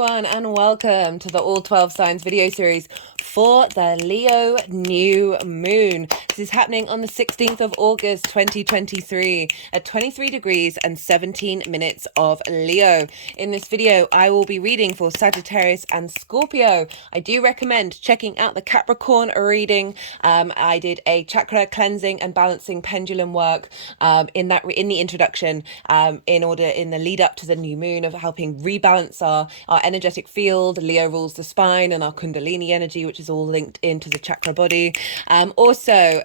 everyone, and welcome to the All 12 Signs video series for the Leo new moon. This is happening on the 16th of August 2023 at 23 degrees and 17 minutes of Leo. In this video, I will be reading for Sagittarius and Scorpio. I do recommend checking out the Capricorn reading. I did a chakra cleansing and balancing pendulum work in the introduction in the lead up to the new moon, of helping rebalance our energetic field. Leo rules the spine and our Kundalini energy, which is all linked into the chakra body.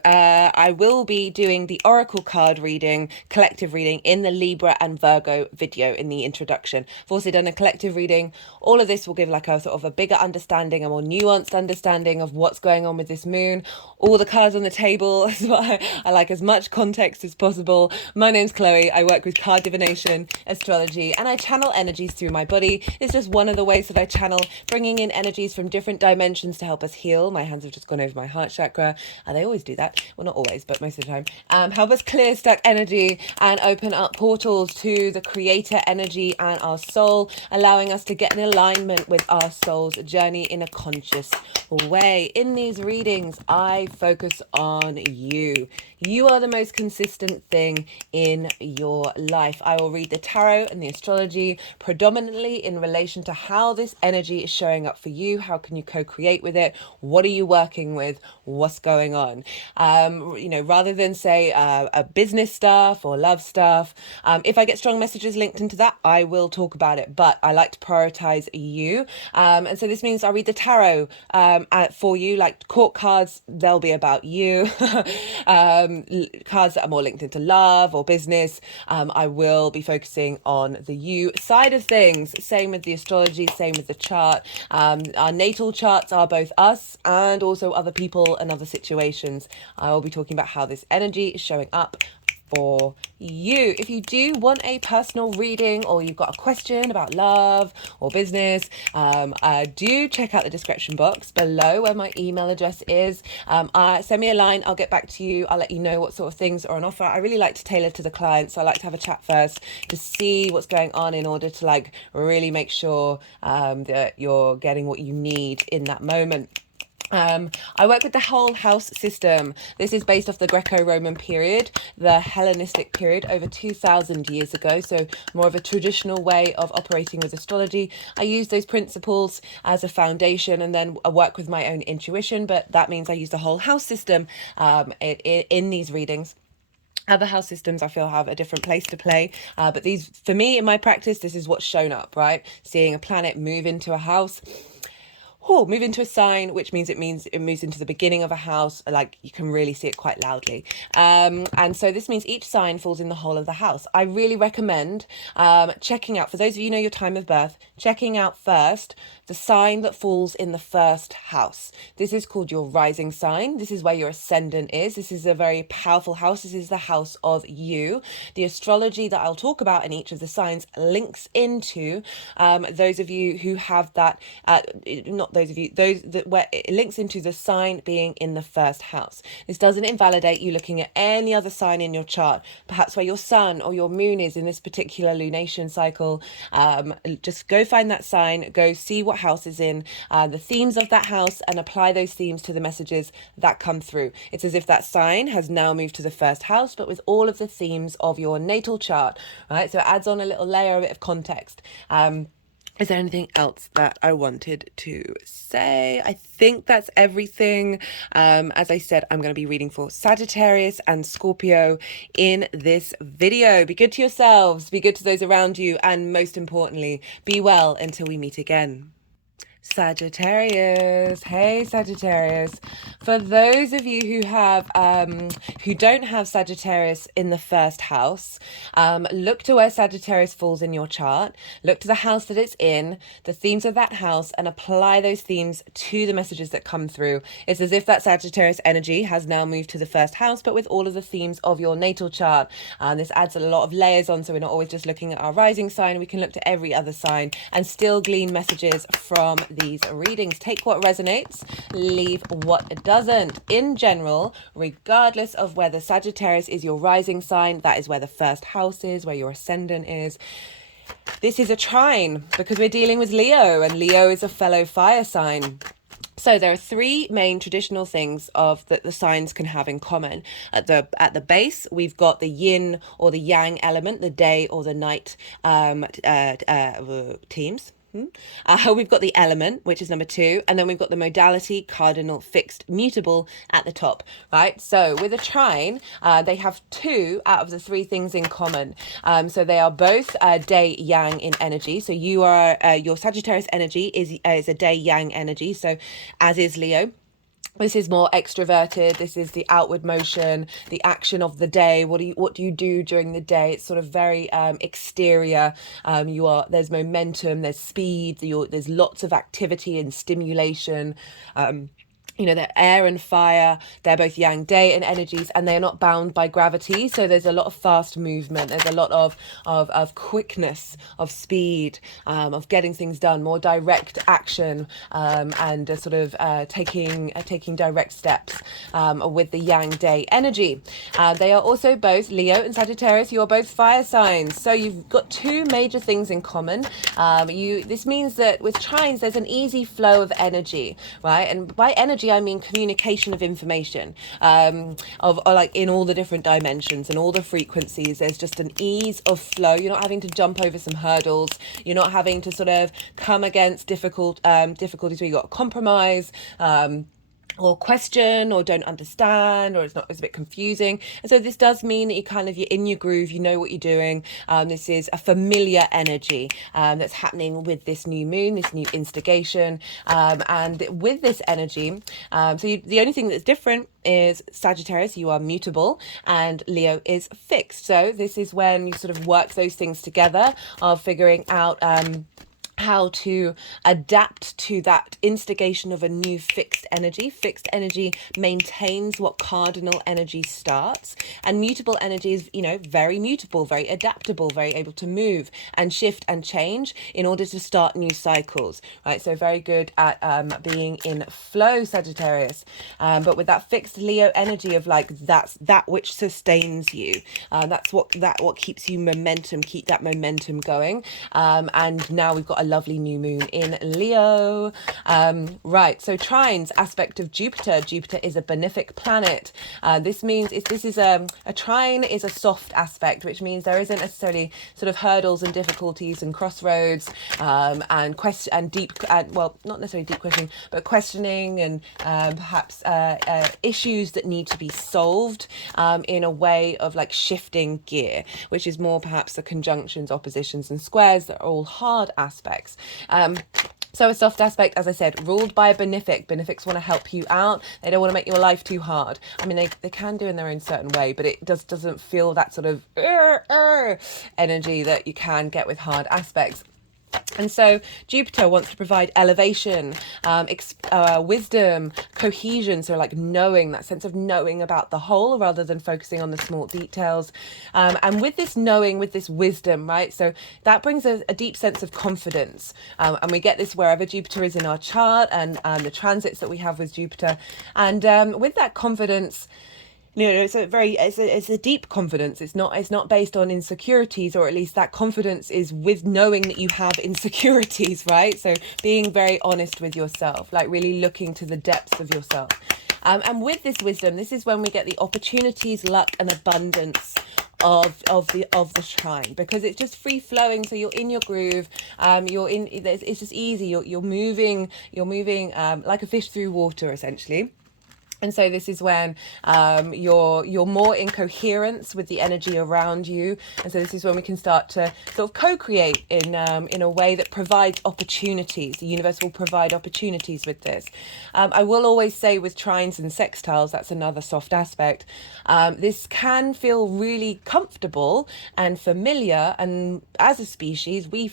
I will be doing the oracle card reading, collective reading, in the Libra and Virgo video in the introduction. I've also done a collective reading. All of this will give like a sort of a bigger understanding, a more nuanced understanding of what's going on with this moon. All the cards on the table as well. I like as much context as possible. My name's Chloe. I work with card divination, astrology, and I channel energies through my body. It's just one of the ways that I channel, bringing in energies from different dimensions to help us heal. My hands have just gone over my heart chakra. They always do that. Well, not always, but most of the time. Help us clear stuck energy and open up portals to the creator energy and our soul, allowing us to get in alignment with our soul's journey in a conscious way. In these readings, I focus on you. You are the most consistent thing in your life. I will read the tarot and the astrology predominantly in relation to how this energy is showing up for you. How can you co-create with it? What are you working with? What's going on? Rather than say a business stuff or love stuff, if I get strong messages linked into that, I will talk about it, but I like to prioritize you. And so this means I read the tarot for you, like court cards, they'll be about you. Cards that are more linked into love or business, I will be focusing on the you side of things. Same with the astrology, same with the chart. Our natal charts are both us and also other people and other situations. I will be talking about how this energy is showing up for you. If you do want a personal reading, or you've got a question about love or business, do check out the description box below where my email address is. Send me a line, I'll get back to you. I'll let you know what sort of things are on offer. I really like to tailor to the client, so I like to have a chat first to see what's going on in order to like really make sure that you're getting what you need in that moment. I work with the whole house system. This is based off the Greco-Roman period, the Hellenistic period over 2,000 years ago. So more of a traditional way of operating with astrology. I use those principles as a foundation, and then I work with my own intuition, but that means I use the whole house system in these readings. Other house systems I feel have a different place to play, but these, for me, in my practice, this is what's shown up, right? Seeing a planet move into a house, move into a sign, which means it moves into the beginning of a house. Like, you can really see it quite loudly. And so this means each sign falls in the whole of the house. I really recommend checking out, for those of you who know your time of birth, checking out first the sign that falls in the first house. This is called your rising sign. This is where your ascendant is. This is a very powerful house. This is the house of you. The astrology that I'll talk about in each of the signs links into those of you who have that, where it links into the sign being in the first house. This doesn't invalidate you looking at any other sign in your chart, perhaps where your sun or your moon is in this particular lunation cycle. Just go find that sign, go see what house is in, the themes of that house, and apply those themes to the messages that come through. It's as if that sign has now moved to the first house, but with all of the themes of your natal chart, right? So it adds on a little layer, a bit of context. Is there anything else that I wanted to say? I think that's everything. As I said, I'm going to be reading for Sagittarius and Scorpio in this video. Be good to yourselves, be good to those around you, and most importantly, be well until we meet again. Sagittarius. Hey Sagittarius. For those of you who have who don't have Sagittarius in the first house, look to where Sagittarius falls in your chart, look to the house that it's in, the themes of that house, and apply those themes to the messages that come through. It's as if that Sagittarius energy has now moved to the first house, but with all of the themes of your natal chart. This adds a lot of layers on, so we're not always just looking at our rising sign. We can look to every other sign and still glean messages from these readings. Take what resonates, leave what doesn't. In general, regardless of whether Sagittarius is your rising sign, that is where the first house is, where your ascendant is, This is a trine because we're dealing with Leo, and Leo is a fellow fire sign. So there are three main traditional things of that the signs can have in common. At the base, we've got the yin or the yang element, the day or the night teams. We've got the element, which is number 2, and then we've got the modality, cardinal, fixed, mutable at the top, right? So with a trine, they have 2 out of the 3 things in common. So they are both day yang in energy. So you are your Sagittarius energy is a day yang energy. So as is Leo. This is more extroverted. This is the outward motion, the action of the day. What do you do during the day? It's sort of very exterior. There's momentum, there's speed, there's lots of activity and stimulation. They're air and fire. They're both yang day and energies, and they're not bound by gravity. So there's a lot of fast movement. There's a lot of quickness, of speed, of getting things done, more direct action, and sort of taking direct steps with the yang day energy. They are also both Leo and Sagittarius. You are both fire signs. So you've got 2 major things in common. This means that with trines, there's an easy flow of energy, right? And by energy, I mean communication of information, of like in all the different dimensions and all the frequencies. There's just an ease of flow. You're not having to jump over some hurdles. You're not having to sort of come against difficulties where you got to compromise. Or question, or don't understand, or it's a bit confusing. And so this does mean that you're in your groove, you know what you're doing. This is a familiar energy that's happening with this new moon, this new instigation. And with this energy, the only thing that's different is Sagittarius, you are mutable, and Leo is fixed. So this is when you sort of work those things together of figuring out how to adapt to that instigation of a new fixed energy. Fixed energy maintains what cardinal energy starts, and mutable energy is, very mutable, very adaptable, very able to move and shift and change in order to start new cycles, right? So very good at being in flow, Sagittarius. But with that fixed Leo energy of that's that which sustains you. That's what keeps you keep that momentum going. And now we've got a lovely new moon in Leo. Right, so trines, aspect of Jupiter. Jupiter is a benefic planet. This means a trine is a soft aspect, which means there isn't necessarily sort of hurdles and difficulties and crossroads, and not necessarily deep questioning, but questioning and perhaps issues that need to be solved in a way of like shifting gear, which is more perhaps the conjunctions, oppositions and squares that are all hard aspects. So a soft aspect, as I said, ruled by a benefic. Benefics want to help you out. They don't want to make your life too hard. I mean, they can do in their own certain way, but it doesn't feel that sort of energy that you can get with hard aspects. And so Jupiter wants to provide elevation, wisdom, cohesion. So like knowing, that sense of knowing about the whole rather than focusing on the small details. And with this knowing, with this wisdom, right? So that brings a deep sense of confidence. And we get this wherever Jupiter is in our chart and the transits that we have with Jupiter. And with that confidence, it's a deep confidence. It's not based on insecurities, or at least that confidence is with knowing that you have insecurities, right? So being very honest with yourself, like really looking to the depths of yourself. And with this wisdom, this is when we get the opportunities, luck, and abundance of the trine, because it's just free flowing. So you're in your groove. It's just easy. You're moving like a fish through water, essentially. And so this is when you're more in coherence with the energy around you. And so this is when we can start to sort of co-create in a way that provides opportunities. The universe will provide opportunities with this. I will always say with trines and sextiles, that's another soft aspect. This can feel really comfortable and familiar. And as a species, we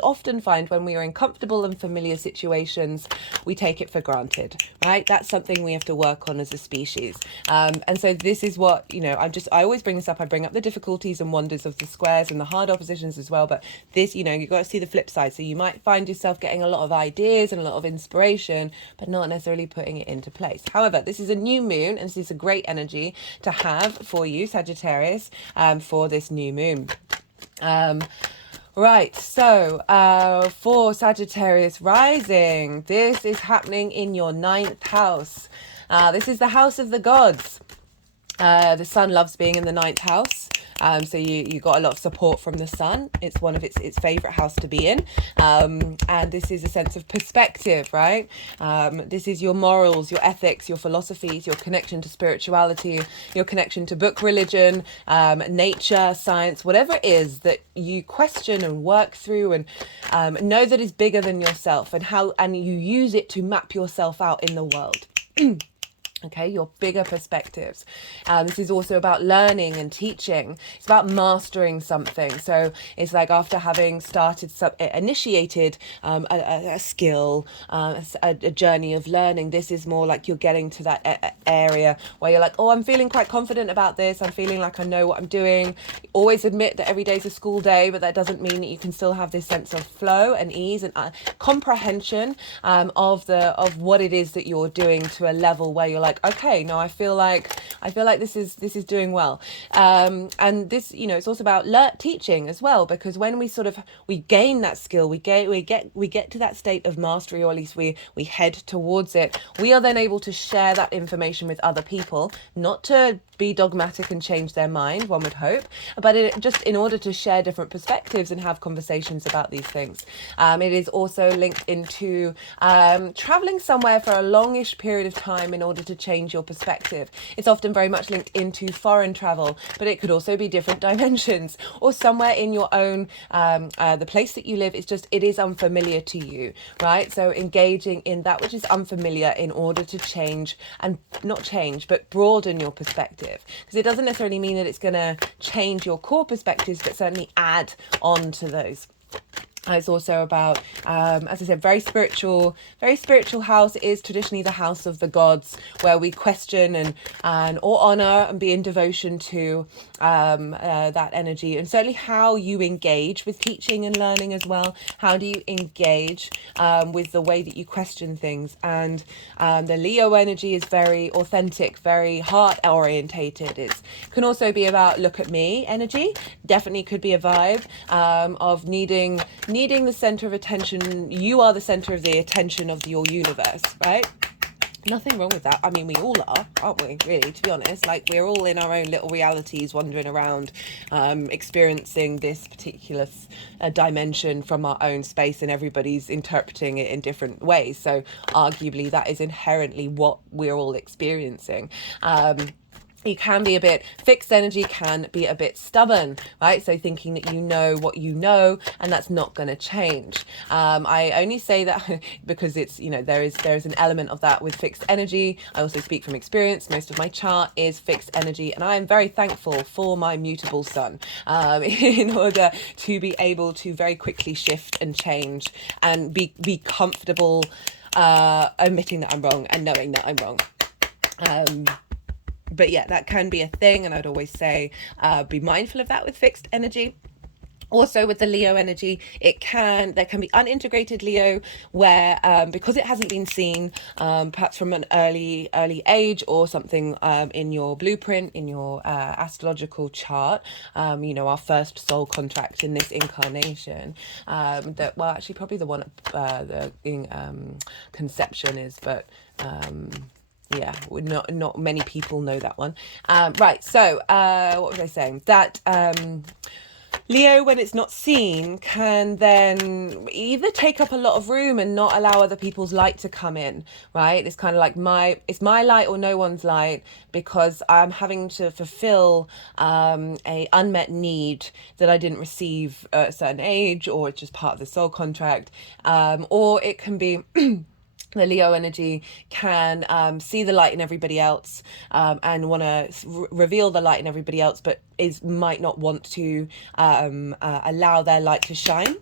often find when we are in comfortable and familiar situations, we take it for granted, right? That's something we have to work on as a species. And so this is what, I always bring this up. I bring up the difficulties and wonders of the squares and the hard oppositions as well. But this, you've got to see the flip side. So you might find yourself getting a lot of ideas and a lot of inspiration, but not necessarily putting it into place. However, this is a new moon, and this is a great energy to have for you, Sagittarius, for this new moon. Right, so for Sagittarius rising, this is happening in your 9th house. This is the house of the gods. The sun loves being in the 9th house. So you got a lot of support from the sun. It's one of its favorite house to be in. And this is a sense of perspective, right? This is your morals, your ethics, your philosophies, your connection to spirituality, your connection to book religion, nature, science, whatever it is that you question and work through and know that is bigger than yourself, and you use it to map yourself out in the world. Okay, your bigger perspectives. This is also about learning and teaching. It's about mastering something. So it's like after having initiated a skill, a journey of learning, this is more like you're getting to that area where you're like, oh, I'm feeling quite confident about this. I'm feeling like I know what I'm doing. Always admit that every day's a school day, but that doesn't mean that you can still have this sense of flow and ease and comprehension of what it is that you're doing to a level where you're like, okay, no, I feel like this is doing well, and this, it's also about teaching as well, because when we gain that skill, we get to that state of mastery, or at least we head towards it. We are then able to share that information with other people, not to be dogmatic and change their mind, one would hope, but just in order to share different perspectives and have conversations about these things. It is also linked into traveling somewhere for a longish period of time in order to change your perspective. It's often very much linked into foreign travel, but it could also be different dimensions, or somewhere in your own the place that you live. It is unfamiliar to you, right? So engaging in that which is unfamiliar in order to change, and not change, but broaden your perspective, because it doesn't necessarily mean that it's going to change your core perspectives, but certainly add on to those. It's also about, as I said, very spiritual house. It is traditionally the house of the gods, where we question and or honor and be in devotion to that energy, and certainly how you engage with teaching and learning as well. How do you engage with the way that you question things? And the Leo energy is very authentic, very heart orientated. It can also be about look at me energy. Definitely could be a vibe of needing the center of attention. You are the center of the attention of your universe, right? Nothing wrong with that. I mean, we all are, aren't we, really, to be honest? Like, we're all in our own little realities, wandering around, experiencing this particular dimension from our own space, and everybody's interpreting it in different ways. So arguably that is inherently what we're all experiencing. You can be fixed energy can be a bit stubborn, right? So thinking that you know what you know, and that's not going to change. I only say that because it's, there is an element of that with fixed energy. I also speak from experience. Most of my chart is fixed energy, and I am very thankful for my mutable sun in order to be able to very quickly shift and change and be comfortable admitting that I'm wrong and knowing that I'm wrong. But yeah, that can be a thing, and I'd always say be mindful of that with fixed energy. Also with the Leo energy, there can be unintegrated Leo, where because it hasn't been seen, perhaps from an early age or something in your blueprint, in your astrological chart, our first soul contract in this incarnation, actually probably the one in conception is, but yeah, not many people know that one. Right, so what was I saying? That Leo, when it's not seen, can then either take up a lot of room and not allow other people's light to come in, right? It's kind of like it's my light or no one's light, because I'm having to fulfill a unmet need that I didn't receive at a certain age, or it's just part of the soul contract, or it can be the Leo energy can see the light in everybody else and want to reveal the light in everybody else, but might not want to allow their light to shine.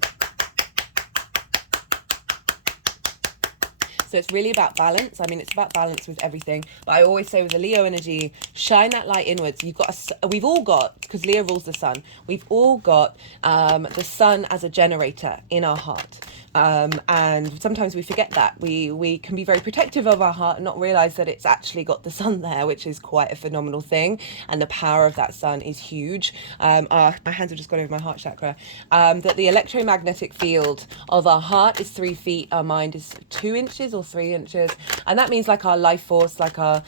So it's really about balance. I mean, it's about balance with everything. But I always say with the Leo energy, shine that light inwards. We've all got, because Leo rules the sun, we've all got the sun as a generator in our heart. And sometimes we forget that. We can be very protective of our heart and not realize that it's actually got the sun there, which is quite a phenomenal thing. And the power of that sun is huge. My hands have just gone over my heart chakra. That the electromagnetic field of our heart is 3 feet, our mind is 2 inches or 3 inches. And that means like our life force, like our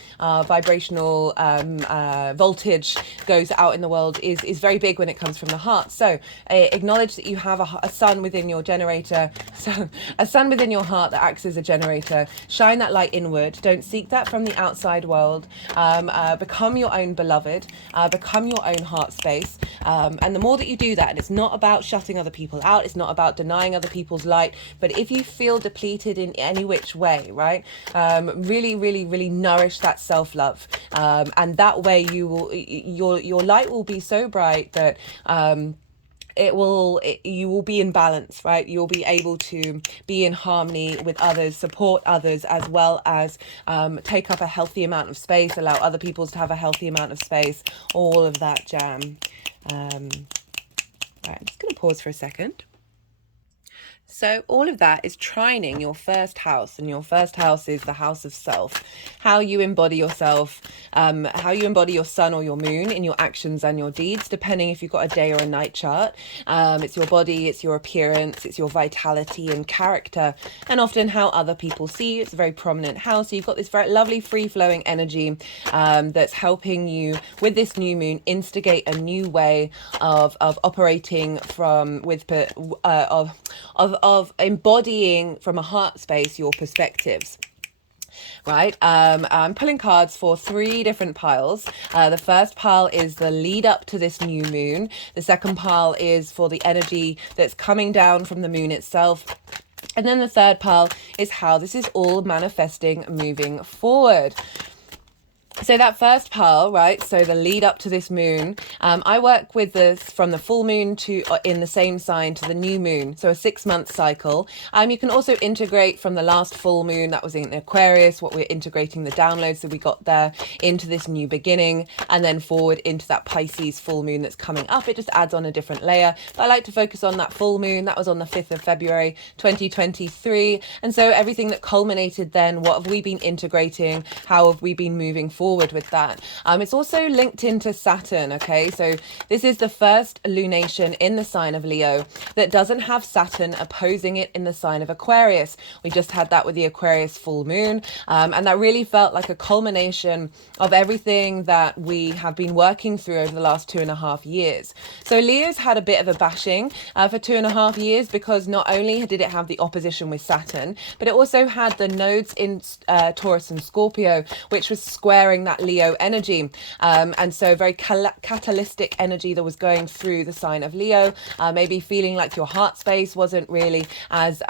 vibrational voltage goes out in the world is very big when it comes from the heart. So acknowledge that you have a sun within your generator, so a sun within your heart that acts as a generator. Shine that light inward. Don't seek that from the outside world. Become your own beloved. Become your own heart space. And the more that you do that, and it's not about shutting other people out, it's not about denying other people's light, but if you feel depleted in any which way, right, really, really, really nourish that self-love. And that way you will, your light will be so bright that you will be in balance, right? You'll be able to be in harmony with others, support others, as well as take up a healthy amount of space, allow other people to have a healthy amount of space, all of that jam. Right, I'm just going to pause for a second. So all of that is trining your first house, and your first house is the house of self, how you embody yourself, how you embody your sun or your moon in your actions and your deeds, depending if you've got a day or a night chart. It's your body, it's your appearance, it's your vitality and character, and often how other people see you. It's a very prominent house. So you've got this very lovely free-flowing energy that's helping you with this new moon instigate a new way of operating of embodying from a heart space your perspectives. Right, I'm pulling cards for 3 different piles. The first pile is the lead up to this new moon. The second pile is for the energy that's coming down from the moon itself. And then the third pile is how this is all manifesting moving forward. So that first pile, right, so the lead up to this moon, I work with this from the full moon to in the same sign to the new moon, so a 6-month cycle. You can also integrate from the last full moon that was in Aquarius, what we're integrating the downloads that we got there into this new beginning, and then forward into that Pisces full moon that's coming up. It just adds on a different layer. But I like to focus on that full moon. That was on the 5th of February 2023. And so everything that culminated then, what have we been integrating? How have we been moving forward with that? It's also linked into Saturn. Okay, so this is the first lunation in the sign of Leo that doesn't have Saturn opposing it in the sign of Aquarius. We just had that with the Aquarius full moon, and that really felt like a culmination of everything that we have been working through over the last 2.5 years. So Leo's had a bit of a bashing for 2.5 years, because not only did it have the opposition with Saturn, but it also had the nodes in Taurus and Scorpio, which was squaring that Leo energy. And so very catalytic energy that was going through the sign of Leo, maybe feeling like your heart space wasn't really as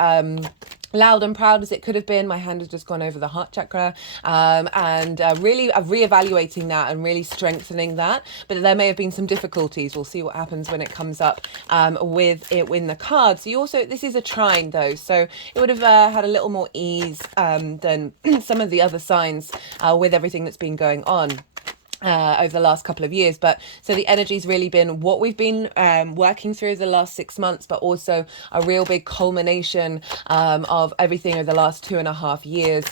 loud and proud as it could have been. My hand has just gone over the heart chakra, and really reevaluating that and really strengthening that. But there may have been some difficulties. We'll see what happens when it comes up with it in the cards. So you also, this is a trine though, so it would have had a little more ease than some of the other signs with everything that's been going on over the last couple of years. But so the energy's really been what we've been working through the last 6 months, but also a real big culmination of everything over the last 2.5 years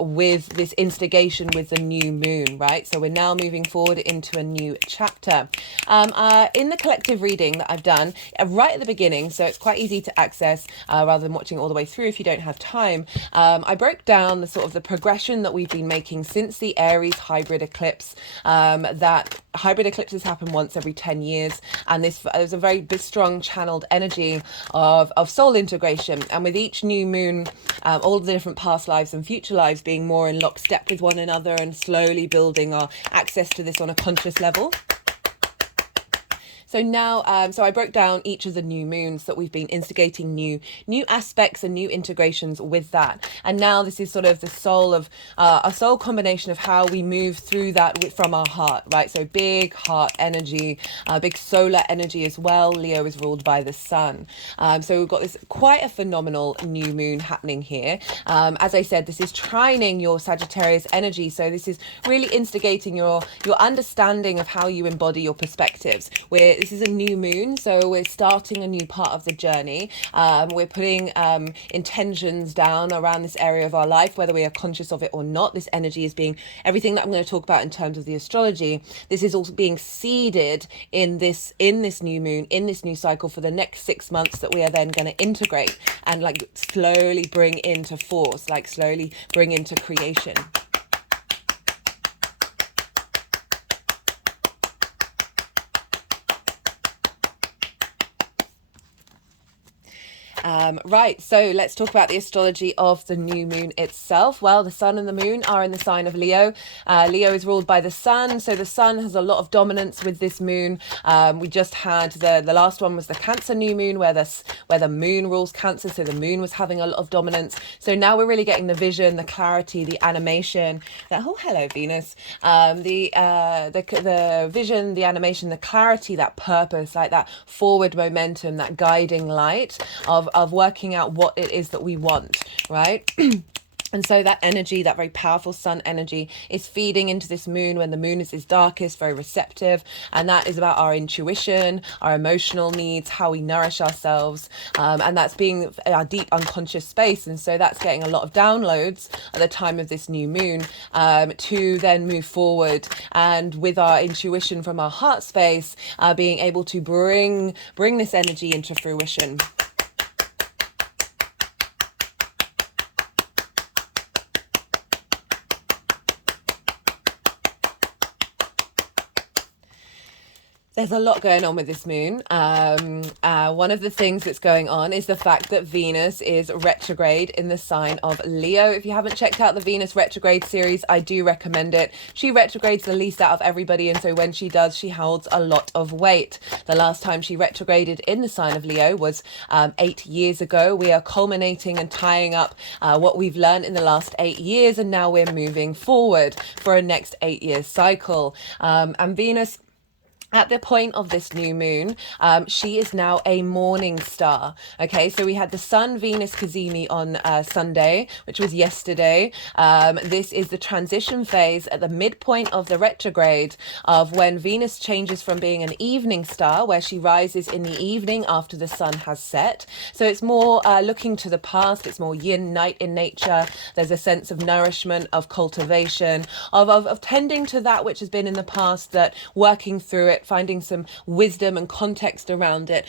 with this instigation with the new moon, right? So we're now moving forward into a new chapter. In the collective reading that I've done right at the beginning, so it's quite easy to access rather than watching all the way through if you don't have time, I broke down the sort of the progression that we've been making since the Aries hybrid eclipse. That hybrid eclipses happen once every 10 years, and this is a very strong channeled energy of soul integration, and with each new moon all the different past lives and future lives being more in lockstep with one another and slowly building our access to this on a conscious level. So now, so I broke down each of the new moons that we've been instigating new aspects and new integrations with that. And now this is sort of the soul of a soul combination of how we move through that from our heart, right? So big heart energy, big solar energy as well. Leo is ruled by the sun. So we've got this quite a phenomenal new moon happening here. As I said, this is trining your Sagittarius energy. So this is really instigating your understanding of how you embody your perspectives. this is a new moon, so we're starting a new part of the journey. We're putting intentions down around this area of our life, whether we are conscious of it or not. This energy is being, everything that I'm going to talk about in terms of the astrology, this is also being seeded in this new moon, in this new cycle for the next 6 months, that we are then going to integrate and like slowly bring into force, like slowly bring into creation. Right, so let's talk about the astrology of the new moon itself. Well, the sun and the moon are in the sign of Leo. Leo is ruled by the sun, so the sun has a lot of dominance with this moon. We just had the last one was the Cancer new moon, where the moon rules Cancer, so the moon was having a lot of dominance. So now we're really getting the vision, the clarity, the animation. Oh, hello, Venus. The vision, the animation, the clarity, that purpose, like that forward momentum, that guiding light of working out what it is that we want, right? And so that energy, that very powerful sun energy, is feeding into this moon when the moon is its darkest, very receptive. And that is about our intuition, our emotional needs, how we nourish ourselves. And that's being our deep unconscious space. And so that's getting a lot of downloads at the time of this new moon, to then move forward. And with our intuition from our heart space, being able to bring this energy into fruition. There's a lot going on with this moon. One of the things that's going on is the fact that Venus is retrograde in the sign of Leo. If you haven't checked out the Venus retrograde series, I do recommend it. She retrogrades the least out of everybody, and so when she does, she holds a lot of weight. The last time she retrograded in the sign of Leo was 8 years ago. We are culminating and tying up what we've learned in the last 8 years, and now we're moving forward for a next 8-year cycle. And Venus, at the point of this new moon, she is now a morning star. Okay, so we had the Sun Venus Cazimi on Sunday, which was yesterday. This is the transition phase at the midpoint of the retrograde of when Venus changes from being an evening star, where she rises in the evening after the sun has set. So it's more looking to the past. It's more yin, night in nature. There's a sense of nourishment, of cultivation, of tending to that which has been in the past, that working through it, finding some wisdom and context around it,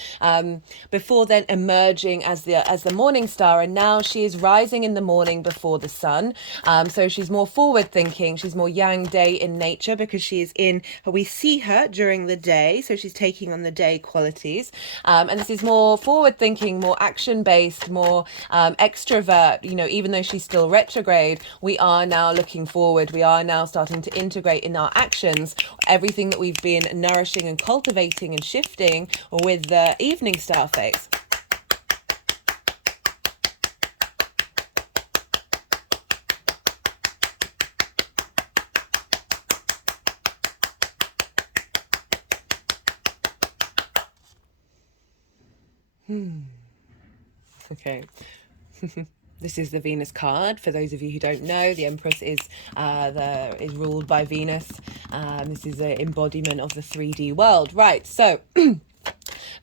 before then emerging as the morning star. And now she is rising in the morning before the sun, so she's more forward thinking, she's more yang day in nature, because she is we see her during the day, so she's taking on the day qualities, and this is more forward thinking, more action based, more extrovert. You know, even though she's still retrograde, we are now looking forward, we are now starting to integrate in our actions everything that we've been nourishing and cultivating and shifting with the evening star phase. Okay. This is the Venus card. For those of you who don't know, the Empress is ruled by Venus. This is an embodiment of the 3D world. Right, so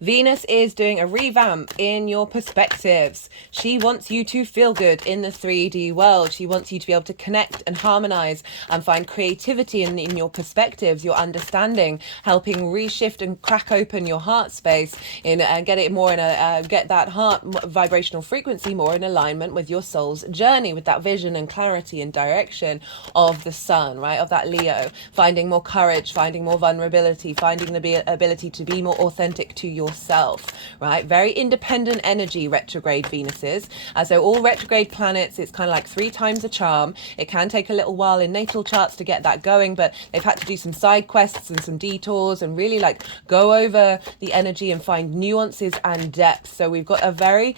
Venus is doing a revamp in your perspectives. She wants you to feel good in the 3D world. She wants you to be able to connect and harmonize and find creativity in your perspectives, your understanding, helping reshift and crack open your heart space and get it more in get that heart vibrational frequency more in alignment with your soul's journey, with that vision and clarity and direction of the sun, right? Of that Leo, finding more courage, finding more vulnerability, finding the ability to be more authentic to yourself, right? Very independent energy, retrograde Venus is. So all retrograde planets, it's kind of like 3 times a charm. It can take a little while in natal charts to get that going, but they've had to do some side quests and some detours and really like go over the energy and find nuances and depth. So we've got a very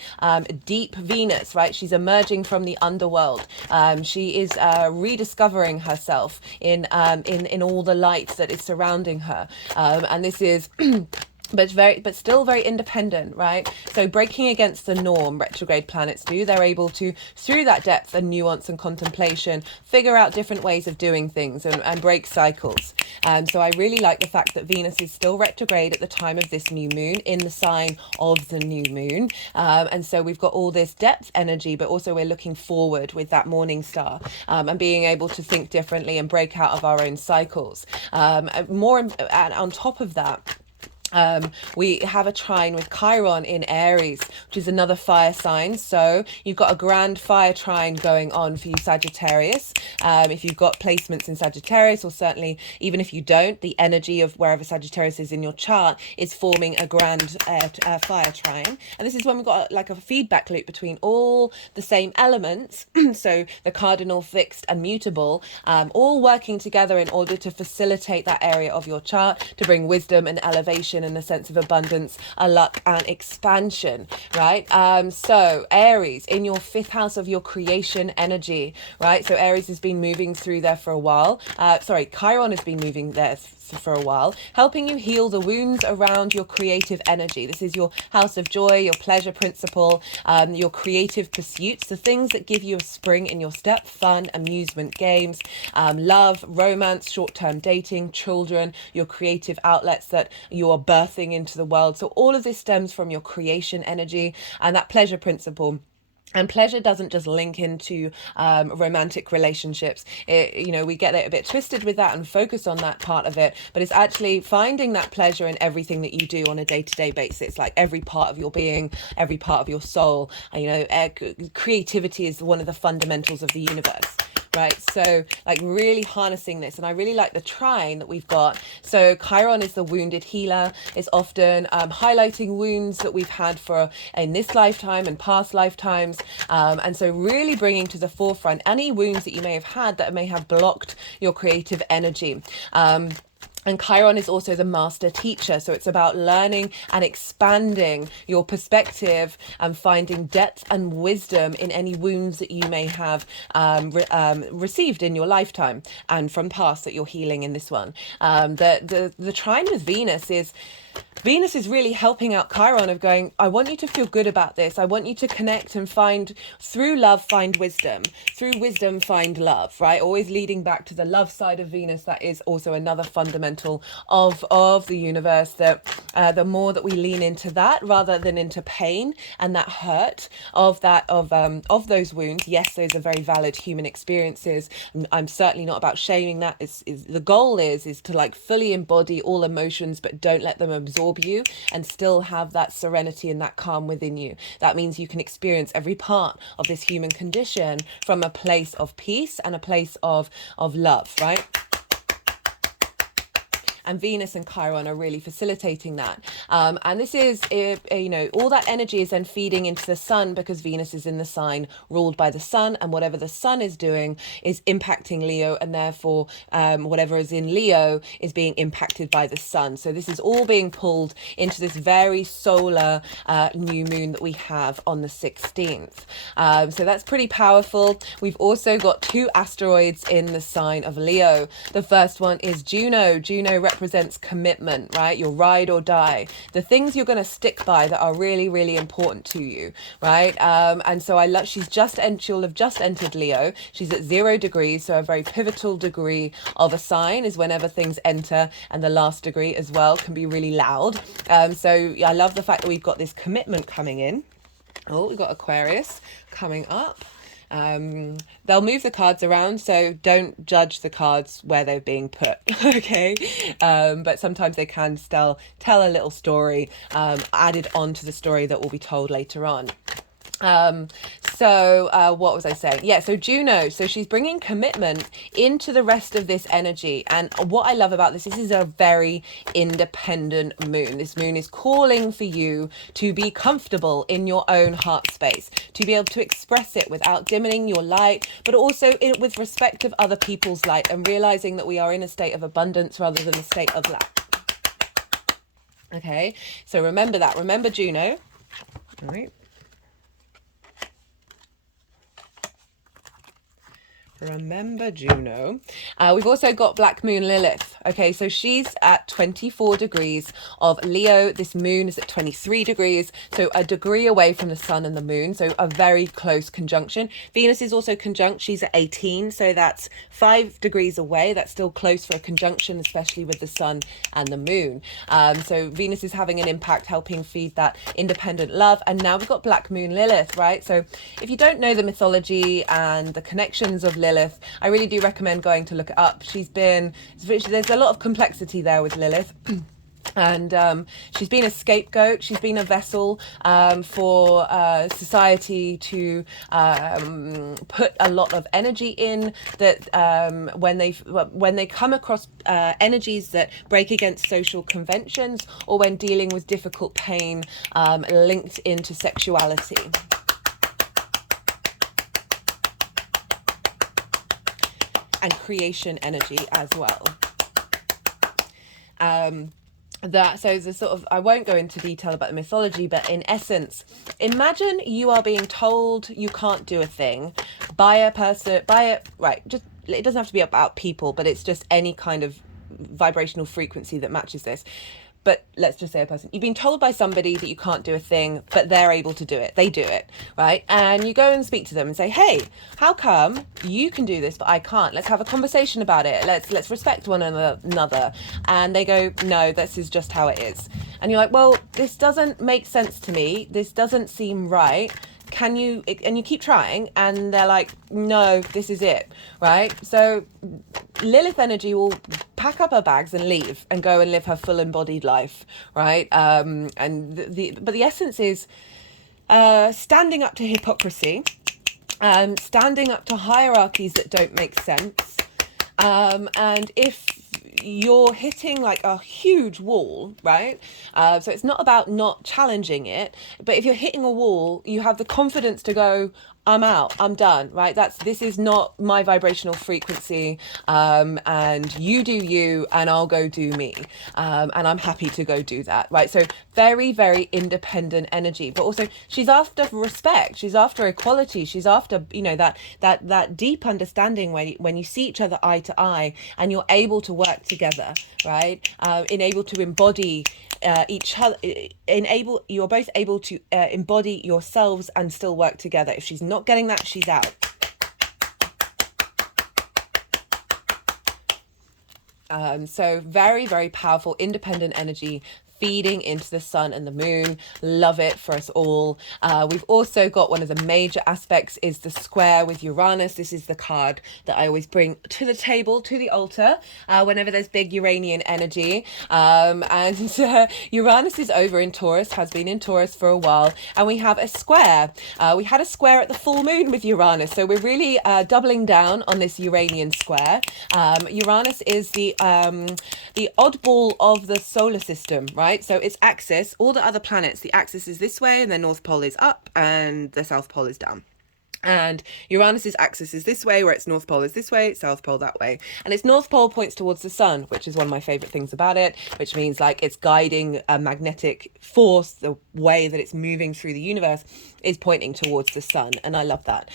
deep Venus, right? She's emerging from the underworld. She is rediscovering herself in all the light that is surrounding her. And this is but still very independent, right? So breaking against the norm, retrograde planets do. They're able to, through that depth and nuance and contemplation, figure out different ways of doing things and break cycles. So I really like the fact that Venus is still retrograde at the time of this new moon in the sign of the new moon. And so we've got all this depth energy, but also we're looking forward with that morning star, and being able to think differently and break out of our own cycles. And on top of that, we have a trine with Chiron in Aries, which is another fire sign. So you've got a grand fire trine going on for you, Sagittarius. If you've got placements in Sagittarius, or certainly even if you don't, the energy of wherever Sagittarius is in your chart is forming a grand fire trine. And this is when we've got like a feedback loop between all the same elements. So the cardinal, fixed and mutable, all working together in order to facilitate that area of your chart to bring wisdom and elevation and a sense of abundance, a luck and expansion, right? So Aries in your 5th house of your creation energy, right? So Aries has been moving through there for a while. Chiron has been moving there for a while, helping you heal the wounds around your creative energy. This is your house of joy, your pleasure principle, your creative pursuits, the things that give you a spring in your step, fun, amusement, games, love, romance, short-term dating, children, your creative outlets that you are birthing into the world. So all of this stems from your creation energy and that pleasure principle. And pleasure doesn't just link into romantic relationships. We get it a bit twisted with that and focus on that part of it. But it's actually finding that pleasure in everything that you do on a day-to-day basis, like every part of your being, every part of your soul. Creativity is one of the fundamentals of the universe. Right, so like really harnessing this, and I really like the trine that we've got. So Chiron is the wounded healer. It's often highlighting wounds that we've had in this lifetime and past lifetimes, and so really bringing to the forefront any wounds that you may have had that may have blocked your creative energy. And Chiron is also the master teacher. So it's about learning and expanding your perspective and finding depth and wisdom in any wounds that you may have received in your lifetime and from past that you're healing in this one. The trine with Venus is really helping out Chiron of going, I want you to feel good about this. I want you to connect and through love, find wisdom. Through wisdom, find love, right? Always leading back to the love side of Venus. That is also another fundamental of the universe, that the more that we lean into that rather than into pain and that hurt of those wounds. Yes, those are very valid human experiences. I'm certainly not about shaming that. The goal is to like fully embody all emotions, but don't let them absorb you, and still have that serenity and that calm within you. That means you can experience every part of this human condition from a place of peace and a place of love, right? And Venus and Chiron are really facilitating that. And this is, all that energy is then feeding into the sun, because Venus is in the sign ruled by the sun, and whatever the sun is doing is impacting Leo, and therefore whatever is in Leo is being impacted by the sun. So this is all being pulled into this very solar new moon that we have on the 16th. So that's pretty powerful. We've also got 2 asteroids in the sign of Leo. The first one is Juno. Juno represents commitment, right? Your ride or die, the things you're going to stick by that are really, really important to you, right? And so she'll have just entered Leo. She's at 0 degrees, so a very pivotal degree of a sign is whenever things enter, and the last degree as well can be really loud. So I love the fact that we've got this commitment coming in. Oh, we've got Aquarius coming up. They'll move the cards around, so don't judge the cards where they're being put, okay? But sometimes they can still tell a little story added on to the story that will be told later on. What was I saying? Yeah, so Juno, so she's bringing commitment into the rest of this energy. And what I love about this is a very independent moon. This moon is calling for you to be comfortable in your own heart space, to be able to express it without dimming your light, but also with respect of other people's light, and realizing that we are in a state of abundance rather than a state of lack. Okay, so remember that. Remember Juno. All right. Remember Juno. We've also got Black Moon Lilith. Okay, so she's at 24 degrees of Leo. This moon is at 23 degrees, so a degree away from the sun and the moon, so a very close conjunction. Venus is also conjunct. She's at 18, so that's 5 degrees away. That's still close for a conjunction, especially with the sun and the moon. So Venus is having an impact, helping feed that independent love. And now we've got Black Moon Lilith, right? So if you don't know the mythology and the connections of Lilith, I really do recommend going to look it up. There's a lot of complexity there with Lilith. And she's been a scapegoat. She's been a vessel for society to put a lot of energy in. That when they come across energies that break against social conventions, or when dealing with difficult pain linked into sexuality. And creation energy as well. So the sort of, I won't go into detail about the mythology, but in essence, imagine you are being told you can't do a thing by a person, just, it doesn't have to be about people, but it's just any kind of vibrational frequency that matches this. But let's just say a person, you've been told by somebody that you can't do a thing, but they're able to do it. They do it, right? And you go and speak to them and say, hey, how come you can do this, but I can't? Let's have a conversation about it. Let's respect one another. And they go, no, this is just how it is. And you're like, well, this doesn't make sense to me. This doesn't seem right. And you keep trying, and they're like, no, this is it, right? So Lilith energy will pack up her bags and leave and go and live her full embodied life, right? But the essence is standing up to hypocrisy, standing up to hierarchies that don't make sense. And if you're hitting like a huge wall, right? So it's not about not challenging it, but if you're hitting a wall, you have the confidence to go, I'm out, I'm done, right? This is not my vibrational frequency, and you do you, and I'll go do me, and I'm happy to go do that, right? So very, very independent energy, but also she's after respect, she's after equality, she's after, that deep understanding when you see each other eye to eye, and you're able to work together, right? Able to embody each other, you're both able to embody yourselves and still work together. If she's not getting that, she's out. So very, very powerful, independent energy feeding into the sun and the moon. Love it for us all. We've also got one of the major aspects is the square with Uranus. This is the card that I always bring to the table, to the altar, whenever there's big Uranian energy. Uranus is over in Taurus, has been in Taurus for a while, and we have a square. We had a square at the full moon with Uranus, so we're really doubling down on this Uranian square. Uranus is the oddball of the solar system, right? So its axis, all the other planets, the axis is this way, and the North Pole is up and the South Pole is down. And Uranus's axis is this way, where its North Pole is this way, South Pole that way. And its North Pole points towards the sun, which is one of my favorite things about it, which means like it's guiding a magnetic force. The way that it's moving through the universe is pointing towards the sun. And I love that.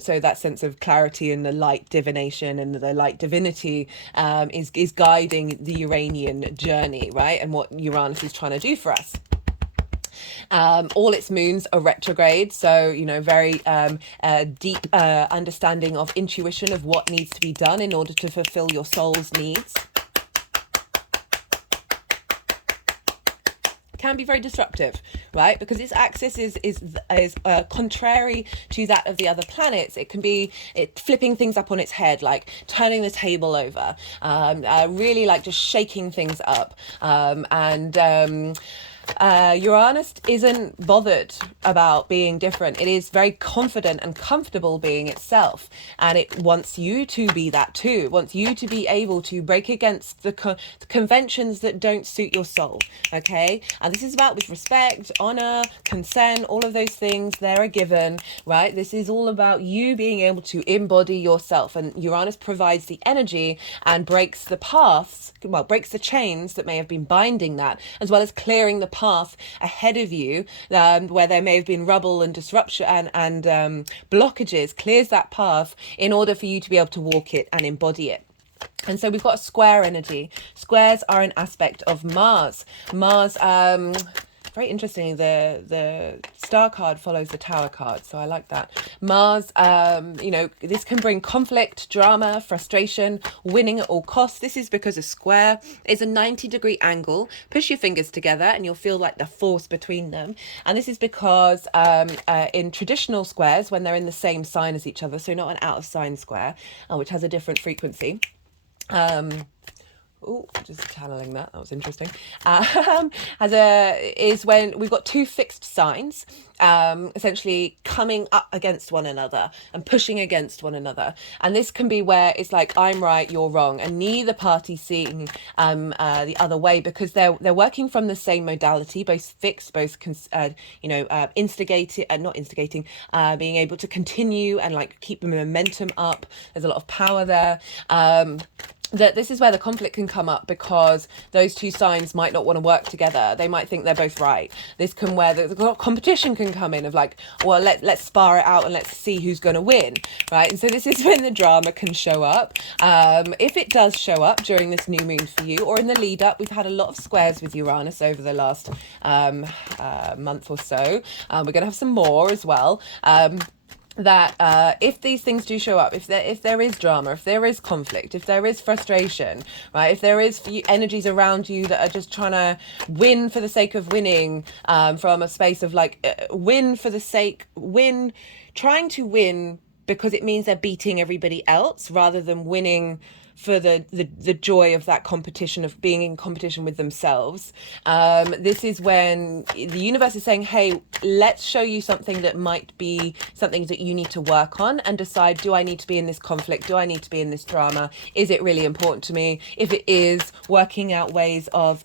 So that sense of clarity and the light divination and the light divinity is guiding the Uranian journey, right? And what Uranus is trying to do for us. All its moons are retrograde, so very deep understanding of intuition of what needs to be done in order to fulfill your soul's needs. Can be very disruptive, right? Because its axis is contrary to that of the other planets. It can be flipping things up on its head, like turning the table over, really like just shaking things up, Uranus isn't bothered about being different. It is very confident and comfortable being itself, and it wants you to be that too. It wants you to be able to break against the conventions that don't suit your soul, okay? And this is about with respect, honor, consent, all of those things, they're a given, right? This is all about you being able to embody yourself, and Uranus provides the energy and breaks the chains that may have been binding that, as well as clearing the path ahead of you, where there may have been rubble and disruption and blockages, clears that path in order for you to be able to walk it and embody it. And so we've got a square energy. Squares are an aspect of Mars. Mars, very interesting, the star card follows the tower card, so I like that. Mars, you know, this can bring conflict, drama, frustration, winning at all costs. This is because a square is a 90-degree angle. Push your fingers together and you'll feel like the force between them. And this is because in traditional squares, when they're in the same sign as each other, so not an out of sign square, which has a different frequency, oh, just channeling that was interesting, is when we've got two fixed signs essentially coming up against one another and pushing against one another. And this can be where it's like, I'm right, you're wrong, and neither party seeing the other way, because they're working from the same modality, both fixed, both instigating, not instigating, being able to continue and like keep the momentum up. There's a lot of power there. That this is where the conflict can come up, because those two signs might not want to work together. They might think they're both right. This can where the competition can come in of like, well, let's spar it out and let's see who's going to win, right? And so this is when the drama can show up. If it does show up during this new moon for you, or in the lead up, we've had a lot of squares with Uranus over the last month or so. We're going to have some more as well. That if these things do show up, if there is drama, if there is conflict, if there is frustration, right, if there is energies around you that are just trying to win for the sake of winning, from a space of like trying to win because it means they're beating everybody else rather than winning for the joy of that competition, of being in competition with themselves. This is when the universe is saying, hey, let's show you something that might be something that you need to work on and decide, do I need to be in this conflict? Do I need to be in this drama? Is it really important to me? If it is, working out ways of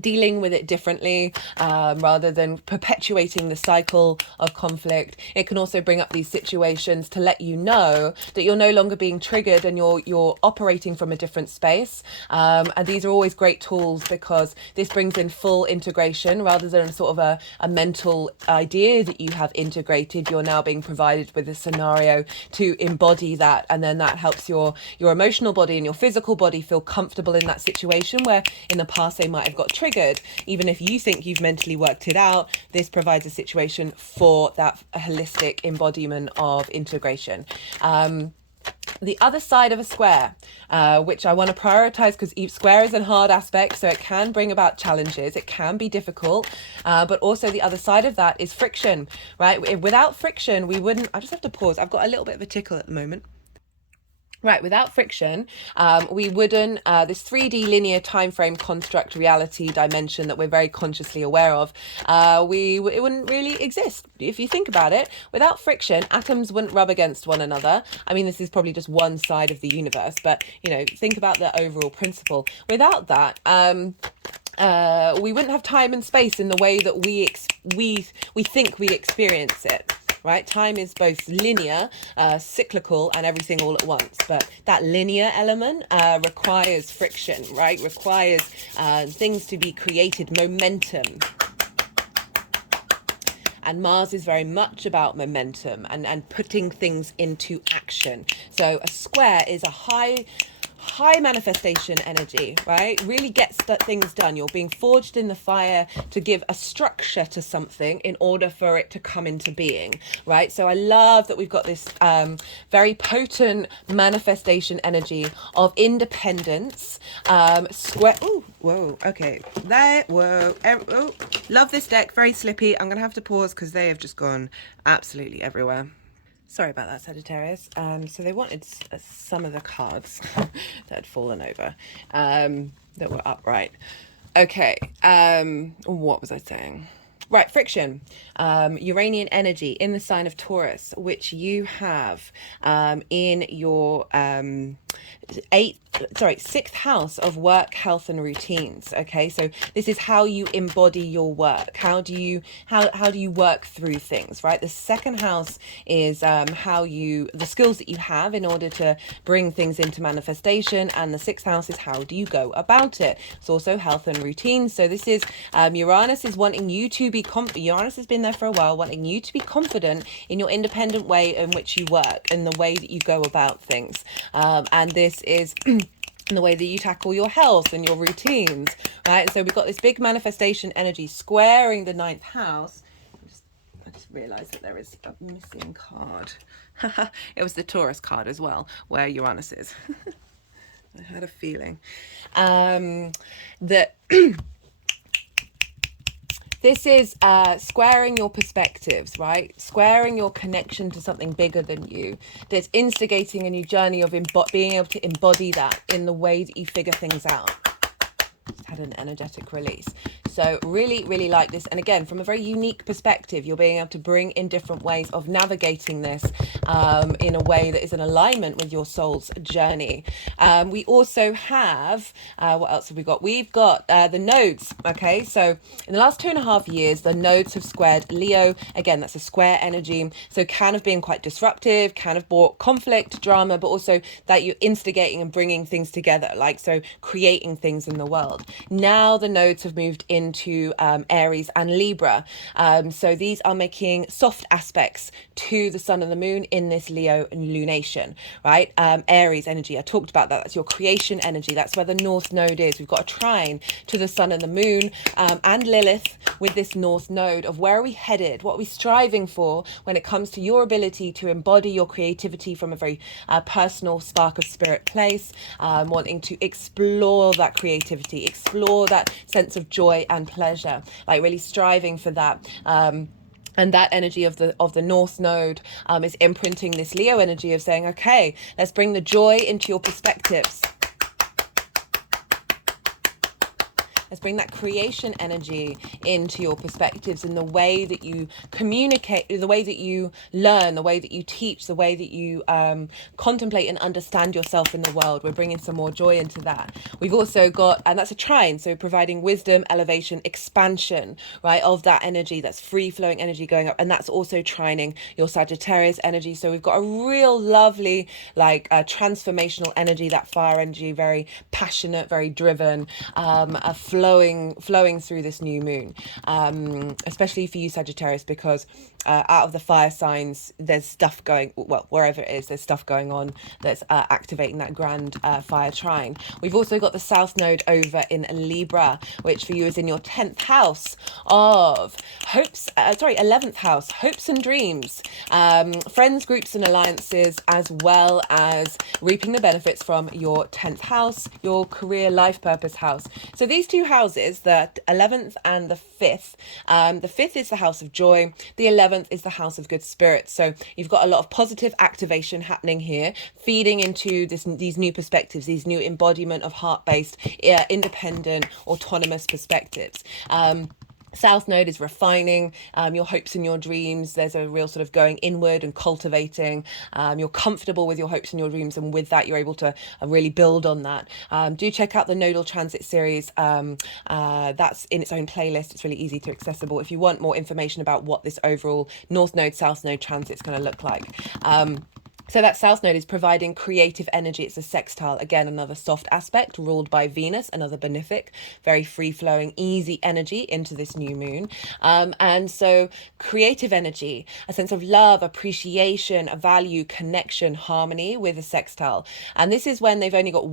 dealing with it differently, rather than perpetuating the cycle of conflict. It can also bring up these situations to let you know that you're no longer being triggered and you're operating from a different space. And these are always great tools, because this brings in full integration rather than sort of a mental idea that you have integrated. You're now being provided with a scenario to embody that, and then that helps your emotional body and your physical body feel comfortable in that situation, where in the past they might have got triggered. Even if you think you've mentally worked it out, this provides a situation for that holistic embodiment of integration. The other side of a square, which I want to prioritize, because each square is a hard aspect, so it can bring about challenges, it can be difficult, but also the other side of that is friction, right? Without friction, we wouldn't, I just have to pause, I've got a little bit of a tickle at the moment. Right, without friction, we wouldn't, this 3D linear time frame construct reality dimension that we're very consciously aware of, it wouldn't really exist. If you think about it, without friction, atoms wouldn't rub against one another. I mean, this is probably just one side of the universe, but, think about the overall principle. Without that, we wouldn't have time and space in the way that we think we experience it. Right, time is both linear, cyclical, and everything all at once. But that linear element requires friction, right? Requires things to be created, momentum. And Mars is very much about momentum and putting things into action. So a square is a high manifestation energy, right? Really gets things done. You're being forged in the fire to give a structure to something in order for it to come into being, right? So I love that we've got this very potent manifestation energy of independence. Square. Oh, whoa. Okay. There. Whoa. Oh, love this deck. Very slippy. I'm gonna have to pause because they have just gone absolutely everywhere. Sorry about that, Sagittarius. So they wanted some of the cards that had fallen over, that were upright. Okay, what was I saying? Right, friction, Uranian energy in the sign of Taurus, which you have in your sixth house of work, health, and routines. Okay, so this is how you embody your work. How do you work through things, right? The second house is the skills that you have in order to bring things into manifestation, and the sixth house is how do you go about it. It's also health and routines. So this is Uranus is wanting you to be be confident. Uranus has been there for a while, wanting you to be confident in your independent way in which you work and the way that you go about things. And this is in the way that you tackle your health and your routines, right? So we've got this big manifestation energy squaring the ninth house. I just realized that there is a missing card. It was the Taurus card as well, where Uranus is. I had a feeling that this is squaring your perspectives, right? Squaring your connection to something bigger than you. That's instigating a new journey of being able to embody that in the way that you figure things out. Just had an energetic release. So really, really like this. And again, from a very unique perspective, you're being able to bring in different ways of navigating this in a way that is in alignment with your soul's journey. We also have, what else have we got? We've got the nodes. Okay, so in the last 2.5 years, the nodes have squared Leo. Again, that's a square energy. So kind of being quite disruptive, kind of brought conflict, drama, but also that you're instigating and bringing things together, like so creating things in the world. Now the nodes have moved into Aries and Libra. So these are making soft aspects to the sun and the moon in this Leo lunation, right? Aries energy, I talked about that. That's your creation energy. That's where the North Node is. We've got a trine to the sun and the moon and Lilith with this North Node of where are we headed? What are we striving for when it comes to your ability to embody your creativity from a very personal spark of spirit place, wanting to explore that creativity, explore that sense of joy and pleasure, like really striving for that. And that energy of the North Node is imprinting this Leo energy of saying, okay, let's bring the joy into your perspectives. Let's bring that creation energy into your perspectives in the way that you communicate, the way that you learn, the way that you teach, the way that you contemplate and understand yourself in the world. We're bringing some more joy into that. We've also got, and that's a trine, so providing wisdom, elevation, expansion, right, of that energy, that's free-flowing energy going up. And that's also trining your Sagittarius energy. So we've got a real lovely, like, transformational energy, that fire energy, very passionate, very driven, a flowing through this new moon, especially for you Sagittarius, because out of the fire signs there's stuff going, well, wherever it is, there's stuff going on that's activating that grand fire trine. We've also got the South Node over in Libra, which for you is in your 10th house of hopes, 11th house, hopes and dreams, friends, groups and alliances, as well as reaping the benefits from your 10th house, your career life purpose house. So these two houses, the 11th and the 5th, the 5th is the house of joy, the 11th is the house of good spirits. So you've got a lot of positive activation happening here, feeding into these new perspectives, these new embodiment of heart-based, independent, autonomous perspectives. South Node is refining your hopes and your dreams. There's a real sort of going inward and cultivating. You're comfortable with your hopes and your dreams, and with that you're able to really build on that. Do check out the Nodal Transit series. That's in its own playlist. It's really easy to accessible if you want more information about what this overall North Node, South Node transit is going to look like. So that South Node is providing creative energy. It's a sextile. Again, another soft aspect ruled by Venus, another benefic, very free-flowing, easy energy into this new moon. And so creative energy, a sense of love, appreciation, value, connection, harmony with a sextile. And this is when they've only got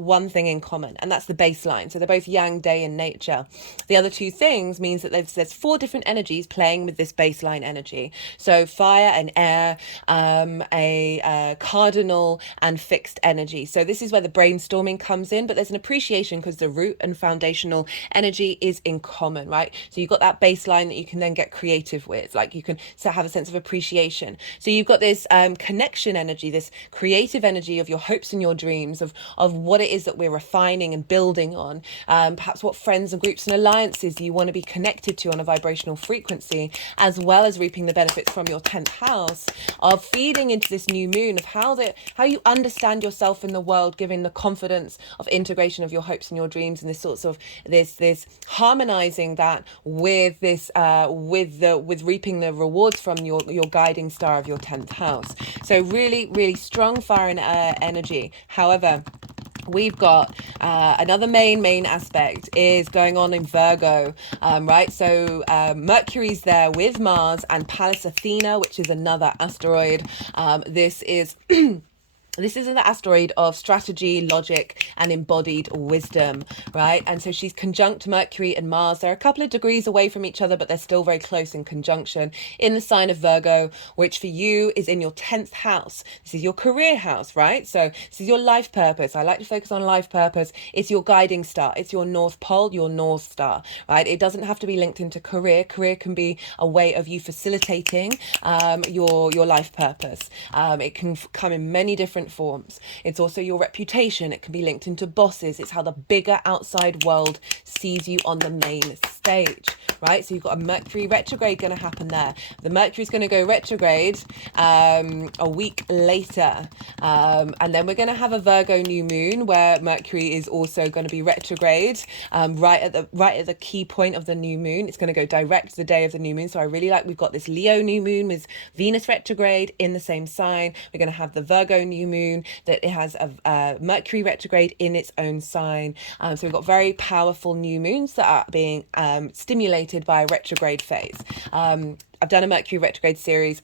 one thing in common, and that's the baseline. So they're both yang, day, and nature. The other two things means that there's 4 different energies playing with this baseline energy. So fire and air, a cardinal and fixed energy. So this is where the brainstorming comes in, but there's an appreciation because the root and foundational energy is in common, right? So you've got that baseline that you can then get creative with, like you can have a sense of appreciation. So you've got this connection energy, this creative energy of your hopes and your dreams, of what it is that we're refining and building on, perhaps what friends and groups and alliances you want to be connected to on a vibrational frequency, as well as reaping the benefits from your 10th house of feeding into this new moon, of how you understand yourself in the world, giving the confidence of integration of your hopes and your dreams, and this sorts of this harmonizing that with this with reaping the rewards from your guiding star of your 10th house. So really, really strong fire and energy. However, we've got another main aspect is going on in Virgo, right? So Mercury's there with Mars and Pallas Athena, which is another asteroid. This is this is an asteroid of strategy, logic, and embodied wisdom, right? And so she's conjunct Mercury and Mars. They're a couple of degrees away from each other, but they're still very close in conjunction in the sign of Virgo, which for you is in your 10th house. This is your career house, right? So this is your life purpose. I like to focus on life purpose. It's your guiding star. It's your North Pole, your North Star, right? It doesn't have to be linked into career. Career can be a way of you facilitating your life purpose. It can come in many different forms. It's also your reputation. It can be linked into bosses. It's how the bigger outside world sees you on the main stage, right? So you've got a Mercury retrograde going to happen there. The Mercury's going to go retrograde a week later, and then we're going to have a Virgo new moon where Mercury is also going to be retrograde right at the key point of the new moon. It's going to go direct the day of the new moon. So I really like, we've got this Leo new moon with Venus retrograde in the same sign. We're going to have the Virgo new moon that it has a Mercury retrograde in its own sign. So we've got very powerful new moons that are being stimulated by a retrograde phase. I've done a Mercury retrograde series.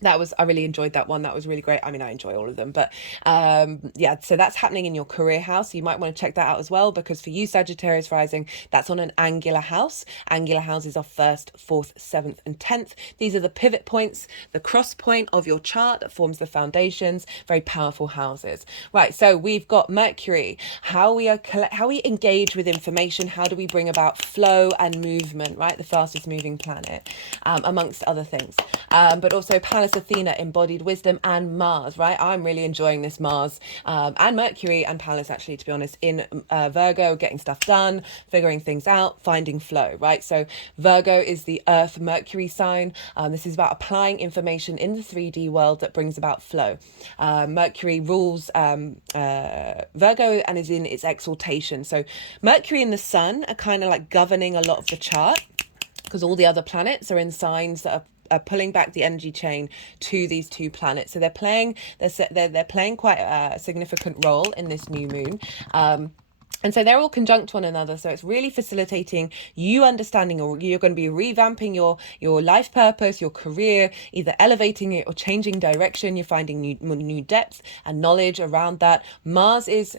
I really enjoyed that one. That was really great. I mean, I enjoy all of them, but yeah, so that's happening in your career house. So you might want to check that out as well, because for you, Sagittarius rising, that's on an angular house. Angular houses are 1st, 4th, 7th, and 10th. These are the pivot points, the cross point of your chart that forms the foundations. Very powerful houses. Right, so we've got Mercury, how we engage with information, how do we bring about flow and movement, right? The fastest moving planet, amongst other things. But also Pallas Athena, embodied wisdom, and Mars, right? I'm really enjoying this Mars and Mercury and Pallas, actually, to be honest, in Virgo, getting stuff done, figuring things out, finding flow, right? So Virgo is the Earth Mercury sign. This is about applying information in the 3D world that brings about flow. Mercury rules Virgo and is in its exaltation. So Mercury and the Sun are kind of like governing a lot of the chart, because all the other planets are in signs that are pulling back the energy chain to these two planets. So they're playing quite a significant role in this new moon. And so they're all conjunct one another. So it's really facilitating you understanding, or you're going to be revamping your life purpose, your career, either elevating it or changing direction. You're finding new depth and knowledge around that. Mars is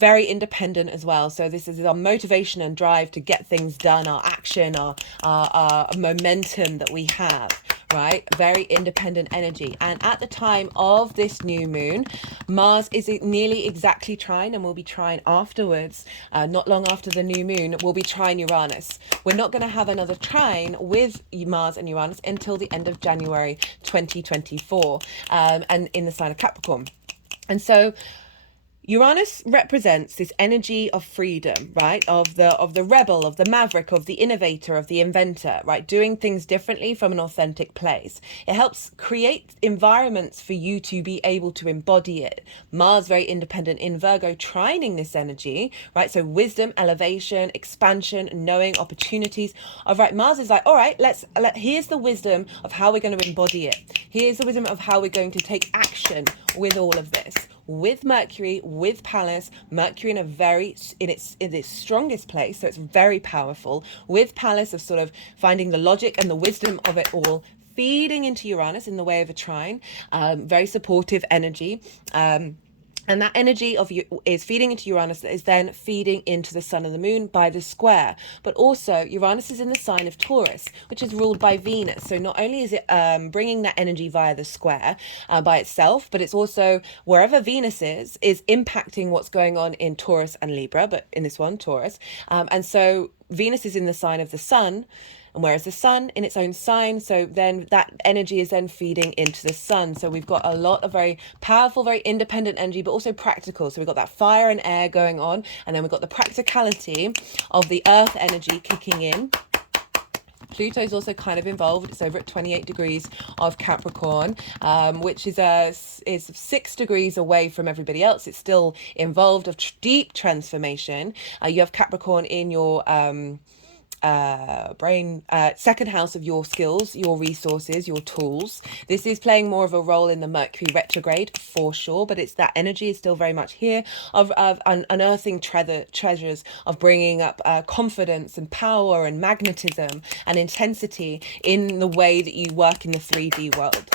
very independent as well. So this is our motivation and drive to get things done, our action, our momentum that we have, right? Very independent energy. And at the time of this new moon, Mars is nearly exactly trine, and will be trine afterwards, not long after the new moon, will be trine Uranus. We're not going to have another trine with Mars and Uranus until the end of January 2024, and in the sign of Capricorn. And so Uranus represents this energy of freedom, right? Of the rebel, of the maverick, of the innovator, of the inventor, right? Doing things differently from an authentic place. It helps create environments for you to be able to embody it. Mars, very independent in Virgo, trining this energy, right? So wisdom, elevation, expansion, knowing, opportunities. All right, Mars is like, all right, here's the wisdom of how we're going to embody it. Here's the wisdom of how we're going to take action with all of this. With Mercury, with Pallas, Mercury in its strongest place, so it's very powerful. With Pallas of sort of finding the logic and the wisdom of it all, feeding into Uranus in the way of a trine, very supportive energy. And that energy is feeding into Uranus, that is then feeding into the sun and the moon by the square. But also Uranus is in the sign of Taurus, which is ruled by Venus. So not only is it bringing that energy via the square by itself, but it's also wherever Venus is impacting what's going on in Taurus and Libra, but in this one, Taurus. And so Venus is in the sign of the sun, and whereas the sun in its own sign, so then that energy is then feeding into the sun. So we've got a lot of very powerful, very independent energy, but also practical. So we've got that fire and air going on, and then we've got the practicality of the earth energy kicking in. Pluto's also kind of involved. It's over at 28 degrees of Capricorn, which is 6 degrees away from everybody else. It's still involved of deep transformation. You have Capricorn in your second house of your skills, your resources, your tools. This is playing more of a role in the Mercury retrograde for sure, but it's that energy is still very much here of unearthing treasures, of bringing up confidence and power and magnetism and intensity in the way that you work in the 3D world.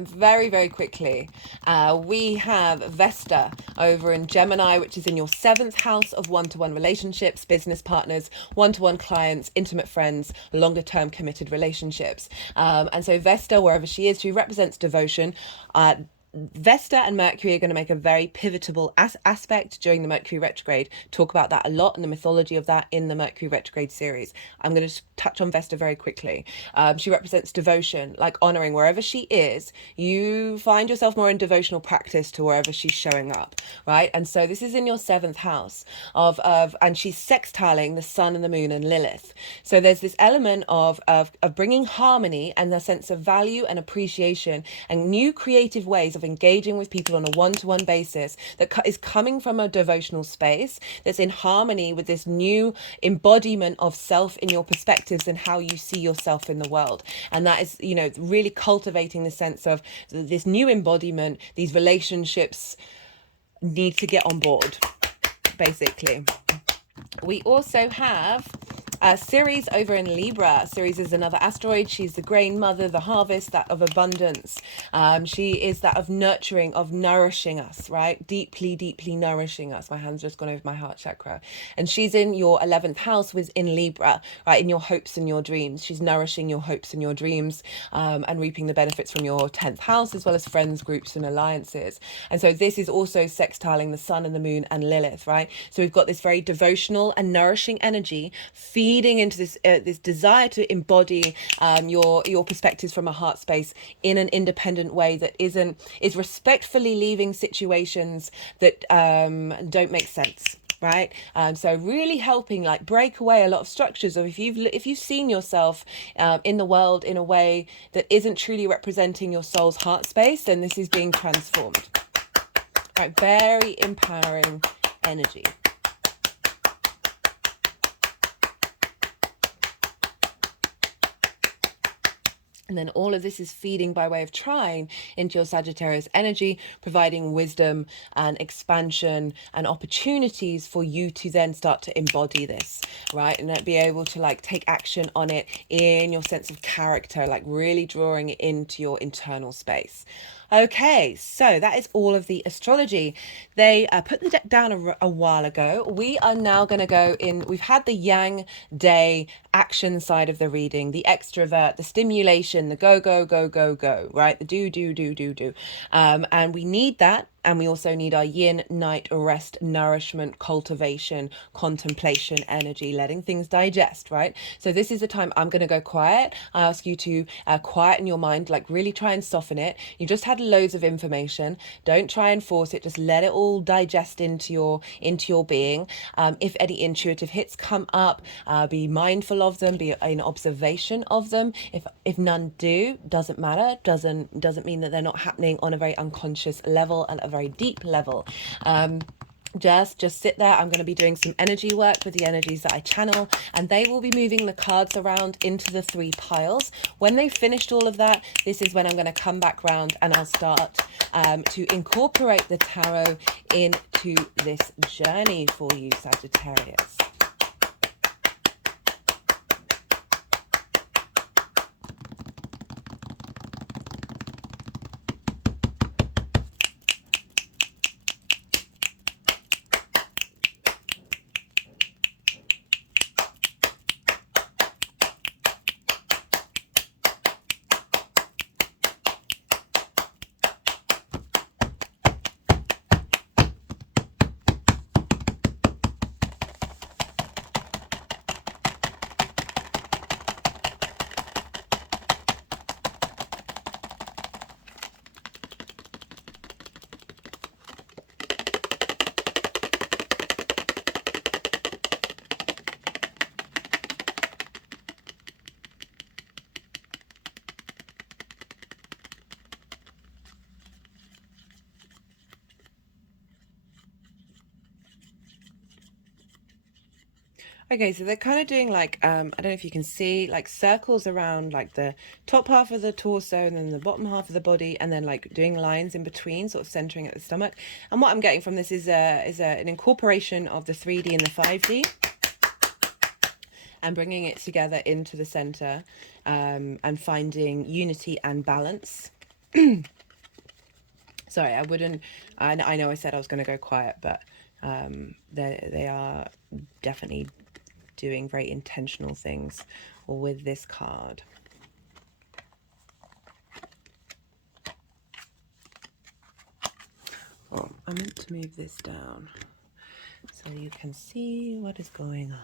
Very, very quickly, we have Vesta over in Gemini, which is in your 7th house of one-to-one relationships, business partners, one-to-one clients, intimate friends, longer-term committed relationships. And so Vesta, wherever she is, she represents devotion. Vesta and Mercury are going to make a very pivotal aspect during the Mercury retrograde. Talk about that a lot and the mythology of that in the Mercury retrograde series. I'm going to touch on Vesta very quickly. She represents devotion, like honoring wherever she is. You find yourself more in devotional practice to wherever she's showing up, right? And so this is in your 7th house and she's sextiling the sun and the moon and Lilith. So there's this element of bringing harmony and the sense of value and appreciation and new creative ways of engaging with people on a one-to-one basis that is coming from a devotional space that's in harmony with this new embodiment of self in your perspectives and how you see yourself in the world. And that is, really cultivating the sense of this new embodiment. These relationships need to get on board, basically. We also have Ceres over in Libra. Ceres is another asteroid. She's the grain mother, the harvest, that of abundance. She is that of nurturing, of nourishing us, right? Deeply, deeply nourishing us. My hand's just gone over my heart chakra. And she's in your 11th house, was in Libra, right? In your hopes and your dreams. She's nourishing your hopes and your dreams, and reaping the benefits from your 10th house, as well as friends, groups, and alliances. And so this is also sextiling the sun and the moon and Lilith, right? So we've got this very devotional and nourishing energy feeding into this desire to embody your perspectives from a heart space in an independent way that is respectfully leaving situations that don't make sense. Right. So really helping break away a lot of structures of if you've seen yourself in the world in a way that isn't truly representing your soul's heart space, then this is being transformed. Right. Very empowering energy. And then all of this is feeding by way of trine into your Sagittarius energy, providing wisdom and expansion and opportunities for you to then start to embody this, right? And be able to take action on it in your sense of character, really drawing it into your internal space. Okay, so that is all of the astrology. They put the deck down a while ago. We are now going to go in. We've had the Yang Day action side of the reading, the extrovert, the stimulation, the go, go, go, go, go, right? The do. And we need that. And we also need our yin, night, rest, nourishment, cultivation, contemplation, energy, letting things digest, right? So this is the time I'm going to go quiet. I ask you to quieten your mind, really try and soften it. You just had loads of information. Don't try and force it. Just let it all digest into your being. If any intuitive hits come up, be mindful of them, be in observation of them. If none do, doesn't matter. Doesn't mean that they're not happening on a very unconscious level and a very deep level. Just sit there. I'm going to be doing some energy work with the energies that I channel, and they will be moving the cards around into the 3 piles. When they've finished all of that, this is when I'm going to come back round and I'll start to incorporate the tarot into this journey for you, Sagittarius. Okay, so they're kind of doing like, I don't know if you can see, like circles around like the top half of the torso and then the bottom half of the body, and then like doing lines in between, sort of centering at the stomach. And what I'm getting from this is an incorporation of the 3D and the 5D, and bringing it together into the center, and finding unity and balance. Sorry, I know I said I was going to go quiet, but they are definitely doing very intentional things with this card. Oh, I meant to move this down so you can see what is going on.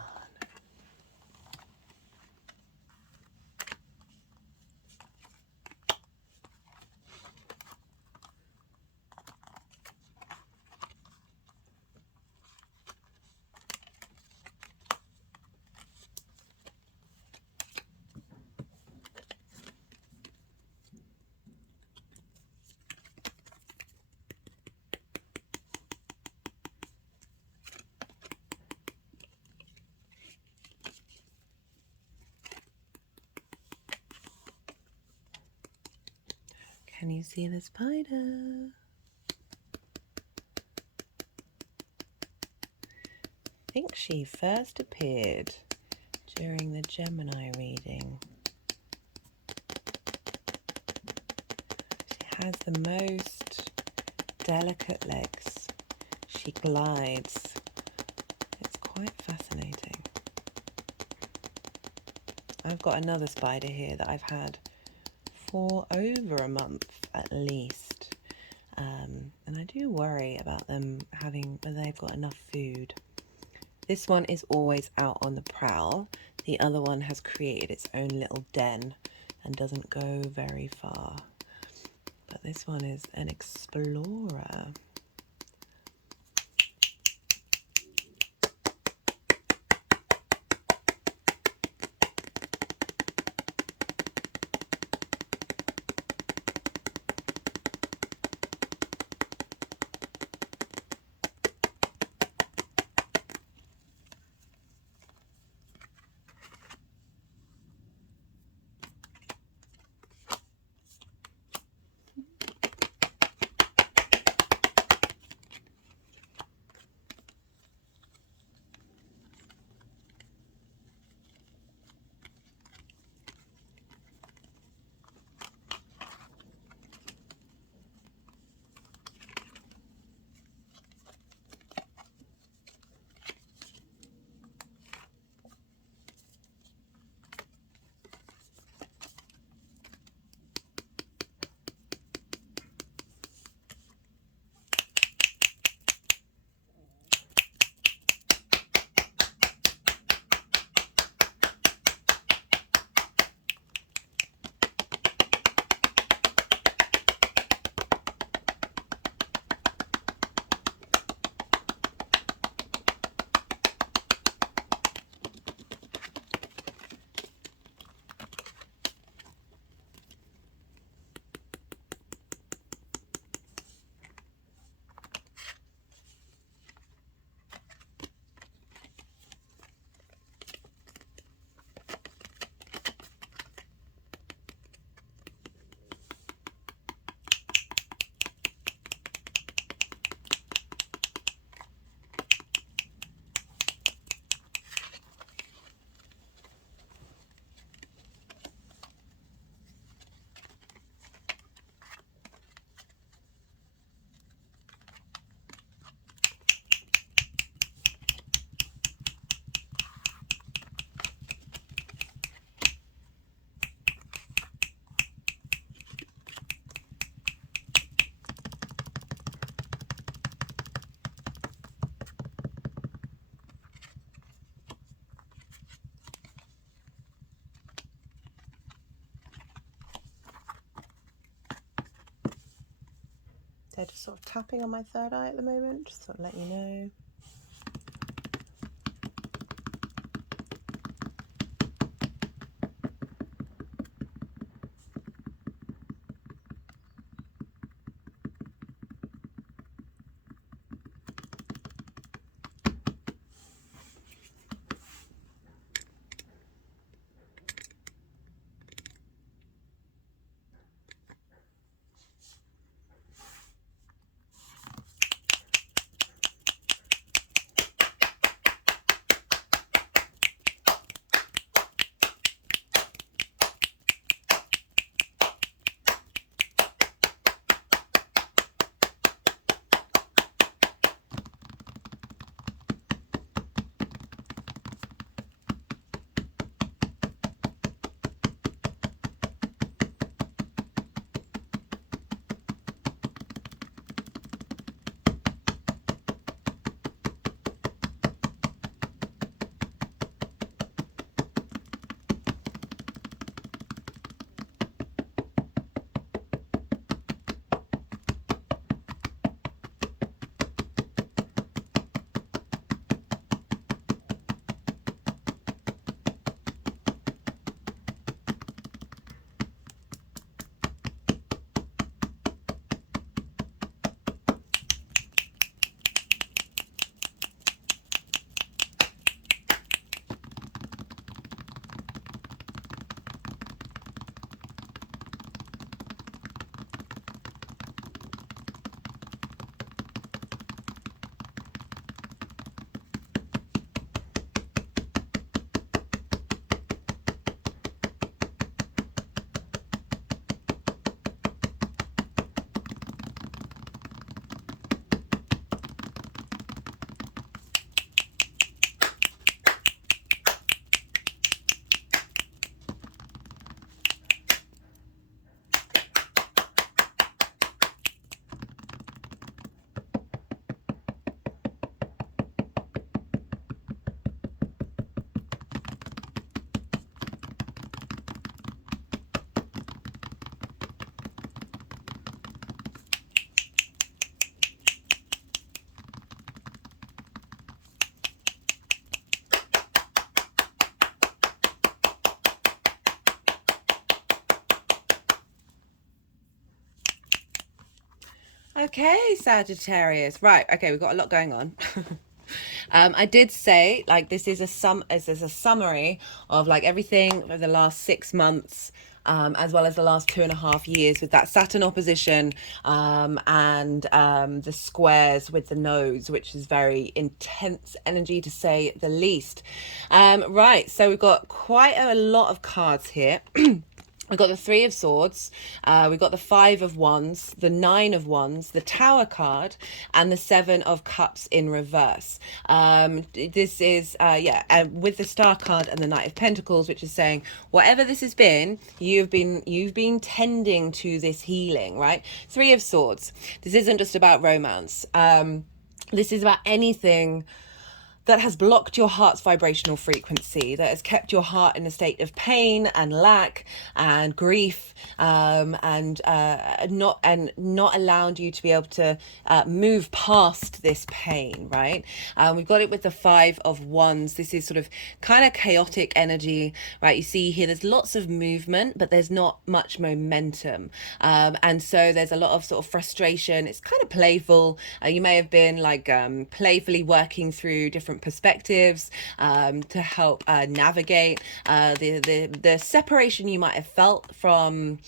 Can you see the spider? I think she first appeared during the Gemini reading. She has the most delicate legs. She glides. It's quite fascinating. I've got another spider here that I've had for over a month at least, and I do worry about them having, whether they've got enough food. This one is always out on the prowl. The other one has created its own little den and doesn't go very far, but this one is an explorer. So just sort of tapping on my third eye at the moment, just sort of let you know. Okay, Sagittarius. Right. Okay, we've got a lot going on. I did say like this is a summary of like everything over the last 6 months, as well as the last 2.5 years with that Saturn opposition, and the squares with the nodes, which is very intense energy to say the least. Right, so we've got quite a lot of cards here. We've got the Three of Swords, we've got the Five of Wands, the Nine of Wands, the Tower card, and the Seven of Cups in reverse. This is, with the Star card and the Knight of Pentacles, which is saying whatever this has been, you've been tending to this healing, right? Three of Swords. This isn't just about romance. This is about anything that has blocked your heart's vibrational frequency, that has kept your heart in a state of pain and lack and grief, and not allowed you to be able to move past this pain, right? We've got it with the Five of Wands. This is sort of kind of chaotic energy, right? You see here there's lots of movement, but there's not much momentum, and so there's a lot of sort of frustration. It's kind of playful. You may have been like playfully working through different perspectives to help navigate the separation you might have felt from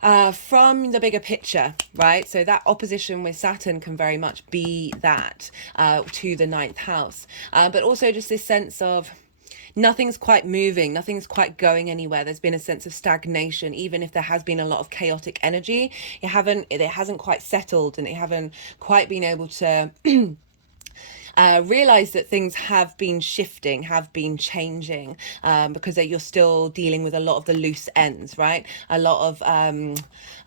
the bigger picture, right? So that opposition with Saturn can very much be that to the ninth house, but also just this sense of nothing's quite moving, nothing's quite going anywhere. There's been a sense of stagnation, even if there has been a lot of chaotic energy. It hasn't quite settled, and it haven't quite been able to realize that things have been shifting, have been changing, because you're still dealing with a lot of the loose ends, right? A lot of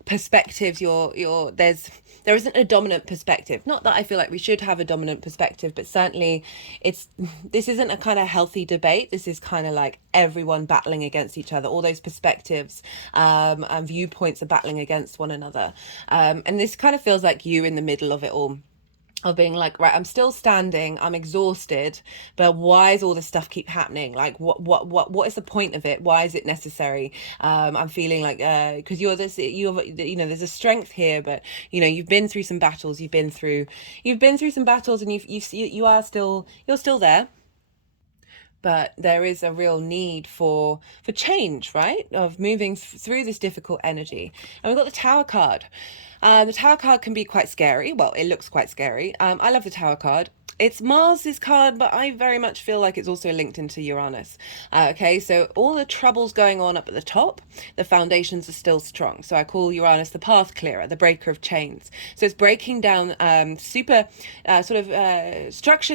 perspectives. There isn't a dominant perspective. Not that I feel like we should have a dominant perspective, but certainly this isn't a kind of healthy debate. This is kind of like everyone battling against each other. All those perspectives and viewpoints are battling against one another, and this kind of feels like you in the middle of it all, of being like, right, I'm still standing, I'm exhausted, but why is all this stuff keep happening? Like, what is the point of it? Why is it necessary? I'm feeling like, because there's a strength here, but you've been through some battles, you've been through some battles, and you're still there. But there is a real need for change, right? Of moving through this difficult energy. And we've got the Tower card. The Tower card can be quite scary. Well, it looks quite scary. I love the Tower card. It's Mars's card, but I very much feel like it's also linked into Uranus. Okay, so all the troubles going on up at the top, the foundations are still strong. So I call Uranus the path clearer, the breaker of chains. So it's breaking down structures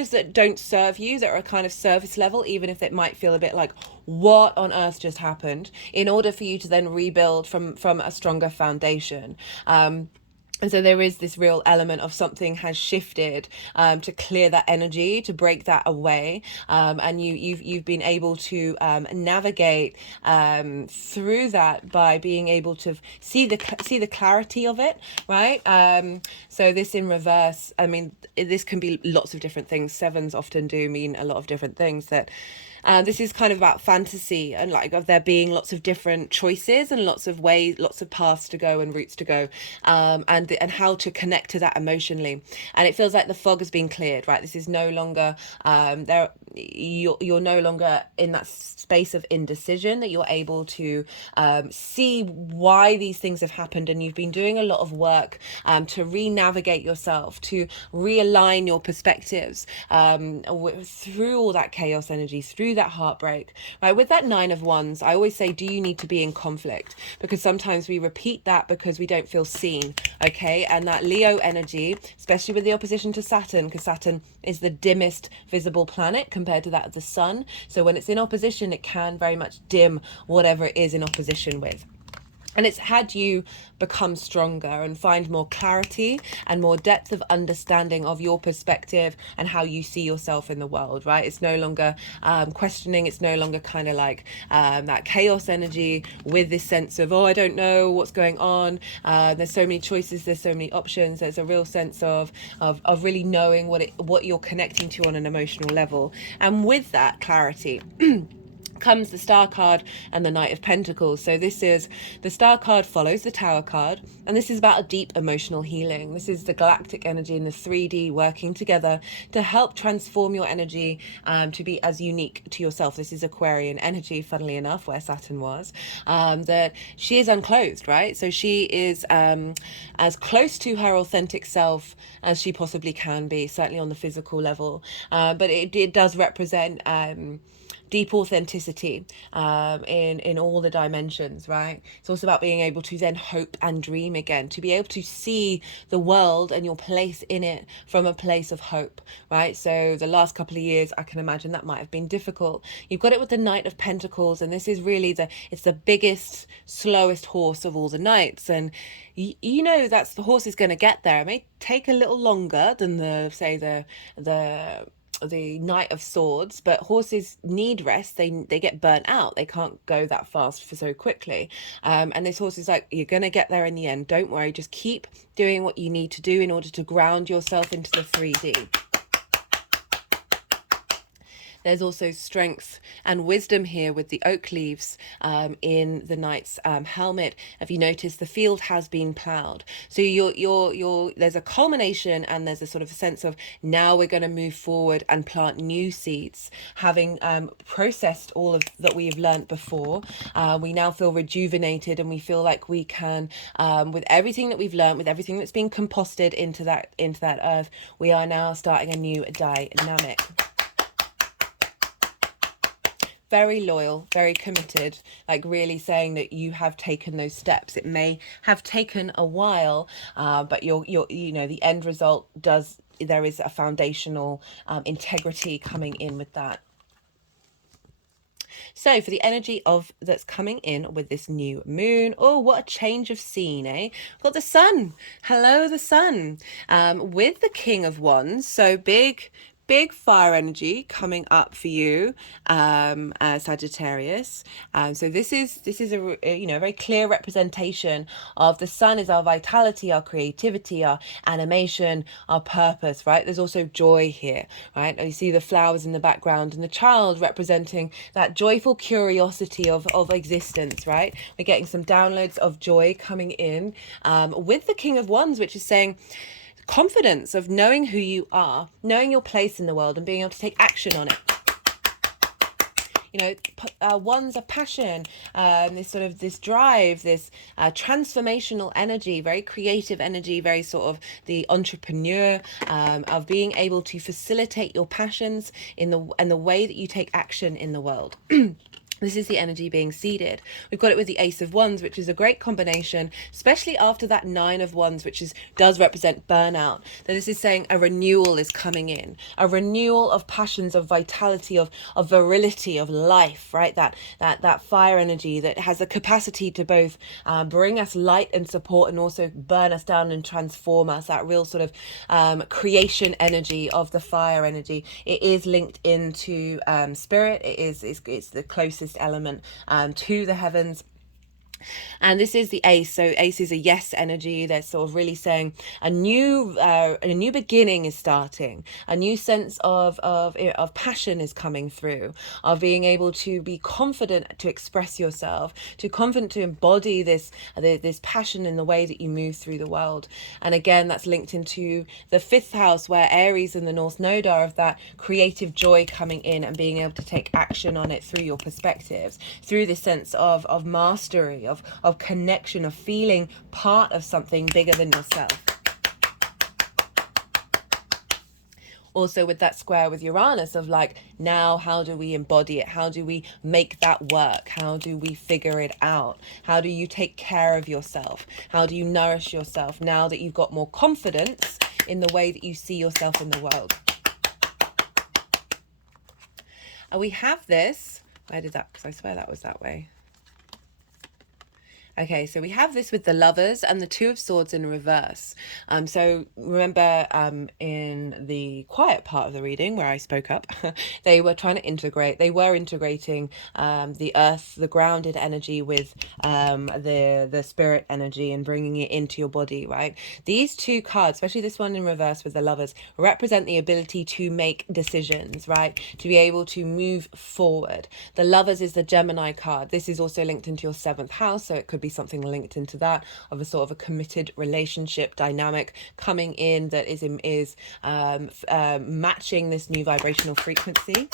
that don't serve you, that are a kind of surface level, even if it might feel a bit like, what on earth just happened, in order for you to then rebuild from a stronger foundation. And so there is this real element of something has shifted, to clear that energy, to break that away, and you've been able to navigate through that by being able to see the clarity of it, right? So this in reverse, I mean, this can be lots of different things. Sevens often do mean a lot of different things. That this is kind of about fantasy, and like of there being lots of different choices and lots of ways, lots of paths to go and routes to go, and how to connect to that emotionally. And it feels like the fog has been cleared, right? This is no longer you're no longer in that space of indecision, that you're able to see why these things have happened, and you've been doing a lot of work to re-navigate yourself, to realign your perspectives through all that chaos energy, through that heartbreak, right? With that Nine of Wands, I always say, do you need to be in conflict? Because sometimes we repeat that because we don't feel seen, okay? And that Leo energy, especially with the opposition to Saturn, because Saturn is the dimmest visible planet compared to that of the sun. So when it's in opposition, it can very much dim whatever it is in opposition with. And it's had you become stronger and find more clarity and more depth of understanding of your perspective and how you see yourself in the world, right? It's no longer questioning. It's no longer kind of like that chaos energy with this sense of, oh, I don't know what's going on. There's so many choices. There's so many options. There's a real sense of really knowing what you're connecting to on an emotional level. And with that clarity, comes the Star card and the Knight of Pentacles. So this is, the Star card follows the Tower card, and this is about a deep emotional healing. This is the galactic energy and the 3D working together to help transform your energy to be as unique to yourself. This is Aquarian energy, funnily enough, where Saturn was. That she is unclothed, right? So she is as close to her authentic self as she possibly can be, certainly on the physical level. But it does represent deep authenticity in all the dimensions, right? It's also about being able to then hope and dream again, to be able to see the world and your place in it from a place of hope, right? So the last couple of years, I can imagine that might have been difficult. You've got it with the Knight of Pentacles, and this is really it's the biggest, slowest horse of all the knights, and you know that's the horse is going to get there. It may take a little longer than the Knight of Swords, but horses need rest. They get burnt out. They can't go that fast for so quickly. And this horse is like, you're going to get there in the end. Don't worry. Just keep doing what you need to do in order to ground yourself into the 3D. There's also strength and wisdom here with the oak leaves in the knight's helmet. Have you noticed the field has been ploughed? So there's a culmination, and there's a sort of a sense of now we're going to move forward and plant new seeds. Having processed all of that we've learned before, we now feel rejuvenated, and we feel like we can, with everything that we've learned, with everything that's been composted into that earth, we are now starting a new dynamic. Very loyal, very committed, like really saying that you have taken those steps. It may have taken a while, but the end result there is a foundational integrity coming in with that. So for the energy that's coming in with this new moon, oh, what a change of scene, eh? We've got the sun. Hello, the sun, with the King of Wands. So big fire energy coming up for you, Sagittarius. So this is a very clear representation of the sun is our vitality, our creativity, our animation, our purpose, right? There's also joy here, right? You see the flowers in the background, and the child representing that joyful curiosity of existence, right? We're getting some downloads of joy coming in with the King of Wands, which is saying confidence of knowing who you are, knowing your place in the world, and being able to take action on it. Wands are passion, this drive, this transformational energy, very creative energy, very sort of the entrepreneur, of being able to facilitate your passions in the way that you take action in the world. This is the energy being seeded. We've got it with the Ace of Wands, which is a great combination, especially after that Nine of Wands, which does represent burnout. That this is saying a renewal is coming in, a renewal of passions, of vitality, of virility, of life, right? That fire energy that has the capacity to both bring us light and support, and also burn us down and transform us. That real sort of creation energy of the fire energy. It is linked into spirit. It's the closest element to the heavens. And this is the Ace. So Ace is a yes energy. They're sort of really saying a new beginning is starting. A new sense of passion is coming through, of being able to be confident to express yourself, to confident to embody this passion in the way that you move through the world. And again, that's linked into the 5th house, where Aries and the North Node are, of that creative joy coming in and being able to take action on it through your perspectives, through this sense of mastery, of connection, of feeling part of something bigger than yourself. Also with that square with Uranus of like, now how do we embody it? How do we make that work? How do we figure it out? How do you take care of yourself? How do you nourish yourself now that you've got more confidence in the way that you see yourself in the world? And we have this, where did that, because I swear that was that way. Okay, so we have this with the Lovers and the Two of Swords in reverse. So remember, in the quiet part of the reading where I spoke up, they were trying to integrate. They were integrating the earth, the grounded energy, with the spirit energy and bringing it into your body. Right. These two cards, especially this one in reverse with the Lovers, represent the ability to make decisions. Right. To be able to move forward. The Lovers is the Gemini card. This is also linked into your seventh house, so it could be something linked into that, of a sort of a committed relationship dynamic coming in that is matching this new vibrational frequency.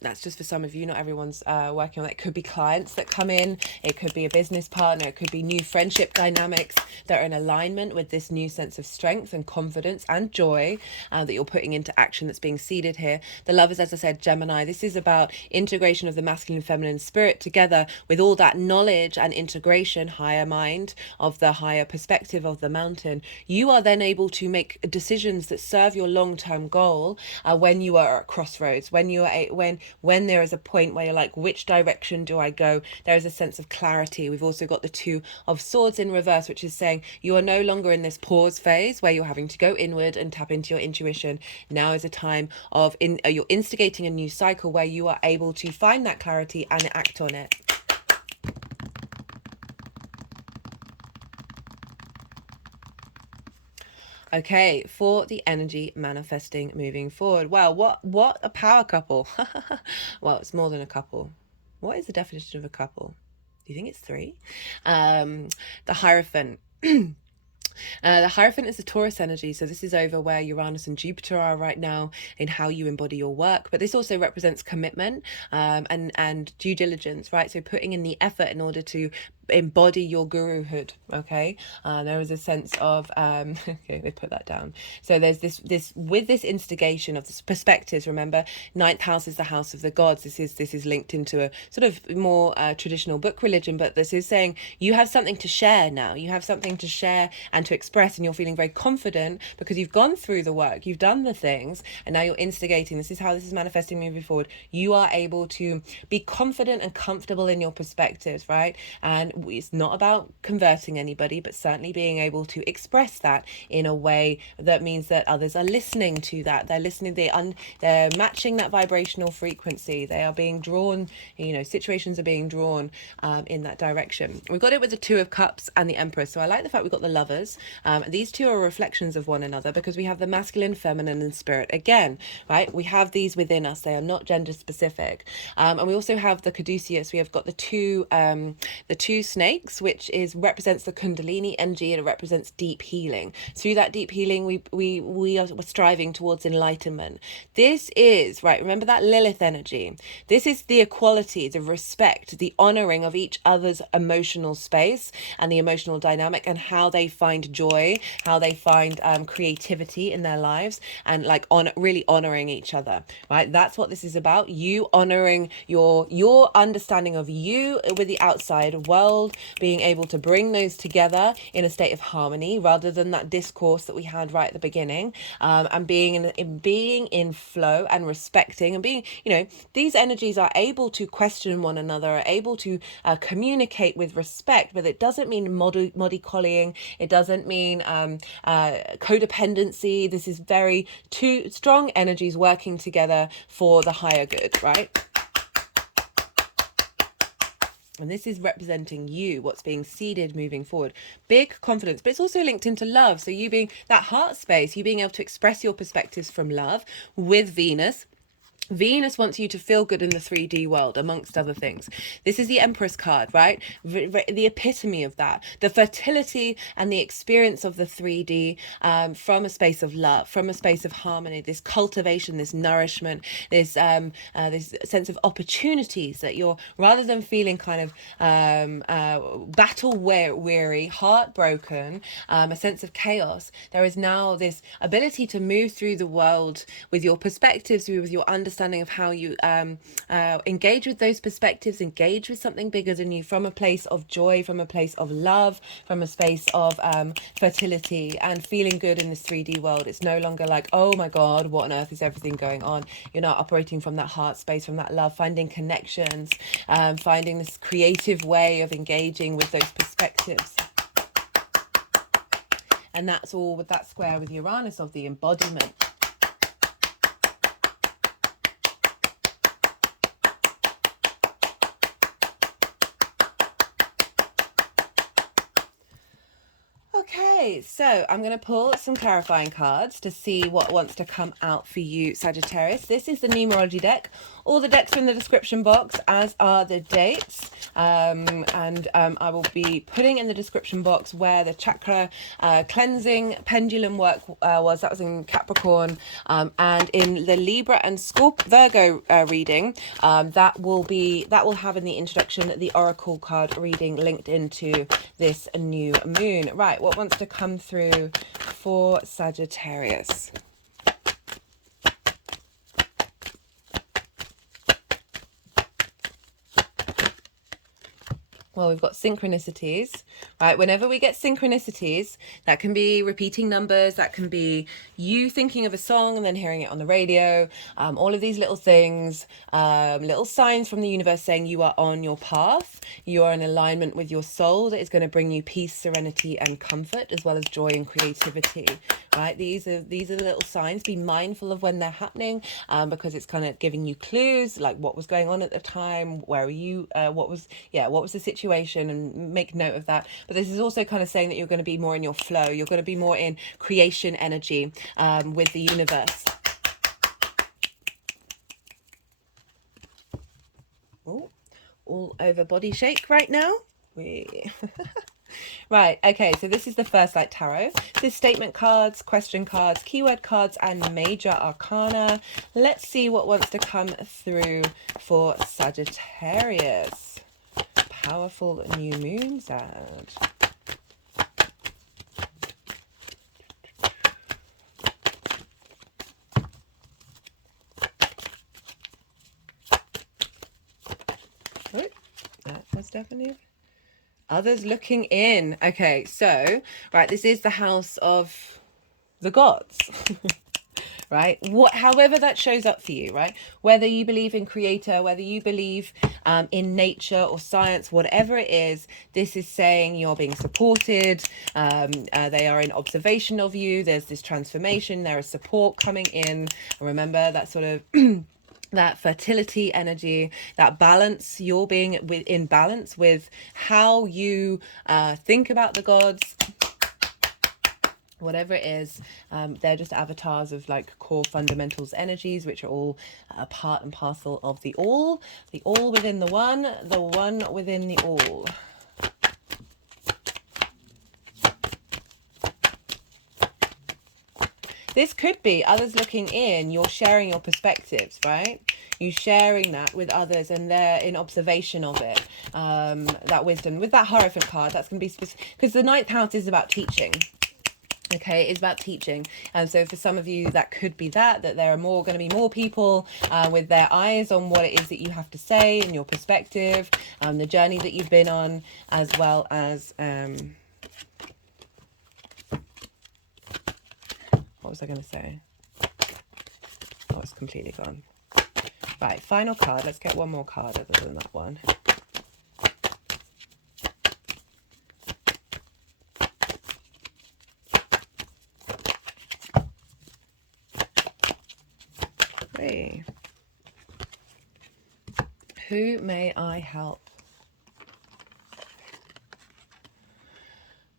That's just for some of you, not everyone's working on that. It could be clients that come in, it could be a business partner, it could be new friendship dynamics that are in alignment with this new sense of strength and confidence and joy that you're putting into action that's being seeded here. The Lovers, as I said, Gemini, this is about integration of the masculine and feminine spirit together with all that knowledge and integration, higher mind, of the higher perspective of the mountain. You are then able to make decisions that serve your long-term goal when you are at crossroads, when you are when there is a point where you're like, which direction do I go? There is a sense of clarity. We've also got the Two of Swords in reverse, which is saying you are no longer in this pause phase where you're having to go inward and tap into your intuition. Now is a time of you're instigating a new cycle where you are able to find that clarity and act on it. Okay, for the energy manifesting moving forward. Well, what a power couple. Well, it's more than a couple. What is the definition of a couple? Do you think it's three? The Hierophant. The Hierophant is the Taurus energy, so this is over where Uranus and Jupiter are right now in how you embody your work. But this also represents commitment and due diligence, right? So putting in the effort in order to embody your guruhood. Okay, there is a sense of okay, they put that down. So there's this with this instigation of this perspectives. Remember, ninth house is the house of the gods. This is linked into a sort of more traditional book religion, but this is saying you have something to share now. You have something to share and to express, and you're feeling very confident because you've gone through the work, you've done the things, and now you're instigating. This is how this is manifesting moving forward. You are able to be confident and comfortable in your perspectives, right? And it's not about converting anybody, but certainly being able to express that in a way that means that others are listening to that. They're listening, they're matching that vibrational frequency. They are being drawn, situations are being drawn in that direction. We've got it with the Two of Cups and the Empress. So I like the fact we've got the Lovers. These two are reflections of one another because we have the masculine, feminine, and spirit again, right? We have these within us. They are not gender specific. And we also have the Caduceus. We have got the two snakes, which represents the Kundalini energy, and it represents deep healing. Through that deep healing, we are striving towards enlightenment. This is, right, remember that Lilith energy. This is the equality, the respect, the honoring of each other's emotional space and the emotional dynamic, and how they find joy, how they find creativity in their lives, and really honoring each other, right? That's what this is about. You honoring your understanding of you with the outside world, being able to bring those together in a state of harmony rather than that discourse that we had right at the beginning, and being in flow and respecting and being, these energies are able to question one another, are able to communicate with respect, but it doesn't mean mollycoddling. It doesn't mean codependency. This is very two strong energies working together for the higher good, right? And this is representing you, what's being seeded moving forward. Big confidence, but it's also linked into love. So you being that heart space, you being able to express your perspectives from love with Venus. Venus wants you to feel good in the 3D world, amongst other things. This is the Empress card, right? The epitome of that. The fertility and the experience of the 3D from a space of love, from a space of harmony, this cultivation, this nourishment, this sense of opportunities that you're, rather than feeling kind of battle weary, heartbroken, a sense of chaos, there is now this ability to move through the world with your perspectives, with your understanding understanding of how you engage with those perspectives, engage with something bigger than you from a place of joy, from a place of love, from a space of fertility and feeling good in this 3D world. It's no longer like, oh my God, what on earth is everything going on? You're now operating from that heart space, from that love, finding connections, finding this creative way of engaging with those perspectives. And that's all with that square with Uranus of the embodiment. Okay, so I'm going to pull some clarifying cards to see what wants to come out for you, Sagittarius. This is the numerology deck. All the decks are in the description box, as are the dates. I will be putting in the description box where the chakra cleansing pendulum work was. That was in Capricorn. And in the Libra and Virgo reading, that will have in the introduction the oracle card reading linked into this new moon. Right, what wants to come through for Sagittarius? Well, we've got synchronicities, right? Whenever we get synchronicities, that can be repeating numbers, that can be you thinking of a song and then hearing it on the radio, all of these little things, little signs from the universe saying you are on your path, you are in alignment with your soul that is going to bring you peace, serenity, and comfort, as well as joy and creativity, right? These are the little signs. Be mindful of when they're happening, because it's kind of giving you clues, like what was going on at the time, where were you, what was the situation, and make note of that. But this is also kind of saying that you're going to be more in your flow, you're going to be more in creation energy with the universe. Ooh, all over body shake right now. Right, okay, so this is the First Light Tarot. This is statement cards, question cards, keyword cards, and major arcana. Let's see what wants to come through for Sagittarius. Powerful new moon, Sag. Oh, that was definitely others looking in. Okay, so right, this is the house of the gods. Right, however that shows up for you, right, whether you believe in creator, whether you believe in nature or science, whatever it is, this is saying you're being supported, they are in observation of you, there's this transformation, there is support coming in. Remember that sort of that fertility energy, that balance, you're being in balance with how you think about the gods. Whatever it is, they're just avatars of like core fundamentals energies, which are all part and parcel of the all within the one within the all. This could be others looking in, you're sharing your perspectives, right? You sharing that with others and they're in observation of it. That wisdom. With that Hierophant card, that's going to be specific, because the 9th house is about teaching. Okay, it's about teaching. And so for some of you, that could be that there are going to be more people with their eyes on what it is that you have to say and your perspective, the journey that you've been on, as well as... what was I going to say? Oh, it's completely gone. Right, final card. Let's get one more card other than that one. Hey. Who may I help?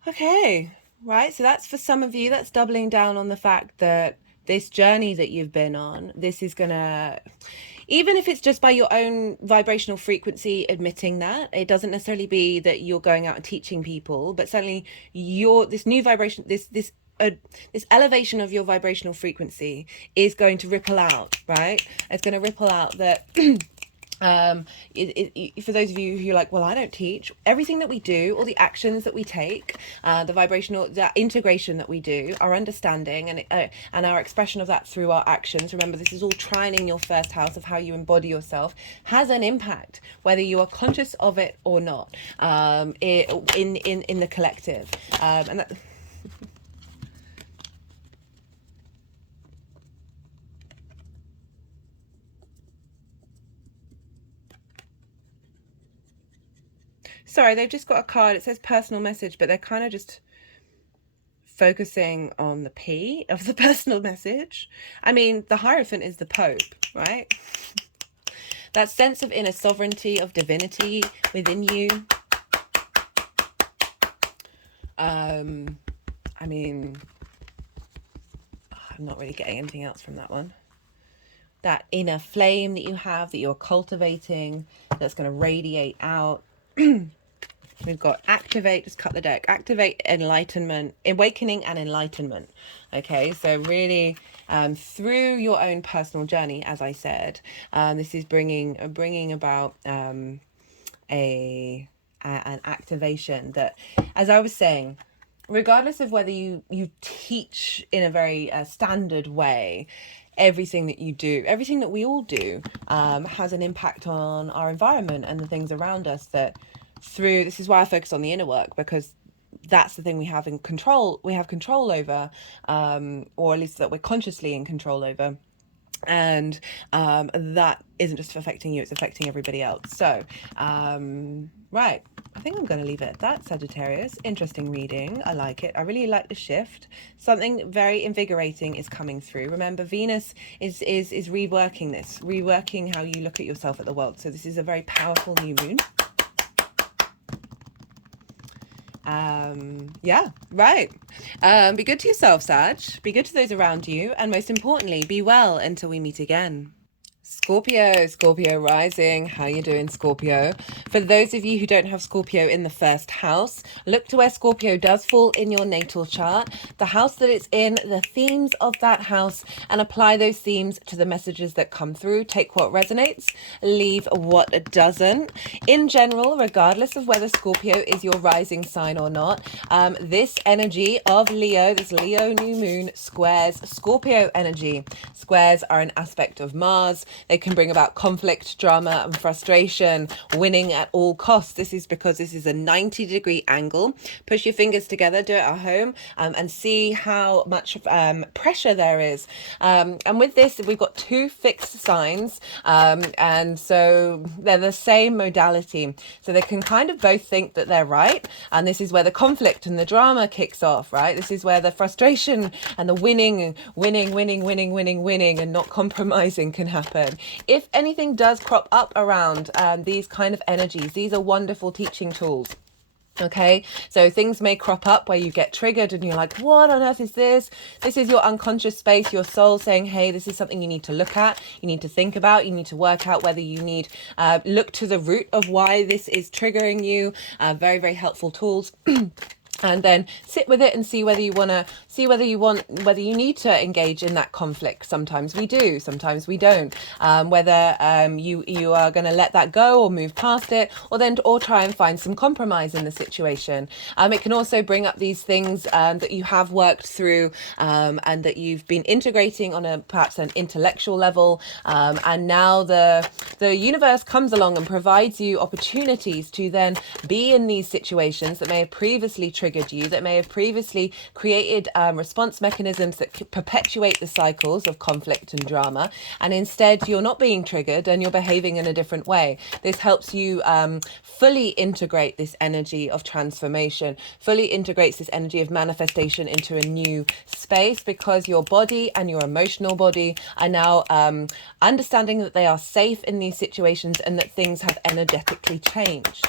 Okay, right, so that's for some of you, that's doubling down on the fact that this journey that you've been on, this is gonna, even if it's just by your own vibrational frequency, admitting that, it doesn't necessarily be that you're going out and teaching people, but certainly this new vibration, this elevation of your vibrational frequency is going to ripple out, right? It's going to ripple out that For those of you who are like, well, I don't teach, everything that we do, all the actions that we take, the vibrational, that integration that we do, our understanding and our expression of that through our actions, remember this is all trining your first house of how you embody yourself, has an impact whether you are conscious of it or not, in the collective, and that. Sorry, they've just got a card. It says personal message, but they're kind of just focusing on the P of the personal message. I mean, the Hierophant is the Pope, right? That sense of inner sovereignty, of divinity within you. I mean, I'm not really getting anything else from that one. That inner flame that you have, that you're cultivating, that's going to radiate out. We've got activate, just cut the deck, activate enlightenment, awakening and enlightenment. Okay, so really through your own personal journey, as I said, this is bringing about an activation that, as I was saying, regardless of whether you teach in a very standard way, everything that you do, everything that we all do, has an impact on our environment and the things around us. That through, this is why I focus on the inner work, because that's the thing we have control over, or at least that we're consciously in control over. And that isn't just affecting you, it's affecting everybody else. So right, I think I'm going to leave it at that, Sagittarius. Interesting reading. I like it. I really like the shift. Something very invigorating is coming through. Remember, Venus is reworking how you look at yourself, at the world. So this is a very powerful new moon. Yeah, right. Be good to yourself, Sag. Be good to those around you. And most importantly, be well until we meet again. Scorpio rising. How you doing, Scorpio? For those of you who don't have Scorpio in the first house, look to where Scorpio does fall in your natal chart, the house that it's in, the themes of that house, and apply those themes to the messages that come through. Take what resonates, leave what doesn't. In general, regardless of whether Scorpio is your rising sign or not, this energy of Leo, this Leo new moon, squares Scorpio energy. Squares are an aspect of Mars. They can bring about conflict, drama, and frustration, winning at all costs. This is because this is a 90-degree angle. Push your fingers together, do it at home, and see how much pressure there is. And with this, we've got two fixed signs, and so they're the same modality. So they can kind of both think that they're right, and this is where the conflict and the drama kicks off, right? This is where the frustration and the winning, and not compromising can happen. If anything does crop up around these kind of energies, these are wonderful teaching tools. Okay, so things may crop up where you get triggered and you're like, what on earth is this? This is your unconscious space, your soul saying, hey, this is something you need to look at, you need to think about, you need to work out whether you need, look to the root of why this is triggering you. Very, very helpful tools. And then sit with it and see whether you need to engage in that conflict. Sometimes we do, sometimes we don't. Whether you are going to let that go or move past it, or try and find some compromise in the situation. It can also bring up these things that you have worked through and that you've been integrating on perhaps an intellectual level. And now the universe comes along and provides you opportunities to then be in these situations that may have previously triggered you, that may have previously created response mechanisms that perpetuate the cycles of conflict and drama, and instead you're not being triggered and you're behaving in a different way. This helps you fully integrate this energy of transformation, fully integrates this energy of manifestation into a new space, because your body and your emotional body are now understanding that they are safe in these situations and that things have energetically changed.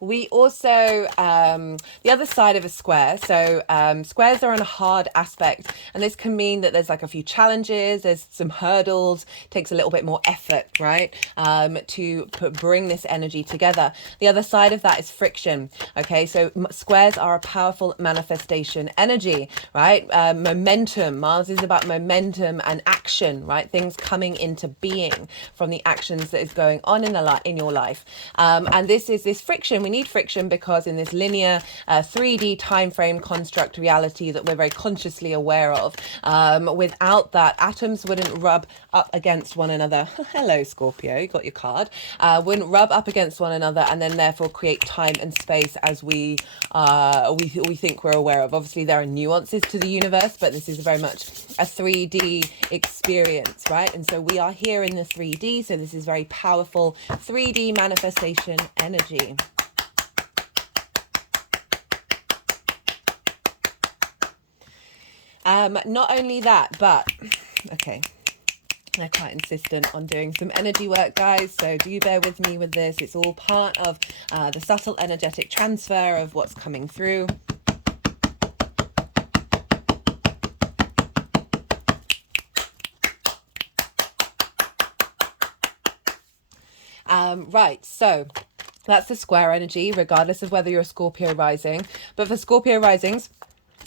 We also, the other side of a square, so squares are in a hard aspect, and this can mean that there's like a few challenges, there's some hurdles, takes a little bit more effort, right, to bring this energy together. The other side of that is friction, okay? So squares are a powerful manifestation energy, right? Momentum, Mars is about momentum and action, right? Things coming into being from the actions that is going on in your life. And this is this friction. We need friction because in this linear 3D time frame construct reality that we're very consciously aware of, without that, atoms wouldn't rub up against one another. Hello, Scorpio, you got your card. Wouldn't rub up against one another and then therefore create time and space as we think we're aware of. Obviously, there are nuances to the universe, but this is very much a 3D experience, right? And so we are here in the 3D, so this is very powerful 3D manifestation energy. Not only that, but okay, they're quite insistent on doing some energy work, guys, so do bear with me with this. It's all part of the subtle energetic transfer of what's coming through. Right, so that's the square energy, regardless of whether you're a Scorpio rising. But for Scorpio risings,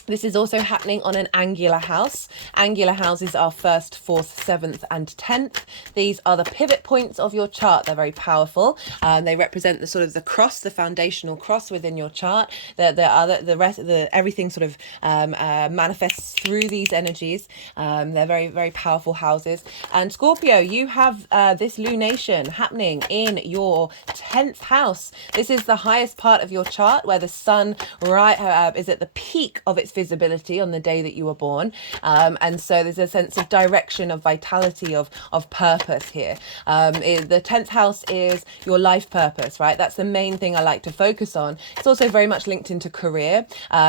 this is also happening on an angular house. Angular houses are 1st, 4th, 7th, and 10th. These are the pivot points of your chart. They're very powerful. They represent the sort of the cross, the foundational cross within your chart. Everything sort of manifests through these energies. They're very, very powerful houses. And Scorpio, you have this lunation happening in your 10th house. This is the highest part of your chart where the sun is at the peak of its visibility on the day that you were born, and so there's a sense of direction, of vitality, of purpose here. The 10th house is your life purpose, right? That's the main thing I like to focus on. It's also very much linked into career,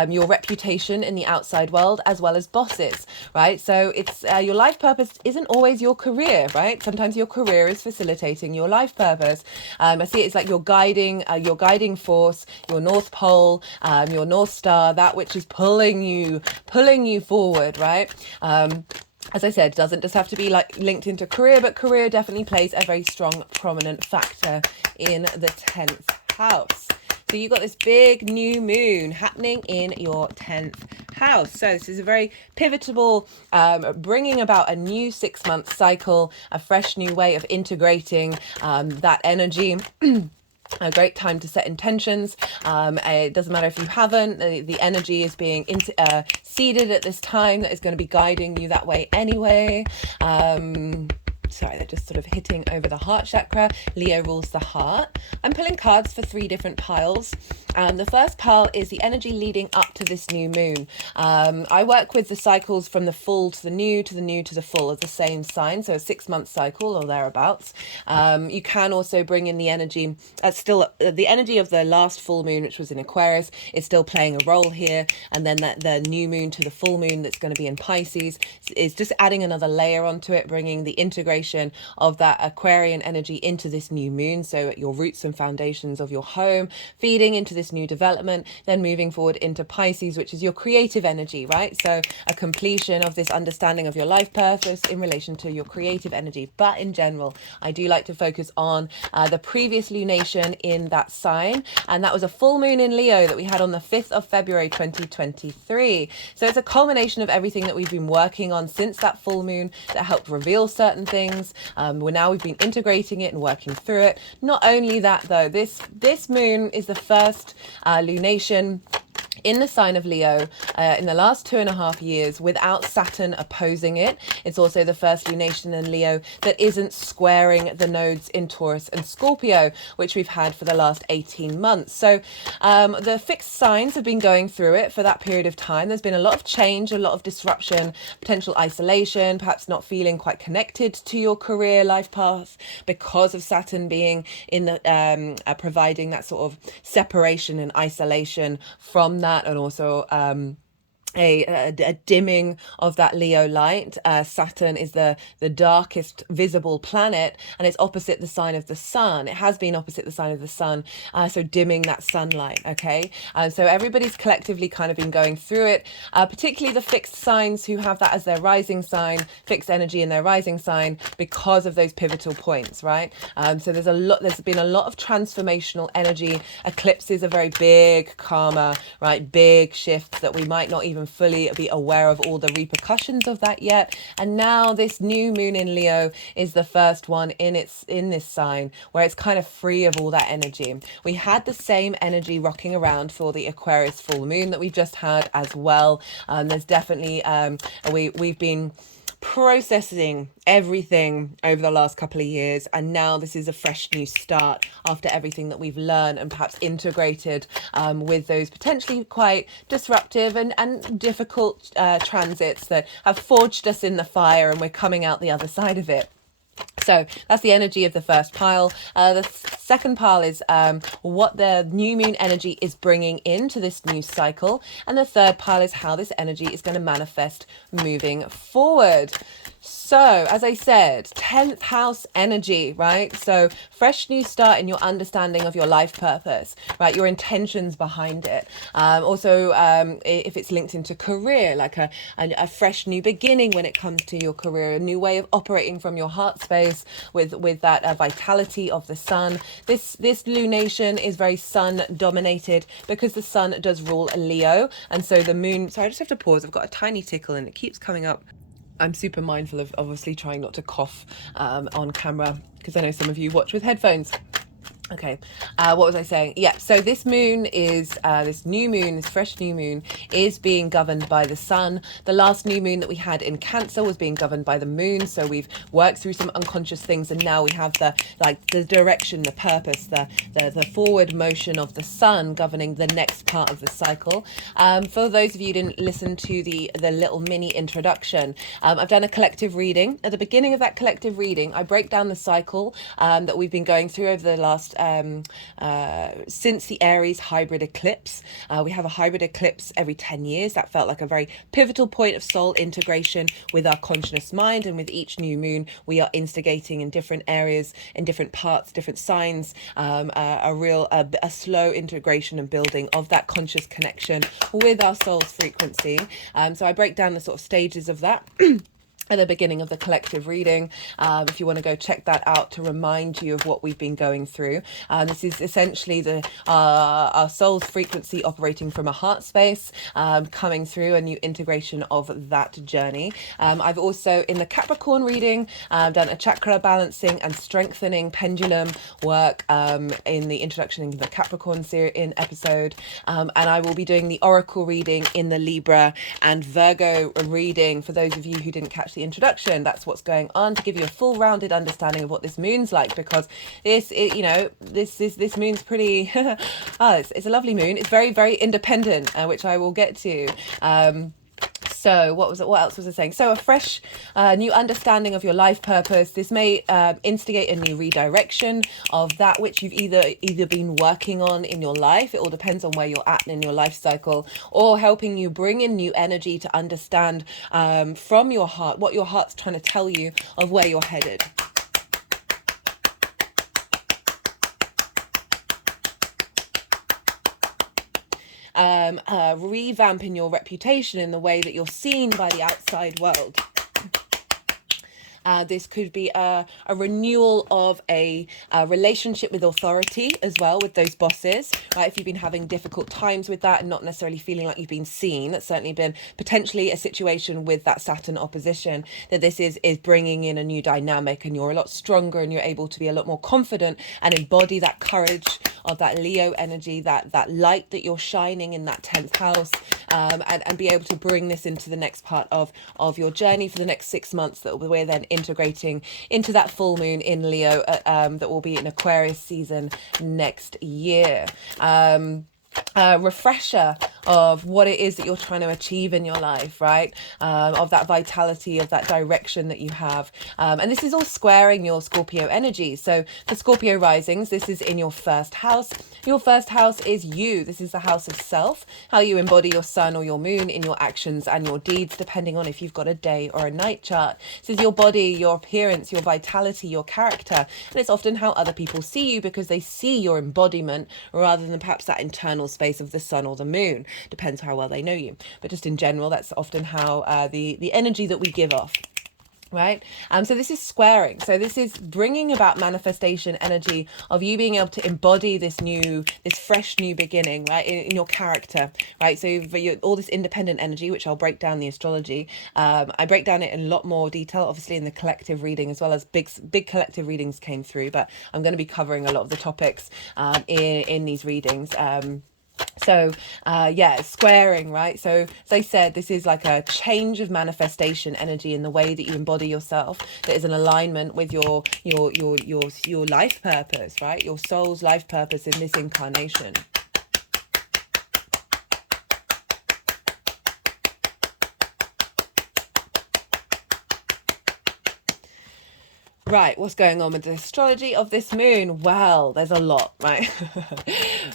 your reputation in the outside world, as well as bosses, right? So it's your life purpose isn't always your career, right? Sometimes your career is facilitating your life purpose. I see it's like your guiding force, your North Pole, your North Star, that which is pulling you forward, right? As I said, doesn't just have to be like linked into career, but career definitely plays a very strong, prominent factor in the 10th house. So you've got this big new moon happening in your 10th house. So this is a very pivotal, bringing about a new 6-month cycle, a fresh new way of integrating that energy. A great time to set intentions. It doesn't matter if you haven't, the energy is being seeded at this time that is going to be guiding you that way anyway. Sorry, they're just sort of hitting over the heart chakra. Leo rules the heart. I'm pulling cards for 3 different piles. The first pile is the energy leading up to this new moon. I work with the cycles from the full to the new, to the new to the full of the same sign, so a 6-month cycle or thereabouts. You can also bring in the energy, still the energy of the last full moon, which was in Aquarius, is still playing a role here, and then the new moon to the full moon that's going to be in Pisces is just adding another layer onto it, bringing the integration of that Aquarian energy into this new moon. So your roots and foundations of your home feeding into this new development, then moving forward into Pisces, which is your creative energy, right? So a completion of this understanding of your life purpose in relation to your creative energy. But in general, I do like to focus on the previous lunation in that sign, and that was a full moon in Leo that we had on the 5th of February 2023. So it's a culmination of everything that we've been working on since that full moon that helped reveal certain things. We've been integrating it and working through it. Not only that though, this moon is the first lunation in the sign of Leo in the last 2.5 years without Saturn opposing it. It's also the first lunation in Leo that isn't squaring the nodes in Taurus and Scorpio, which we've had for the last 18 months. So the fixed signs have been going through it for that period of time. There's been a lot of change, a lot of disruption, potential isolation, perhaps not feeling quite connected to your career life path because of Saturn being in the providing that sort of separation and isolation from that, and also a dimming of that Leo light. Saturn is the darkest visible planet, and it's opposite the sign of the sun. It has been opposite the sign of the sun, so dimming that sunlight. Okay, so everybody's collectively kind of been going through it, particularly the fixed signs who have that as their rising sign, fixed energy in their rising sign, because of those pivotal points, right? So there's been a lot of transformational energy. Eclipses are very big karma, right? Big shifts that we might not even fully be aware of all the repercussions of that yet. And now this new moon in Leo is the first one in this sign where it's kind of free of all that energy. We had the same energy rocking around for the Aquarius full moon that we've just had as well. There's definitely we've been processing everything over the last couple of years, and now this is a fresh new start after everything that we've learned and perhaps integrated with those potentially quite disruptive and difficult transits that have forged us in the fire, and we're coming out the other side of it. So that's the energy of the first pile. The second pile is what the new moon energy is bringing into this new cycle. And the third pile is how this energy is going to manifest moving forward. So, as I said, 10th house energy, right? So, fresh new start in your understanding of your life purpose, right? Your intentions behind it. Also, if it's linked into career, like a fresh new beginning when it comes to your career, a new way of operating from your heart space with that vitality of the sun. This lunation is very sun dominated because the sun does rule Leo. And so the moon, sorry, I just have to pause. I've got a tiny tickle and it keeps coming up. I'm super mindful of obviously trying not to cough on camera because I know some of you watch with headphones. Okay, what was I saying? Yeah, so this moon is, this new moon, this fresh new moon is being governed by the sun. The last new moon that we had in Cancer was being governed by the moon. So we've worked through some unconscious things, and now we have the direction, the purpose, the forward motion of the sun governing the next part of the cycle. For those of you who didn't listen to the little mini introduction, I've done a collective reading. At the beginning of that collective reading, I break down the cycle that we've been going through over the last since the Aries hybrid eclipse. We have a hybrid eclipse every 10 years. That felt like a very pivotal point of soul integration with our conscious mind, and with each new moon we are instigating in different areas, in different parts, different signs, a slow integration and building of that conscious connection with our soul's frequency. So I break down the sort of stages of that at the beginning of the collective reading, if you want to go check that out to remind you of what we've been going through. This is essentially our soul's frequency operating from a heart space, coming through a new integration of that journey. I've also, in the Capricorn reading, done a chakra balancing and strengthening pendulum work in the introduction in the Capricorn in episode, and I will be doing the oracle reading in the Libra and Virgo reading. For those of you who didn't catch the introduction, that's what's going on, to give you a full rounded understanding of what this moon's like, because this moon's pretty it's a lovely moon. It's very, very independent, which I will get to. So what else was I saying? So a fresh new understanding of your life purpose. This may instigate a new redirection of that which you've either been working on in your life. It all depends on where you're at in your life cycle, or helping you bring in new energy to understand from your heart what your heart's trying to tell you of where you're headed. Revamping your reputation in the way that you're seen by the outside world. This could be a renewal of a relationship with authority as well, with those bosses, right? If you've been having difficult times with that and not necessarily feeling like you've been seen, that's certainly been potentially a situation with that Saturn opposition, that this is bringing in a new dynamic, and you're a lot stronger and you're able to be a lot more confident and embody that courage of that Leo energy, that light that you're shining in that 10th house, and be able to bring this into the next part of your journey for the next 6 months that we're then integrating into that full moon in Leo that will be in Aquarius season next year. Refresher of what it is that you're trying to achieve in your life, right? Of that vitality, of that direction that you have. And this is all squaring your Scorpio energy. So for Scorpio risings, this is in your first house. Your first house is you. This is the house of self, how you embody your sun or your moon in your actions and your deeds, depending on if you've got a day or a night chart. This is your body, your appearance, your vitality, your character. And it's often how other people see you, because they see your embodiment rather than perhaps that internal space of the sun or the moon. Depends how well they know you. But just in general, that's often how the energy that we give off. Right. So this is squaring. So this is bringing about manifestation energy of you being able to embody this fresh new beginning, right, in your character, right? So for all this independent energy, which I'll break down the astrology. I break down it in a lot more detail, obviously in the collective reading, as well as big collective readings came through. But I'm going to be covering a lot of the topics in these readings. So squaring, right? So as I said, this is like a change of manifestation energy in the way that you embody yourself, that is an alignment with your life purpose, right? Your soul's life purpose in this incarnation. Right, what's going on with the astrology of this moon? Well, there's a lot, right?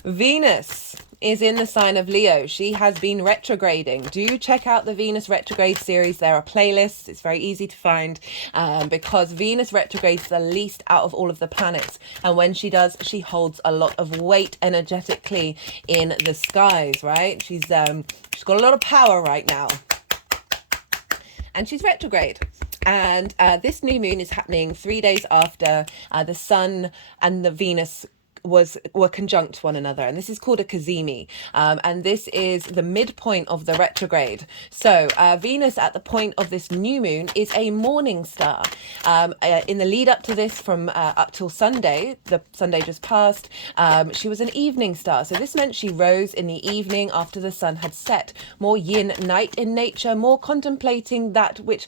Venus is in the sign of Leo. She has been retrograding. Do check out the Venus retrograde series. There are playlists. It's very easy to find because Venus retrogrades the least out of all of the planets. And when she does, she holds a lot of weight energetically in the skies, right? She's got a lot of power right now. And she's retrograde. And this new moon is happening 3 days after the Sun and the Venus were conjunct one another, and this is called a cazimi, and this is the midpoint of the retrograde. So Venus at the point of this new moon is a morning star. In the lead up to this, from up till Sunday, the Sunday just passed, she was an evening star. So this meant she rose in the evening after the sun had set, more yin night in nature, more contemplating that which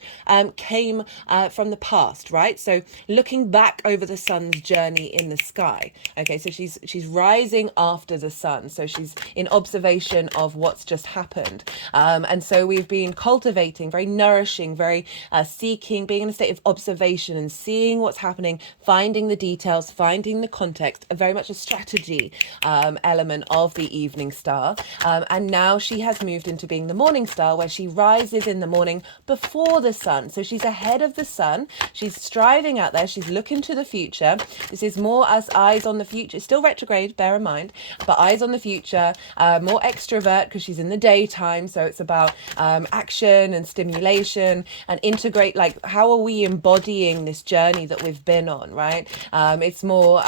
came from the past, right? So looking back over the sun's journey in the sky. Okay, so she's rising after the sun, so she's in observation of what's just happened, and so we've been cultivating, very nourishing, very seeking, being in a state of observation and seeing what's happening, finding the details, finding the context, very much a strategy element of the evening star, and now she has moved into being the morning star, where she rises in the morning before the sun. So she's ahead of the sun, she's striving out there, she's looking to the future. This is more as eyes on the future. It's still retrograde, bear in mind, but eyes on the future, more extrovert because she's in the daytime. So it's about action and stimulation and integrate, like, how are we embodying this journey that we've been on, right? It's more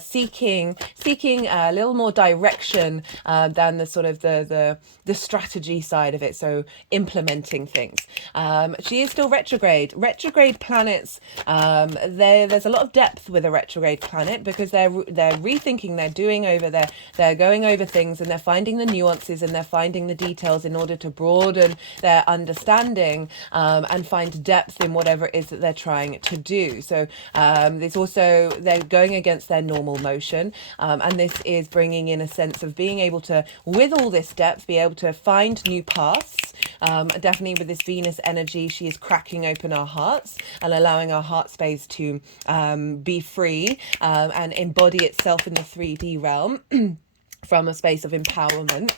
seeking a little more direction than the sort of the strategy side of it. So implementing things. She is still retrograde. Retrograde planets, there's a lot of depth with a retrograde planet, because they're rethinking, they're going over things, and they're finding the nuances and they're finding the details in order to broaden their understanding and find depth in whatever it is that they're trying to do. So there's also, they're going against their normal motion, and this is bringing in a sense of being able to, with all this depth, be able to find new paths. Definitely with this Venus energy, she is cracking open our hearts and allowing our heart space to be free and embody itself in the 3D realm from a space of empowerment.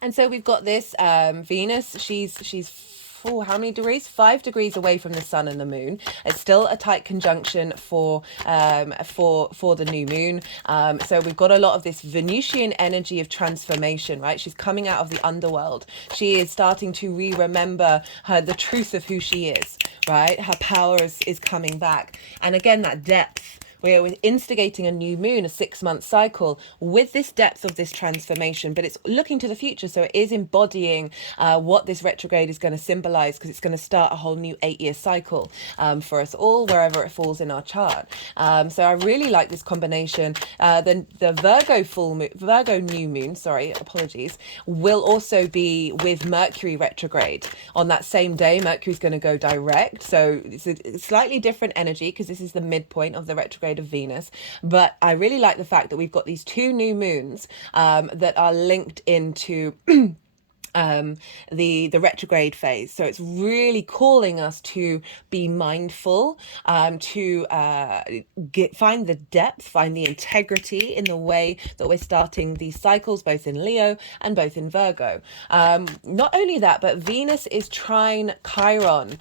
And so we've got this Venus, she's how many degrees? 5 degrees away from the sun and the moon. It's still a tight conjunction for the new moon. So we've got a lot of this Venusian energy of transformation, right? She's coming out of the underworld. She is starting to remember the truth of who she is, right? Her power is coming back. And again, that depth. We're instigating a new moon, a 6-month cycle, with this depth of this transformation, but it's looking to the future. So it is embodying what this retrograde is going to symbolize, because it's going to start a whole new 8-year cycle for us all, wherever it falls in our chart. So I really like this combination. The Virgo new moon, will also be with Mercury retrograde on that same day. Mercury's going to go direct. So it's a slightly different energy, because this is the midpoint of the retrograde retrograde of Venus. But I really like the fact that we've got these two new moons that are linked into the retrograde phase. So it's really calling us to be mindful, to find the depth, find the integrity in the way that we're starting these cycles, both in Leo and both in Virgo. Not only that, but Venus is trine Chiron.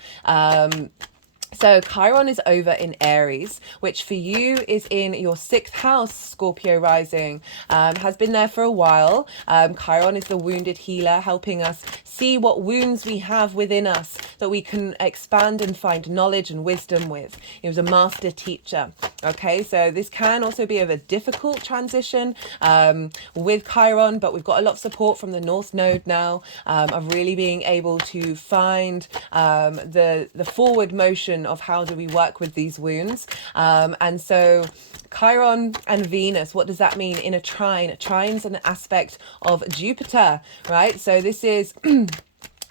So Chiron is over in Aries, which for you is in your 6th house, Scorpio rising, has been there for a while. Chiron is the wounded healer, helping us see what wounds we have within us that we can expand and find knowledge and wisdom with. He was a master teacher. Okay, so this can also be of a difficult transition with Chiron, but we've got a lot of support from the North Node now of really being able to find the forward motion of how do we work with these wounds. And so Chiron and Venus, what does that mean in a trine? A trine's an aspect of Jupiter, right? So this is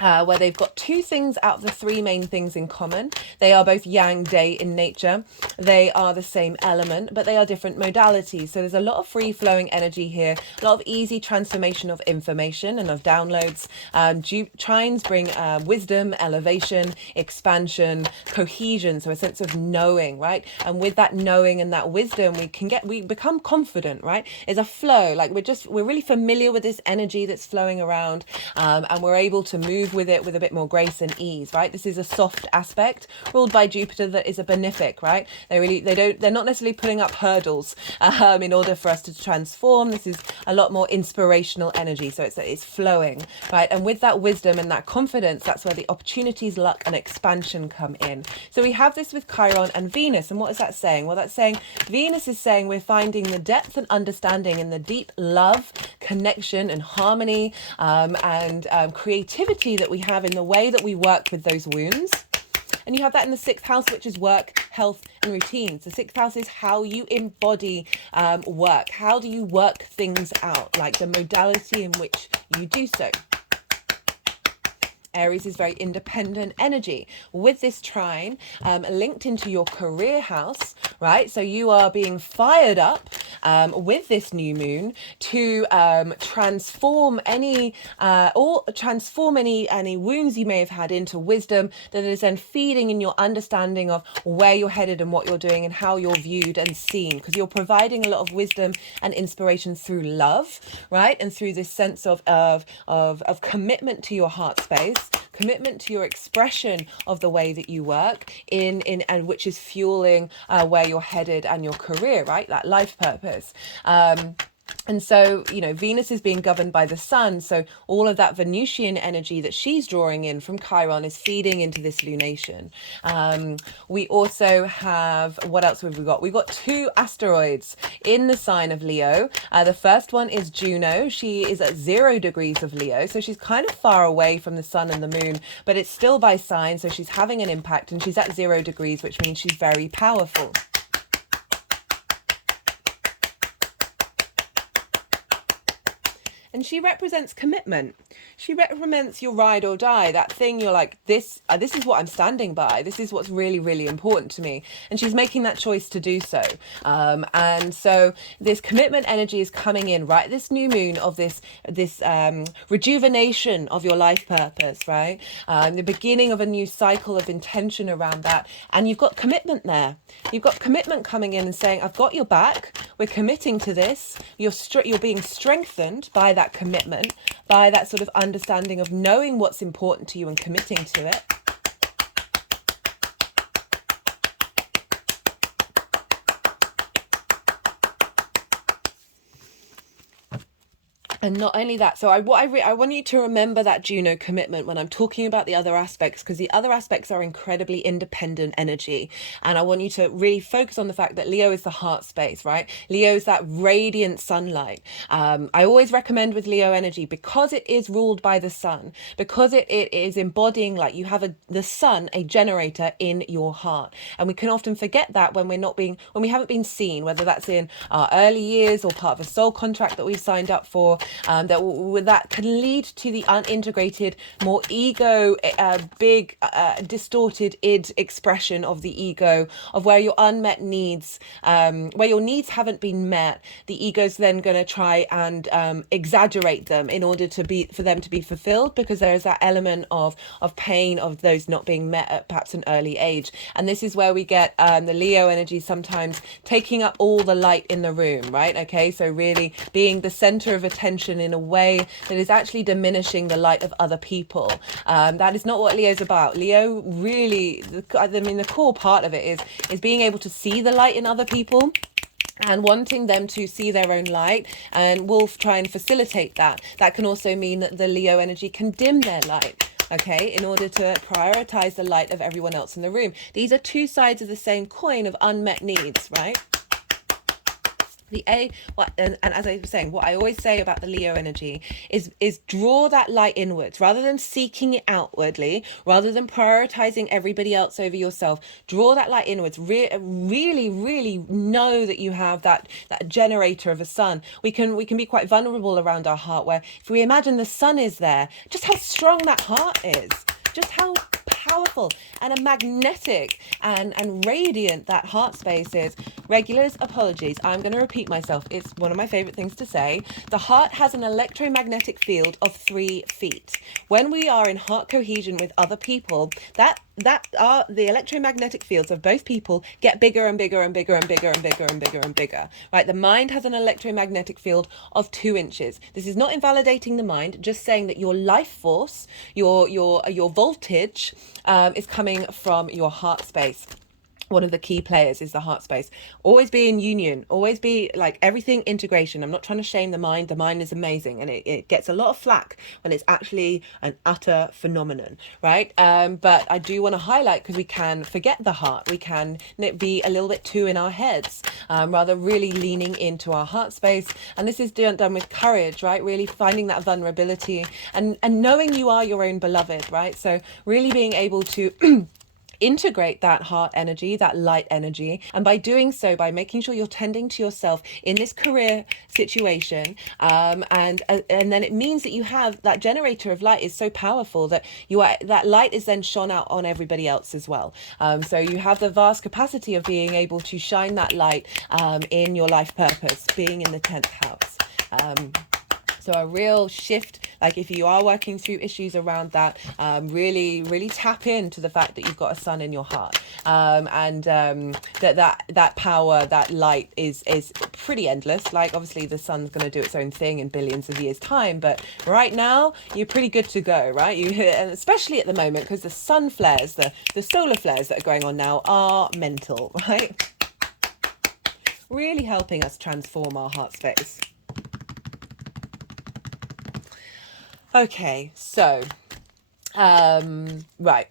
where they've got two things out of the three main things in common. They are both yang day in nature. They are the same element, but they are different modalities. So there's a lot of free flowing energy here, a lot of easy transformation of information and of downloads. Trines bring wisdom, elevation, expansion, cohesion, so a sense of knowing, right? And with that knowing and that wisdom, we become confident, right? It's a flow, like we're really familiar with this energy that's flowing around, and we're able to move with it with a bit more grace and ease, right? This is a soft aspect ruled by Jupiter that is a benefic, right? They're not necessarily putting up hurdles in order for us to transform. This is a lot more inspirational energy, so it's flowing, right? And with that wisdom and that confidence, that's where the opportunities, luck, and expansion come in. So we have this with Chiron and Venus, and what is that saying? Well, that's saying Venus is saying we're finding the depth and understanding in the deep love, connection, and harmony, and creativity that we have in the way that we work with those wounds. And you have that in the 6th house, which is work, health, and routines. The 6th house is how you embody work. How do you work things out, like the modality in which you do so. Aries is very independent energy. With this trine linked into your career house, right? So you are being fired up with this new moon to transform any wounds you may have had into wisdom that is then feeding in your understanding of where you're headed and what you're doing and how you're viewed and seen, because you're providing a lot of wisdom and inspiration through love, right? And through this sense of commitment to your heart space, commitment to your expression of the way that you work and which is fueling where you're headed and your career, right? That life purpose. And so, Venus is being governed by the sun. So all of that Venusian energy that she's drawing in from Chiron is feeding into this lunation. We also have, what else have we got? We've got 2 asteroids in the sign of Leo. The first one is Juno. She is at 0 degrees of Leo. So she's kind of far away from the sun and the moon, but it's still by sign. So she's having an impact, and she's at 0 degrees, which means she's very powerful. And she represents commitment. She represents your ride or die, that thing you're like, this is what I'm standing by. This is what's really, really important to me. And she's making that choice to do so. And so this commitment energy is coming in, right? This new moon of this rejuvenation of your life purpose, right? The beginning of a new cycle of intention around that. And you've got commitment there. You've got commitment coming in and saying, I've got your back. We're committing to this. You're being strengthened by that commitment, by that sort of understanding of knowing what's important to you and committing to it. And not only that, so I want you to remember that Juno commitment when I'm talking about the other aspects, because the other aspects are incredibly independent energy. And I want you to really focus on the fact that Leo is the heart space, right? Leo is that radiant sunlight. I always recommend with Leo energy, because it is ruled by the sun, because it is embodying, like you have the sun, a generator in your heart. And we can often forget that when we haven't been seen, whether that's in our early years or part of a soul contract that we've signed up for. that can lead to the unintegrated, more ego, big, distorted id expression of the ego, of where your unmet needs, where your needs haven't been met. The ego's then going to try and exaggerate them in order for them to be fulfilled, because there is that element of pain of those not being met at perhaps an early age. And this is where we get the Leo energy sometimes taking up all the light in the room, right? Okay, so really being the center of attention in a way that is actually diminishing the light of other people. That is not what Leo's about. Leo really, the core part of it is being able to see the light in other people and wanting them to see their own light, and we'll try and facilitate that. That can also mean that the Leo energy can dim their light, okay, in order to prioritize the light of everyone else in the room. These are two sides of the same coin of unmet needs, right? And as I was saying, what I always say about the Leo energy is draw that light inwards rather than seeking it outwardly, rather than prioritizing everybody else over yourself. Draw that light inwards. Really, really know that you have that generator of a sun. We can be quite vulnerable around our heart, where if we imagine the sun is there, just how strong that heart is, just how powerful and a magnetic and radiant that heart space is. Regulars, apologies, I'm going to repeat myself. It's one of my favorite things to say. The heart has an electromagnetic field of 3 feet. When we are in heart cohesion with other people, the electromagnetic fields of both people get bigger and bigger and bigger and bigger and bigger and bigger and bigger, right? The mind has an electromagnetic field of 2 inches. This is not invalidating the mind, just saying that your life force, your voltage is coming from your heart space. One of the key players is the heart space. Always be in union, always be like everything integration. I'm not trying to shame the mind. The mind is amazing, and it gets a lot of flack when it's actually an utter phenomenon, right? But I do want to highlight, because we can forget the heart. We can be a little bit too in our heads, rather really leaning into our heart space. And this is done with courage, right? Really finding that vulnerability and knowing you are your own beloved, right? So really being able to integrate that heart energy, that light energy, and by doing so, by making sure you're tending to yourself in this career situation, and then it means that you have that generator of light is so powerful that that light is then shone out on everybody else as well. So you have the vast capacity of being able to shine that light in your life purpose, being in the 10th house. So a real shift, like if you are working through issues around that, really, really tap into the fact that you've got a sun in your heart, and that power, that light is pretty endless. Like obviously the sun's going to do its own thing in billions of years time, but right now you're pretty good to go, right? And especially at the moment, because the sun flares, the solar flares that are going on now are mental, right? Really helping us transform our heart space. Okay, so, right.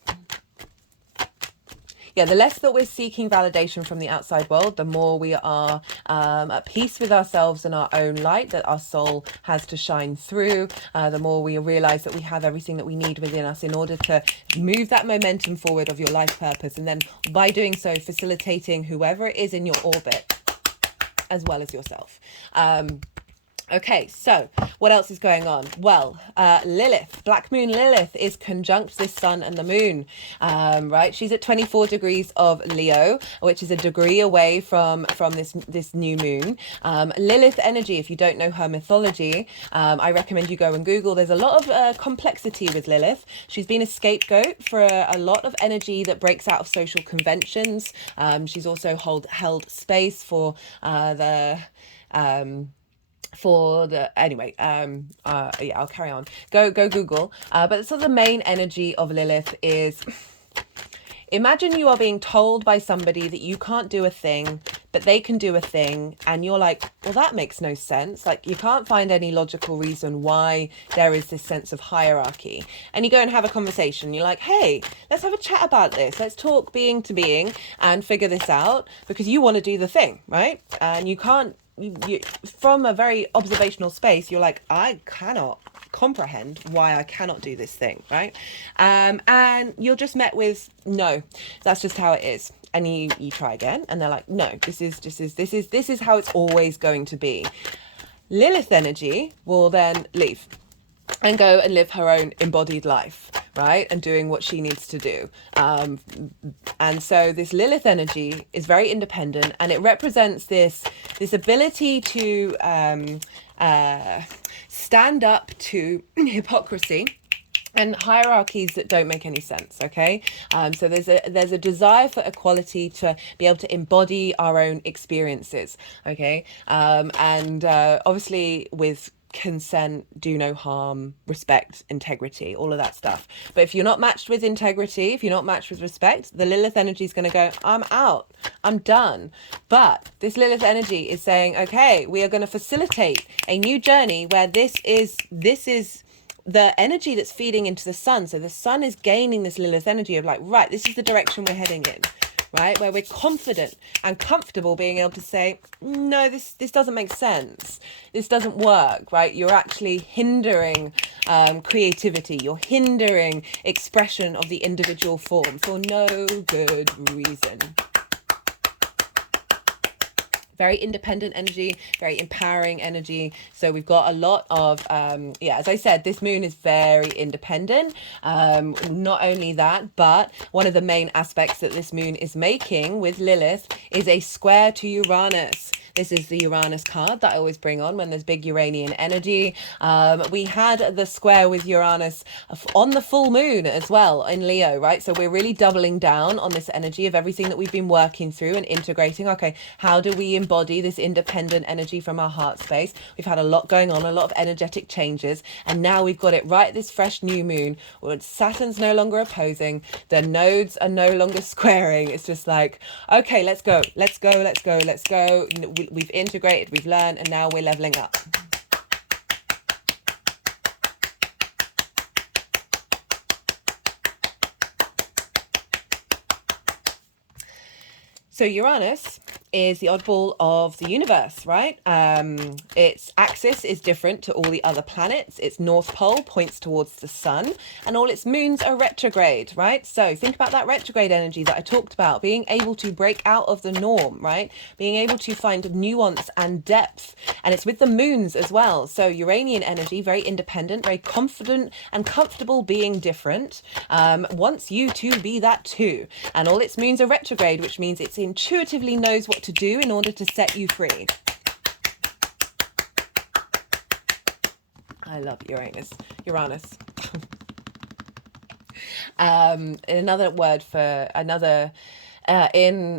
Yeah, the less that we're seeking validation from the outside world, the more we are at peace with ourselves and our own light that our soul has to shine through, the more we realize that we have everything that we need within us in order to move that momentum forward of your life purpose. And then by doing so, facilitating whoever it is in your orbit, as well as yourself. Okay, so what else is going on? Well, Lilith, Black Moon Lilith is conjunct this sun and the moon, right? She's at 24 degrees of Leo, which is a degree away from this new moon. Lilith energy, if you don't know her mythology, I recommend you go and Google. There's a lot of complexity with Lilith. She's been a scapegoat for a lot of energy that breaks out of social conventions. She's also held space for yeah, I'll carry on. Go Google. But so the main energy of Lilith is, imagine you are being told by somebody that you can't do a thing, but they can do a thing, and you're like, well, that makes no sense. Like, you can't find any logical reason why there is this sense of hierarchy. And you go and have a conversation. You're like, hey, let's have a chat about this. Let's talk being to being and figure this out, because you want to do the thing, right? And you can't, from a very observational space, you're like, I cannot comprehend why I cannot do this thing, right? And you're just met with, no, that's just how it is. And you try again, and they're like, no, this is how it's always going to be. Lilith energy will then leave and go and live her own embodied life, right? And doing what she needs to do. And so this Lilith energy is very independent, and it represents this ability to stand up to hypocrisy and hierarchies that don't make any sense. Okay, so there's a desire for equality, to be able to embody our own experiences. Okay, and obviously with consent, do no harm, respect, integrity, all of that stuff. But if you're not matched with integrity, if you're not matched with respect, the Lilith energy is going to go, I'm out, I'm done. But this Lilith energy is saying, okay, we are going to facilitate a new journey where this is the energy that's feeding into the sun. So the sun is gaining this Lilith energy of like, right, this is the direction we're heading in, right? Where we're confident and comfortable being able to say, no, this doesn't make sense. This doesn't work, right? You're actually hindering creativity. You're hindering expression of the individual form for no good reason. Very independent energy, very empowering energy. So we've got a lot of, as I said, this moon is very independent. Not only that, but one of the main aspects that this moon is making with Lilith is a square to Uranus. This is the Uranus card that I always bring on when there's big Uranian energy. We had the square with Uranus on the full moon as well in Leo, right? So we're really doubling down on this energy of everything that we've been working through and integrating. Okay, how do we embody this independent energy from our heart space? We've had a lot going on, a lot of energetic changes, and now we've got it right at this fresh new moon where Saturn's no longer opposing, the nodes are no longer squaring. It's just like, okay, let's go. We've integrated, we've learned, and now we're leveling up. So Uranus is the oddball of the universe, right? Its axis is different to all the other planets. Its north pole points towards the sun, and all its moons are retrograde, right? So think about that retrograde energy that I talked about, being able to break out of the norm, right? Being able to find nuance and depth. And it's with the moons as well. So Uranian energy, very independent, very confident and comfortable being different, wants you to be that too. And all its moons are retrograde, which means it intuitively knows what to do in order to set you free. I love Uranus. Another word for another in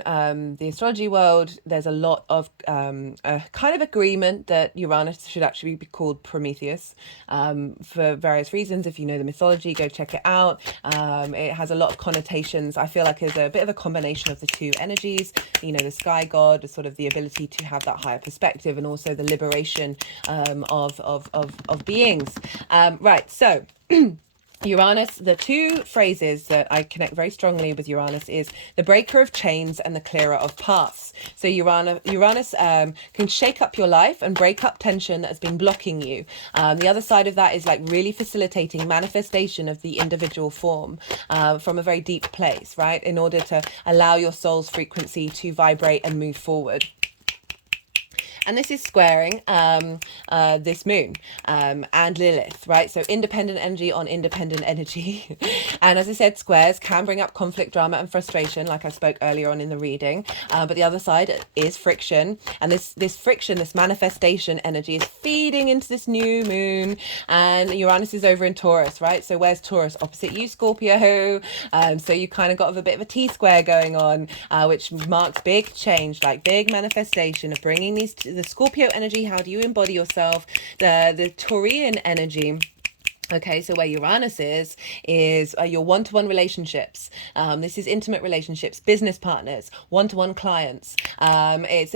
the astrology world, there's a lot of a kind of agreement that Uranus should actually be called Prometheus for various reasons. If you know the mythology, go check it out. It has a lot of connotations. I feel like there's a bit of a combination of the two energies, you know, the sky god, sort of the ability to have that higher perspective, and also the liberation of beings. Right, so Uranus, the two phrases that I connect very strongly with Uranus is the breaker of chains and the clearer of paths. So Uranus can shake up your life and break up tension that has been blocking you. The other side of that is like really facilitating manifestation of the individual form from a very deep place, right? In order to allow your soul's frequency to vibrate and move forward. And this is squaring this moon and Lilith, right? So independent energy on independent energy. And as I said, squares can bring up conflict, drama, and frustration, like I spoke earlier on in the reading. But the other side is friction. And this friction, this manifestation energy is feeding into this new moon. And Uranus is over in Taurus, right? So where's Taurus? Opposite you, Scorpio. So you kind of got a bit of a T-square going on, which marks big change, like big manifestation of bringing these the Scorpio energy. How do you embody yourself? The Taurian energy. Okay, so where Uranus is your one-to-one relationships. This is intimate relationships, business partners, one-to-one clients. It's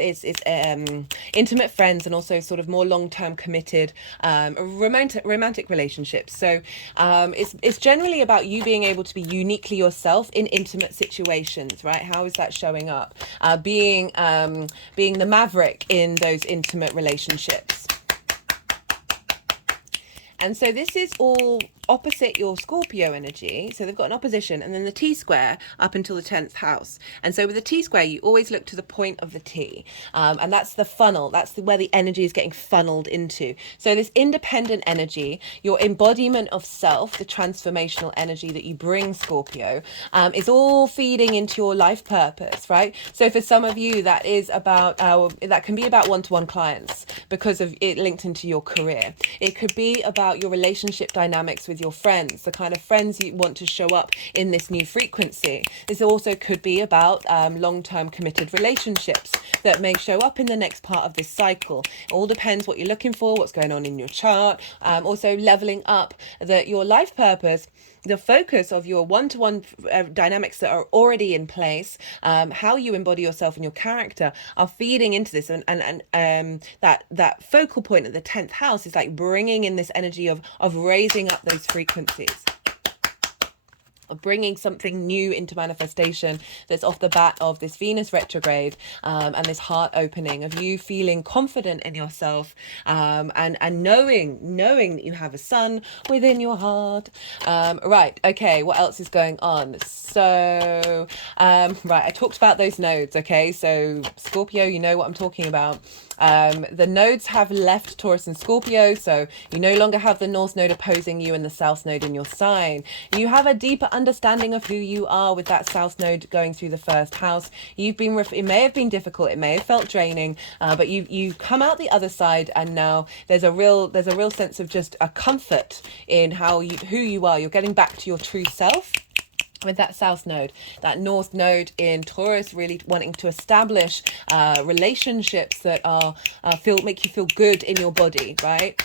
intimate friends, and also sort of more long-term committed romantic relationships. So it's generally about you being able to be uniquely yourself in intimate situations, right? How is that showing up? Being the maverick in those intimate relationships. And so this is all opposite your Scorpio energy. So they've got an opposition, and then the T-square up until the 10th house. And so with the T-square, you always look to the point of the T. And that's the funnel. That's where the energy is getting funneled into. So this independent energy, your embodiment of self, the transformational energy that you bring, Scorpio, is all feeding into your life purpose, right? So for some of you, that is about that can be about one-to-one clients because of it linked into your career. It could be about your relationship dynamics with your friends, the kind of friends you want to show up in this new frequency. This also could be about long-term committed relationships that may show up in the next part of this cycle. It all depends what you're looking for, what's going on in your chart. Also leveling up your life purpose, the focus of your one-to-one dynamics that are already in place, how you embody yourself and your character are feeding into this, and that focal point at the 10th house is like bringing in this energy of raising up those frequencies, of bringing something new into manifestation that's off the bat of this Venus retrograde, and this heart opening of you feeling confident in yourself, and knowing that you have a sun within your heart. Right, okay, what else is going on? So right, I talked about those nodes. Okay, so Scorpio, you know what I'm talking about. The nodes have left Taurus and Scorpio, so you no longer have the North node opposing you and the South node in your sign. You have a deeper understanding of who you are with that South node going through the first house. It may have been difficult, it may have felt draining, but you come out the other side, and now there's a real sense of just a comfort in who you are. You're getting back to your true self with that South node. That North node in Taurus really wanting to establish relationships that make you feel good in your body, right?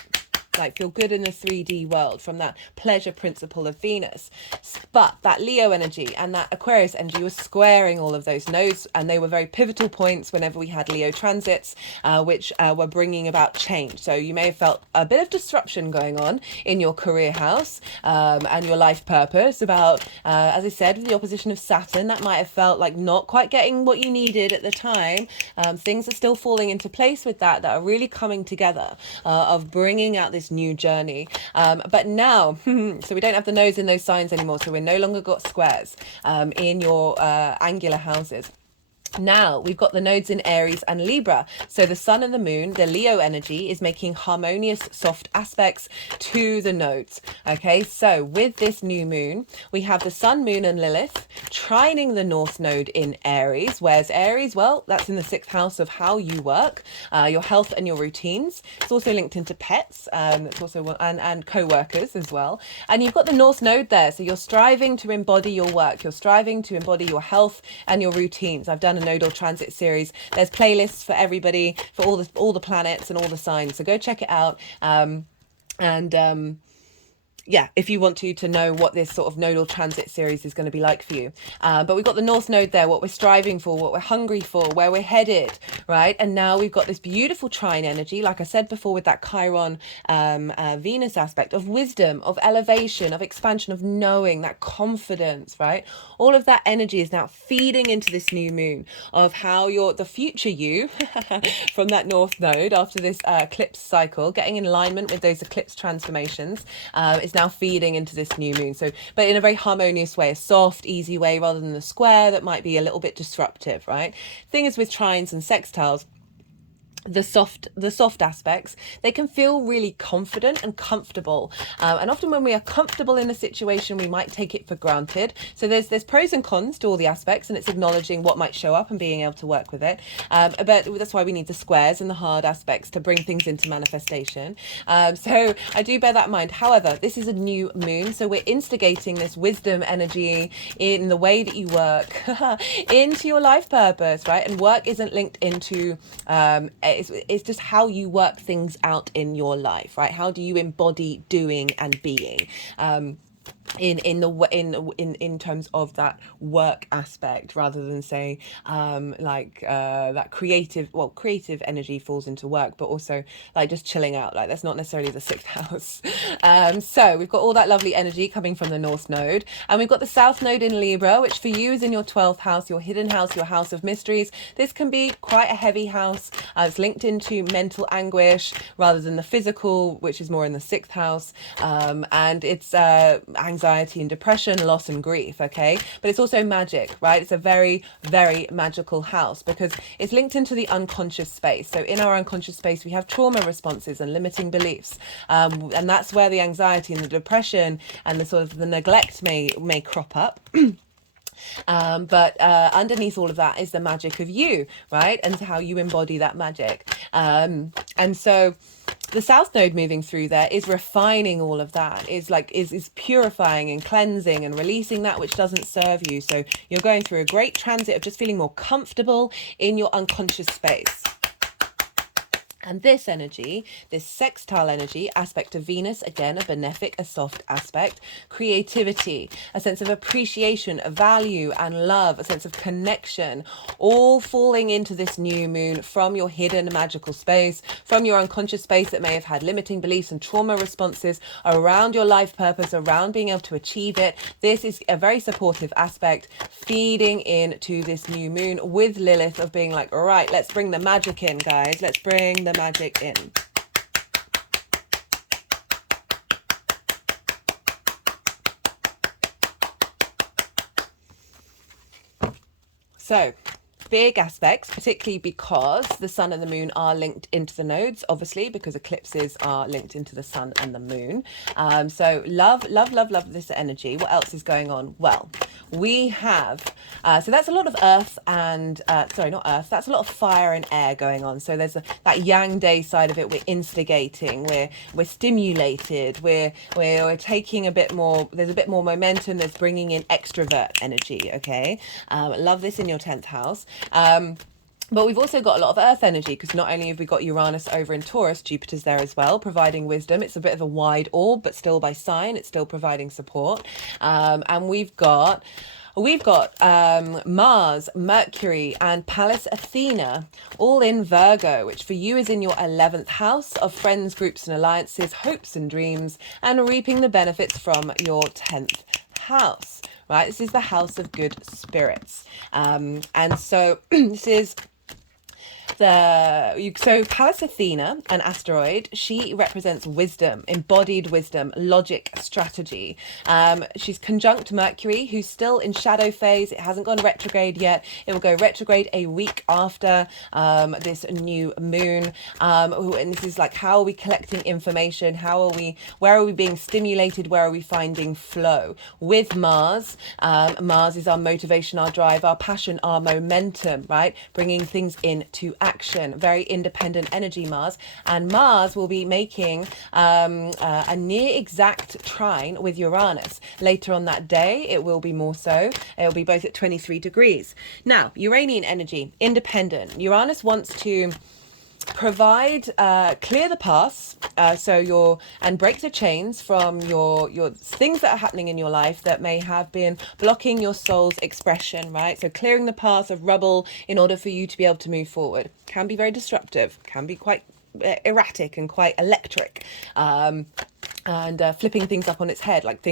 Like feel good in the 3D world from that pleasure principle of Venus. But that Leo energy and that Aquarius energy was squaring all of those nodes, and they were very pivotal points whenever we had Leo transits, which were bringing about change. So you may have felt a bit of disruption going on in your career house, and your life purpose about, as I said, with the opposition of Saturn, that might have felt like not quite getting what you needed at the time. Things are still falling into place with that are really coming together, of bringing out this new journey. But now, so we don't have the nodes in those signs anymore, so we're no longer got squares in your angular houses. Now we've got the nodes in Aries and Libra. So the sun and the moon, the Leo energy, is making harmonious, soft aspects to the nodes. Okay, so with this new moon, we have the sun, moon, and Lilith trining the North node in Aries. Whereas Aries, well, that's in the 6th house of how you work, your health and your routines. It's also linked into pets, it's also and co-workers as well. And you've got the North node there, so you're striving to embody your work. You're striving to embody your health and your routines. I've done a nodal transit series. There's playlists for everybody, for all the planets and all the signs, so go check it out. Yeah, if you want to know what this sort of nodal transit series is going to be like for you. But we've got the North node there, what we're striving for, what we're hungry for, where we're headed, right? And now we've got this beautiful trine energy, like I said before, with that Chiron Venus aspect of wisdom, of elevation, of expansion, of knowing, that confidence, right? All of that energy is now feeding into this new moon of how the future you from that North node after this eclipse cycle, getting in alignment with those eclipse transformations, is now feeding into this new moon. So, but in a very harmonious way, a soft, easy way, rather than the square that might be a little bit disruptive, right? Thing is with trines and sextiles, the soft aspects, they can feel really confident and comfortable, and often when we are comfortable in a situation, we might take it for granted. So there's pros and cons to all the aspects, and it's acknowledging what might show up and being able to work with it, but that's why we need the squares and the hard aspects to bring things into manifestation. So I do bear that in mind. However, this is a new moon, so we're instigating this wisdom energy in the way that you work into your life purpose, right? And work isn't linked into it's just how you work things out in your life, right? How do you embody doing and being? in terms of that work aspect, rather than say that creative energy falls into work, but also like just chilling out, like that's not necessarily the sixth house. So we've got all that lovely energy coming from the North Node, and we've got the South Node in Libra, which for you is in your 12th house, your hidden house, your house of mysteries. This can be quite a heavy house. It's linked into mental anguish rather than the physical, which is more in the sixth house, and it's anxiety and depression, loss and grief, okay? But it's also magic, right? It's a very, very magical house because it's linked into the unconscious space. So in our unconscious space, we have trauma responses and limiting beliefs. And that's where the anxiety and the depression and the sort of the neglect may crop up. But underneath all of that is the magic of you, right? And how you embody that magic. And so the South Node moving through there is refining all of that, is purifying and cleansing and releasing that which doesn't serve you. So you're going through a great transit of just feeling more comfortable in your unconscious space. And this energy, this sextile energy, aspect of Venus, again, a benefic, a soft aspect, creativity, a sense of appreciation, a value and love, a sense of connection, all falling into this new moon from your hidden magical space, from your unconscious space that may have had limiting beliefs and trauma responses around your life purpose, around being able to achieve it. This is a very supportive aspect, feeding into this new moon with Lilith, of being like, all right, let's bring the magic in, guys. Let's bring the magic in. So big aspects, particularly because the sun and the moon are linked into the nodes, obviously, because eclipses are linked into the sun and the moon. So love this energy. What else is going on? Well, we have, so that's a lot of earth and, sorry, not earth, that's a lot of fire and air going on. So there's that yang day side of it. We're instigating, we're stimulated, we're taking a bit more, there's a bit more momentum, there's bringing in extrovert energy, okay? Love this in your 10th house. But we've also got a lot of earth energy, because not only have we got Uranus over in Taurus, Jupiter's there as well, providing wisdom. It's a bit of a wide orb, but still by sign, it's still providing support. And we've got Mars, Mercury and Pallas Athena all in Virgo, which for you is in your 11th house of friends, groups and alliances, hopes and dreams, and reaping the benefits from your 10th house. Right, this is the house of good spirits. And so this is so Pallas Athena, an asteroid, she represents wisdom, embodied wisdom, logic, strategy. She's conjunct Mercury, who's still in shadow phase. It hasn't gone retrograde yet. It will go retrograde a week after this new moon. And this is like, how are we collecting information? Where are we being stimulated? Where are we finding flow? With Mars, Mars is our motivation, our drive, our passion, our momentum, right? Bringing things into action, very independent energy, Mars. And Mars will be making a near exact trine with Uranus. Later on that day, it will be more so. It will be both at 23 degrees. Now, Uranian energy, independent. Uranus wants to provide, clear the paths, and break the chains from your things that are happening in your life that may have been blocking your soul's expression, right? So clearing the path of rubble in order for you to be able to move forward can be very disruptive, can be quite erratic and quite electric. And flipping things up on its head, like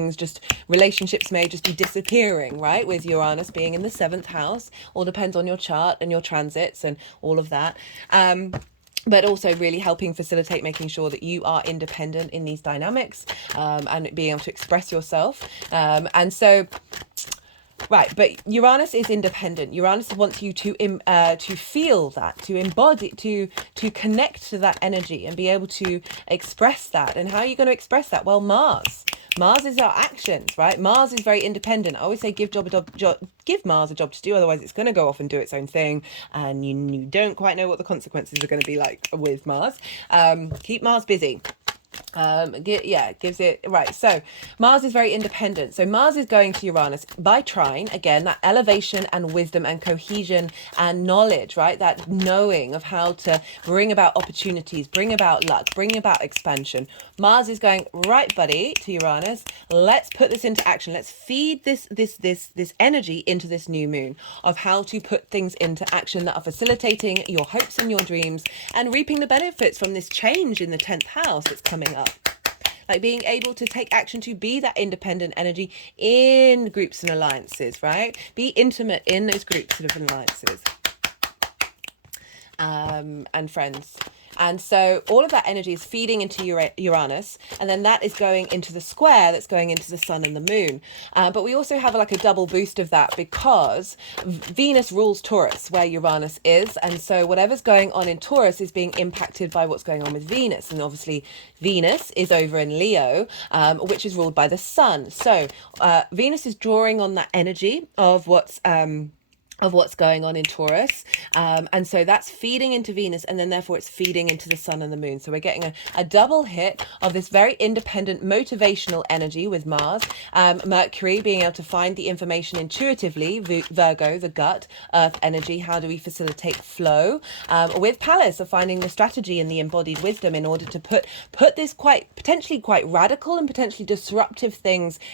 relationships may just be disappearing, right? With Uranus being in the 7th house, all depends on your chart and your transits and all of that. But also really helping facilitate making sure that you are independent in these dynamics, and being able to express yourself. And so, right, but Uranus is independent. Uranus wants you to feel that, to embody, to connect to that energy and be able to express that. And how are you going to express that? Well, Mars is our actions, right? Mars is very independent. I always say give Mars a job to do, otherwise it's going to go off and do its own thing, and you don't quite know what the consequences are going to be like with Mars. Keep Mars busy. Gives it right. So Mars is very independent. So Mars is going to Uranus by trine, again, that elevation and wisdom and cohesion and knowledge, right? That knowing of how to bring about opportunities, bring about luck, bring about expansion. Mars is going, right, buddy, to Uranus. Let's put this into action. Let's feed this energy into this new moon of how to put things into action that are facilitating your hopes and your dreams and reaping the benefits from this change in the 10th house that's coming up. Like being able to take action to be that independent energy in groups and alliances, right? Be intimate in those groups and alliances, and friends. And so all of that energy is feeding into Uranus, and then that is going into the square that's going into the sun and the moon. But we also have like a double boost of that because Venus rules Taurus, where Uranus is. And so whatever's going on in Taurus is being impacted by what's going on with Venus. And obviously Venus is over in Leo, which is ruled by the sun. So Venus is drawing on that energy of what's going on in Taurus, and so that's feeding into Venus, and then therefore it's feeding into the sun and the moon. So we're getting a double hit of this very independent motivational energy with Mars, Mercury being able to find the information intuitively, Virgo, the gut, earth energy, how do we facilitate flow, with Pallas of finding the strategy and the embodied wisdom in order to put this potentially quite radical and potentially disruptive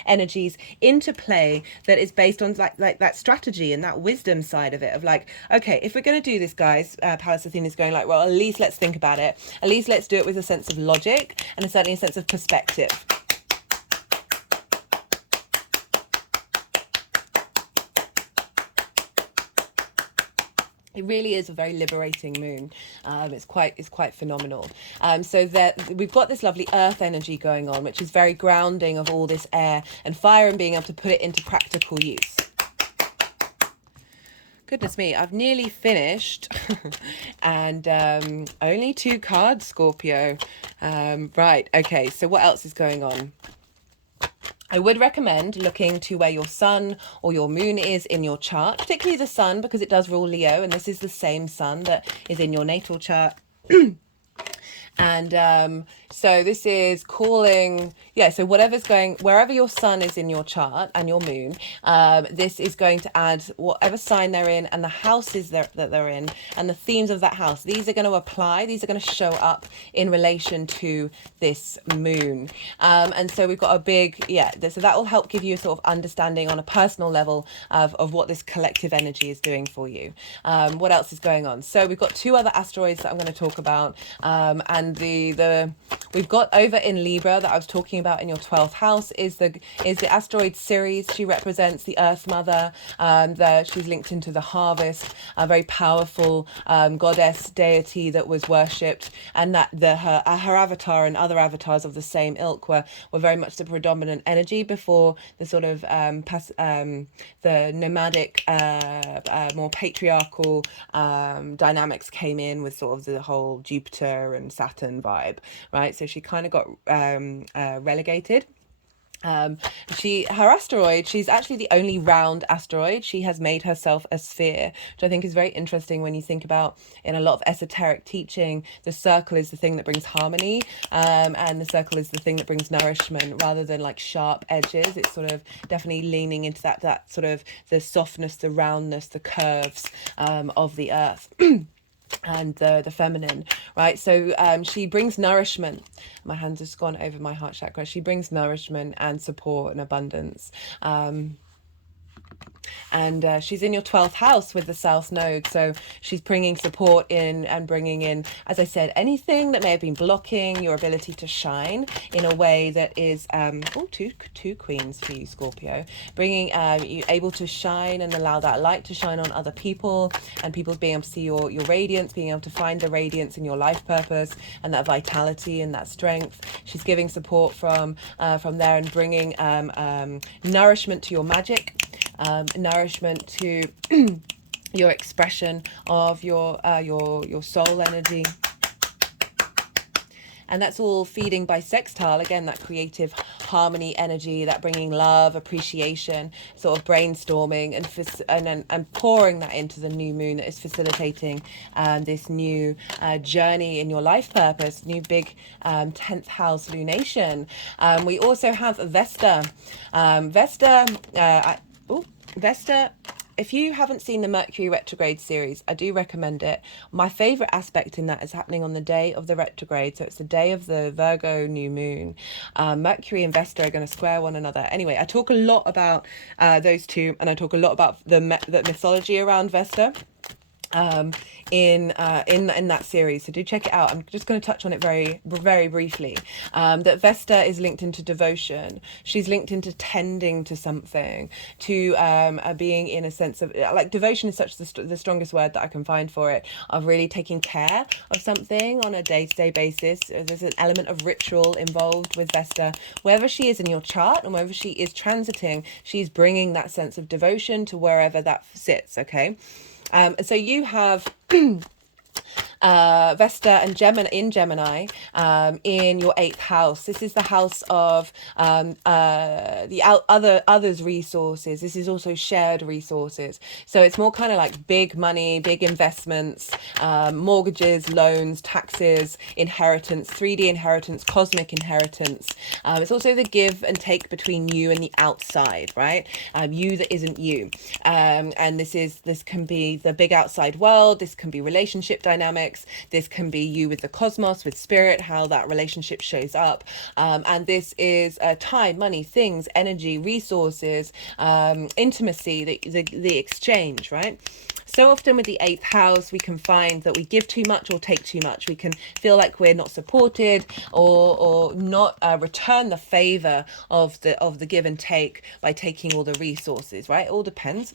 energies into play that is based on like that strategy and that wisdom side of it, of like, okay, if we're going to do this, guys, Pallas Athena is going like, well, at least let's think about it, at least let's do it with a sense of logic and certainly a sense of perspective. It really is a very liberating moon. It's quite phenomenal. So that we've got this lovely earth energy going on, which is very grounding of all this air and fire and being able to put it into practical use. Goodness me, I've nearly finished and only 2 cards, Scorpio. Right, okay, so what else is going on? I would recommend looking to where your sun or your moon is in your chart, particularly the sun, because it does rule Leo, and this is the same sun that is in your natal chart. And so this is calling, so wherever your sun is in your chart and your moon, this is going to add whatever sign they're in and the houses that they're in and the themes of that house. These are going to apply, these are going to show up in relation to this moon. And so we've got a big, so that will help give you a sort of understanding on a personal level of what this collective energy is doing for you. What else is going on? So we've got 2 other asteroids that I'm going to talk about, and we've got over in Libra that I was talking about in your 12th house is the asteroid Ceres. She represents the Earth Mother. She's linked into the harvest, a very powerful goddess deity that was worshipped, and that her avatar and other avatars of the same ilk were very much the predominant energy before the sort of the nomadic, more patriarchal dynamics came in with sort of the whole Jupiter and Saturn vibe, right? So she kind of got relegated. Her asteroid, she's actually the only round asteroid. She has made herself a sphere, which I think is very interesting when you think about in a lot of esoteric teaching, the circle is the thing that brings harmony, and the circle is the thing that brings nourishment rather than like sharp edges. It's sort of definitely leaning into that sort of the softness, the roundness, the curves of the earth. And the feminine, right? So she brings nourishment. My hands have gone over my heart chakra. She brings nourishment and support and abundance. And she's in your 12th house with the South Node, so she's bringing support in and bringing in, as I said, anything that may have been blocking your ability to shine in a way that is two queens for you, Scorpio, bringing you able to shine and allow that light to shine on other people, and people being able to see your radiance, being able to find the radiance in your life purpose and that vitality and that strength. She's giving support from there and bringing nourishment to your magic, nourishment to your expression of your soul energy, And that's all feeding by sextile, again, that creative harmony energy, that bringing love, appreciation, sort of brainstorming, and pouring that into the new moon that is facilitating this new journey in your life purpose, new big 10th house lunation. We also have Vesta. Vesta, if you haven't seen the Mercury retrograde series, I do recommend it. My favorite aspect in that is happening on the day of the retrograde. So it's the day of the Virgo new moon. Mercury and Vesta are going to square one another. Anyway, I talk a lot about those two, and I talk a lot about the mythology around Vesta in that series, so do check it out. I'm just going to touch on it very briefly. That Vesta is linked into devotion. She's linked into tending to something, to being in a sense of, like, devotion is such the strongest word that I can find for it, of really taking care of something on a day-to-day basis. There's an element of ritual involved with Vesta. Wherever she is in your chart and wherever she is transiting, she's bringing that sense of devotion to wherever that sits, okay? So you have Vesta and Gemini in your 8th house. This is the house of others resources. This is also shared resources. So it's more kind of like big money, big investments, mortgages, loans, taxes, inheritance, 3D inheritance, cosmic inheritance. It's also the give and take between you and the outside, right? You that isn't you. And this can be the big outside world. This can be relationship dynamics. This can be you with the cosmos, with spirit, how that relationship shows up. And this is time, money, things, energy, resources, intimacy, the exchange, right? So often with the 8th house, we can find that we give too much or take too much. We can feel like we're not supported or not return the favor of the give and take by taking all the resources, right? It all depends.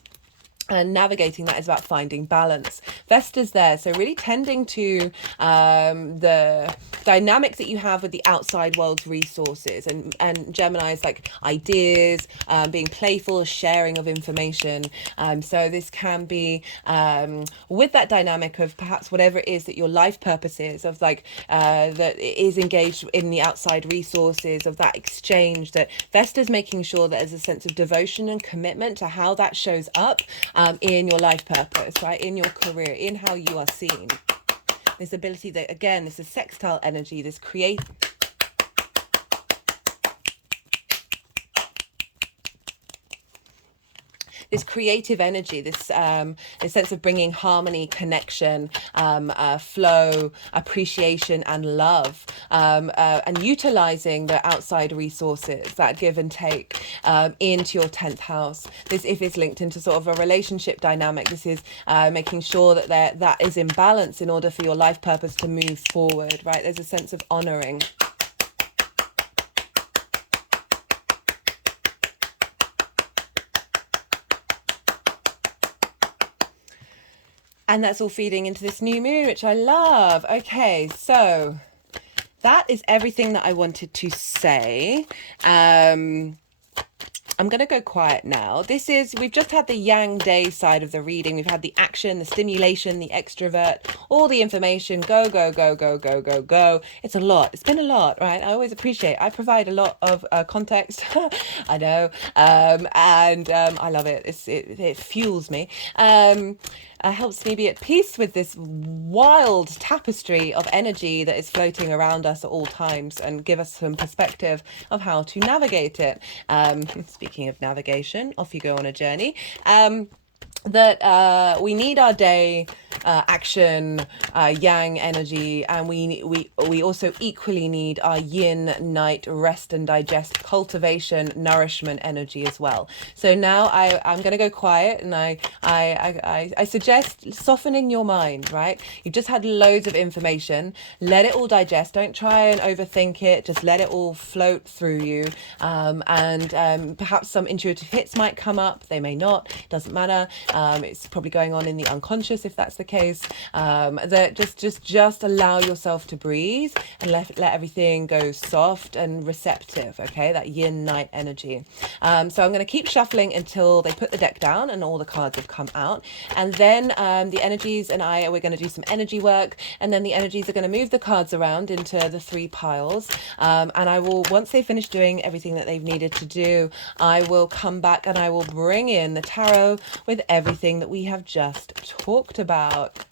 And navigating that is about finding balance. Vesta's there, so really tending to the dynamics that you have with the outside world's resources, and Gemini is like ideas, being playful, sharing of information. So this can be with that dynamic of perhaps whatever it is that your life purpose is, of like that is engaged in the outside resources, of that exchange. That Vesta's making sure that there's a sense of devotion and commitment to how that shows up in your life purpose, right? In your career, in how you are seen. This ability that, again, this is sextile energy, this creative energy, this sense of bringing harmony, connection, flow, appreciation, and love, and utilizing the outside resources, that give and take, into your 10th house. This, if it's linked into sort of a relationship dynamic, this is making sure that that is in balance in order for your life purpose to move forward, right? There's a sense of honoring. And that's all feeding into this new moon, which I love. Okay, so that is everything that I wanted to say. I'm going to go quiet now. We've just had the yang day side of the reading. We've had the action, the stimulation, the extrovert, all the information. Go, go, go, go, go, go, go. It's a lot. It's been a lot, right? I always appreciate it. I provide a lot of context. I know. And I love it. It fuels me. Helps me be at peace with this wild tapestry of energy that is floating around us at all times, and give us some perspective of how to navigate it. Speaking of navigation, off you go on a journey. That we need our day action, yang energy, and we also equally need our yin night rest and digest, cultivation, nourishment energy as well. So now I'm going to go quiet, and I suggest softening your mind, right? You've just had loads of information. Let it all digest. Don't try and overthink it. Just let it all float through you. And perhaps some intuitive hits might come up. They may not. Doesn't matter. It's probably going on in the unconscious if that's the case. That just allow yourself to breathe and let everything go soft and receptive. Okay, that yin night energy. So I'm going to keep shuffling until they put the deck down and all the cards have come out, and then the energies and we're going to do some energy work, and then the energies are going to move the cards around into the 3 piles, and I will, once they finish doing everything that they've needed to do, I will come back and I will bring in the tarot with everything that we have just talked about.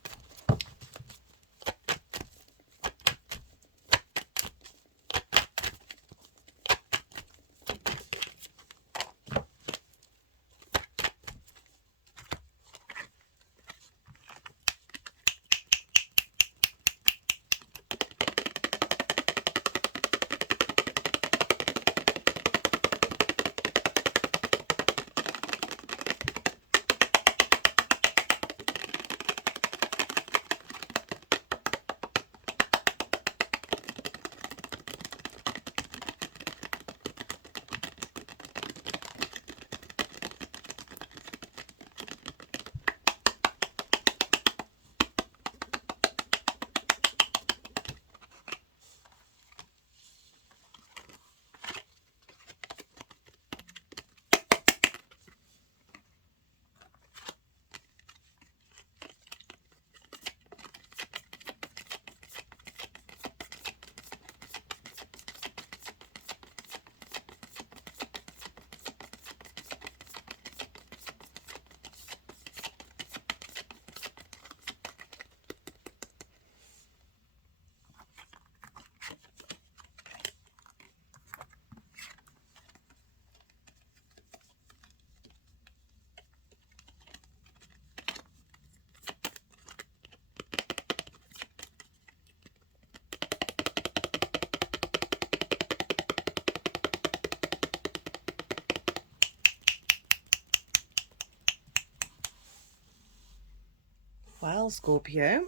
Well, Scorpio,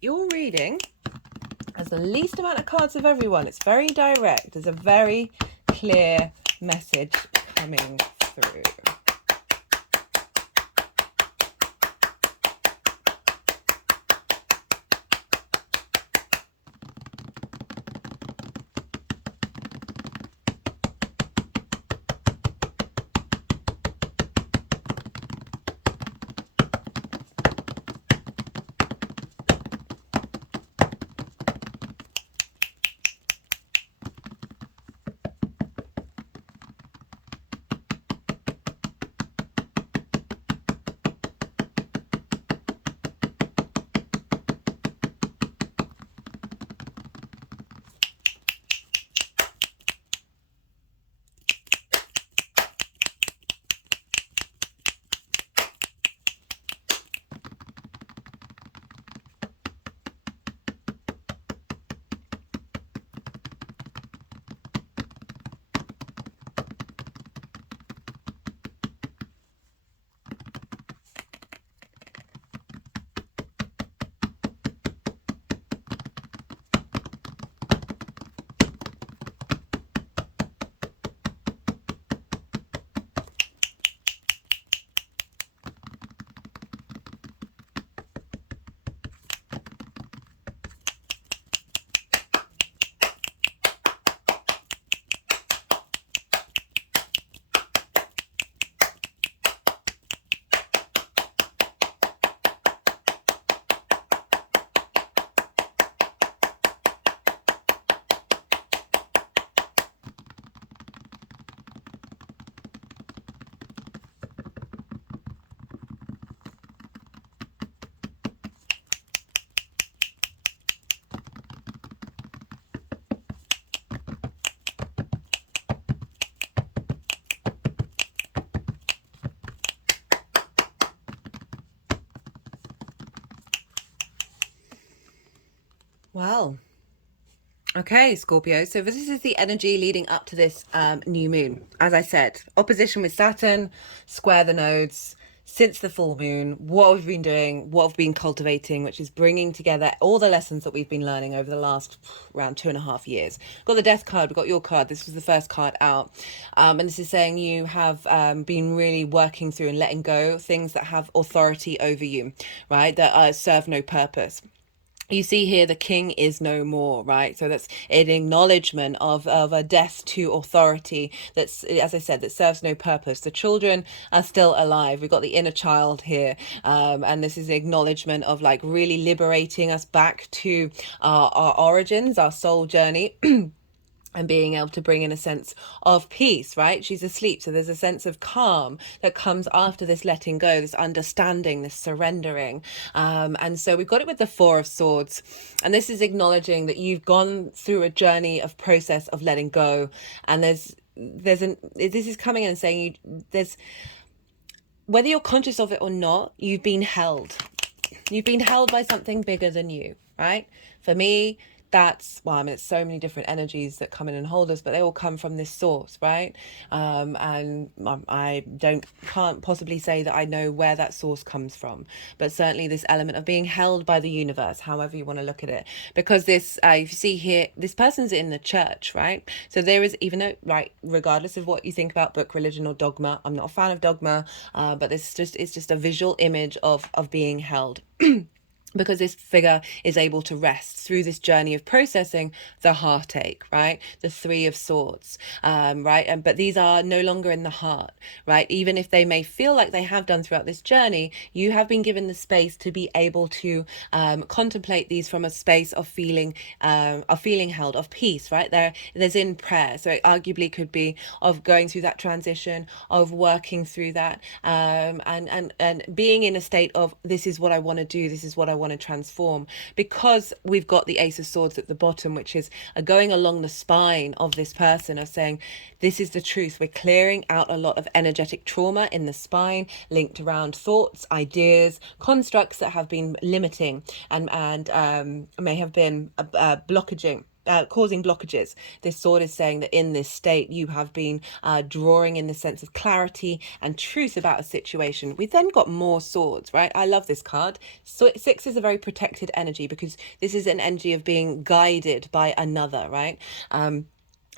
your reading has the least amount of cards of everyone. It's very direct. There's a very clear message coming through. Well, okay, Scorpio. So this is the energy leading up to this new moon. As I said, opposition with Saturn, square the nodes, since the full moon, what we've been doing, what we've been cultivating, which is bringing together all the lessons that we've been learning over the last around 2.5 years. We've got the death card, we've got your card. This was the first card out. And this is saying you have been really working through and letting go things that have authority over you, right? That serve no purpose. You see here the king is no more, right? So that's an acknowledgement of a death to authority that's, as I said, that serves no purpose. The children are still alive. We've got the inner child here, and this is an acknowledgement of like really liberating us back to our origins, our soul journey. And being able to bring in a sense of peace, right? She's asleep. So there's a sense of calm that comes after this letting go, this understanding, this surrendering. And so we've got it with the Four of Swords. And this is acknowledging that you've gone through a journey of process of letting go. And this is coming in and saying there's, whether you're conscious of it or not, you've been held. You've been held by something bigger than you, right? For me, that's, well, I mean, it's so many different energies that come in and hold us, but they all come from this source, right? And I can't possibly say that I know where that source comes from, but certainly this element of being held by the universe, however you want to look at it, because this, you see here, this person's in the church, right? So there is, even though, right, regardless of what you think about book, religion, or dogma, I'm not a fan of dogma, but it's just a visual image of being held. Because this figure is able to rest through this journey of processing the heartache, right? The Three of Swords, right? But these are no longer in the heart, right? Even if they may feel like they have done throughout this journey, you have been given the space to be able to contemplate these from a space of feeling held, of peace, right? There's in prayer. So it arguably could be of going through that transition, of working through that, and being in a state of, this is what I want to do, this is what I want to transform, because we've got the Ace of Swords at the bottom, which is going along the spine of this person, of saying, this is the truth. We're clearing out a lot of energetic trauma in the spine, linked around thoughts, ideas, constructs that have been limiting and may have been blockaging. Causing blockages. This sword is saying that in this state you have been drawing in the sense of clarity and truth about a situation. We've then got more swords, right? I love this card. So 6 is a very protected energy, because this is an energy of being guided by another, right? And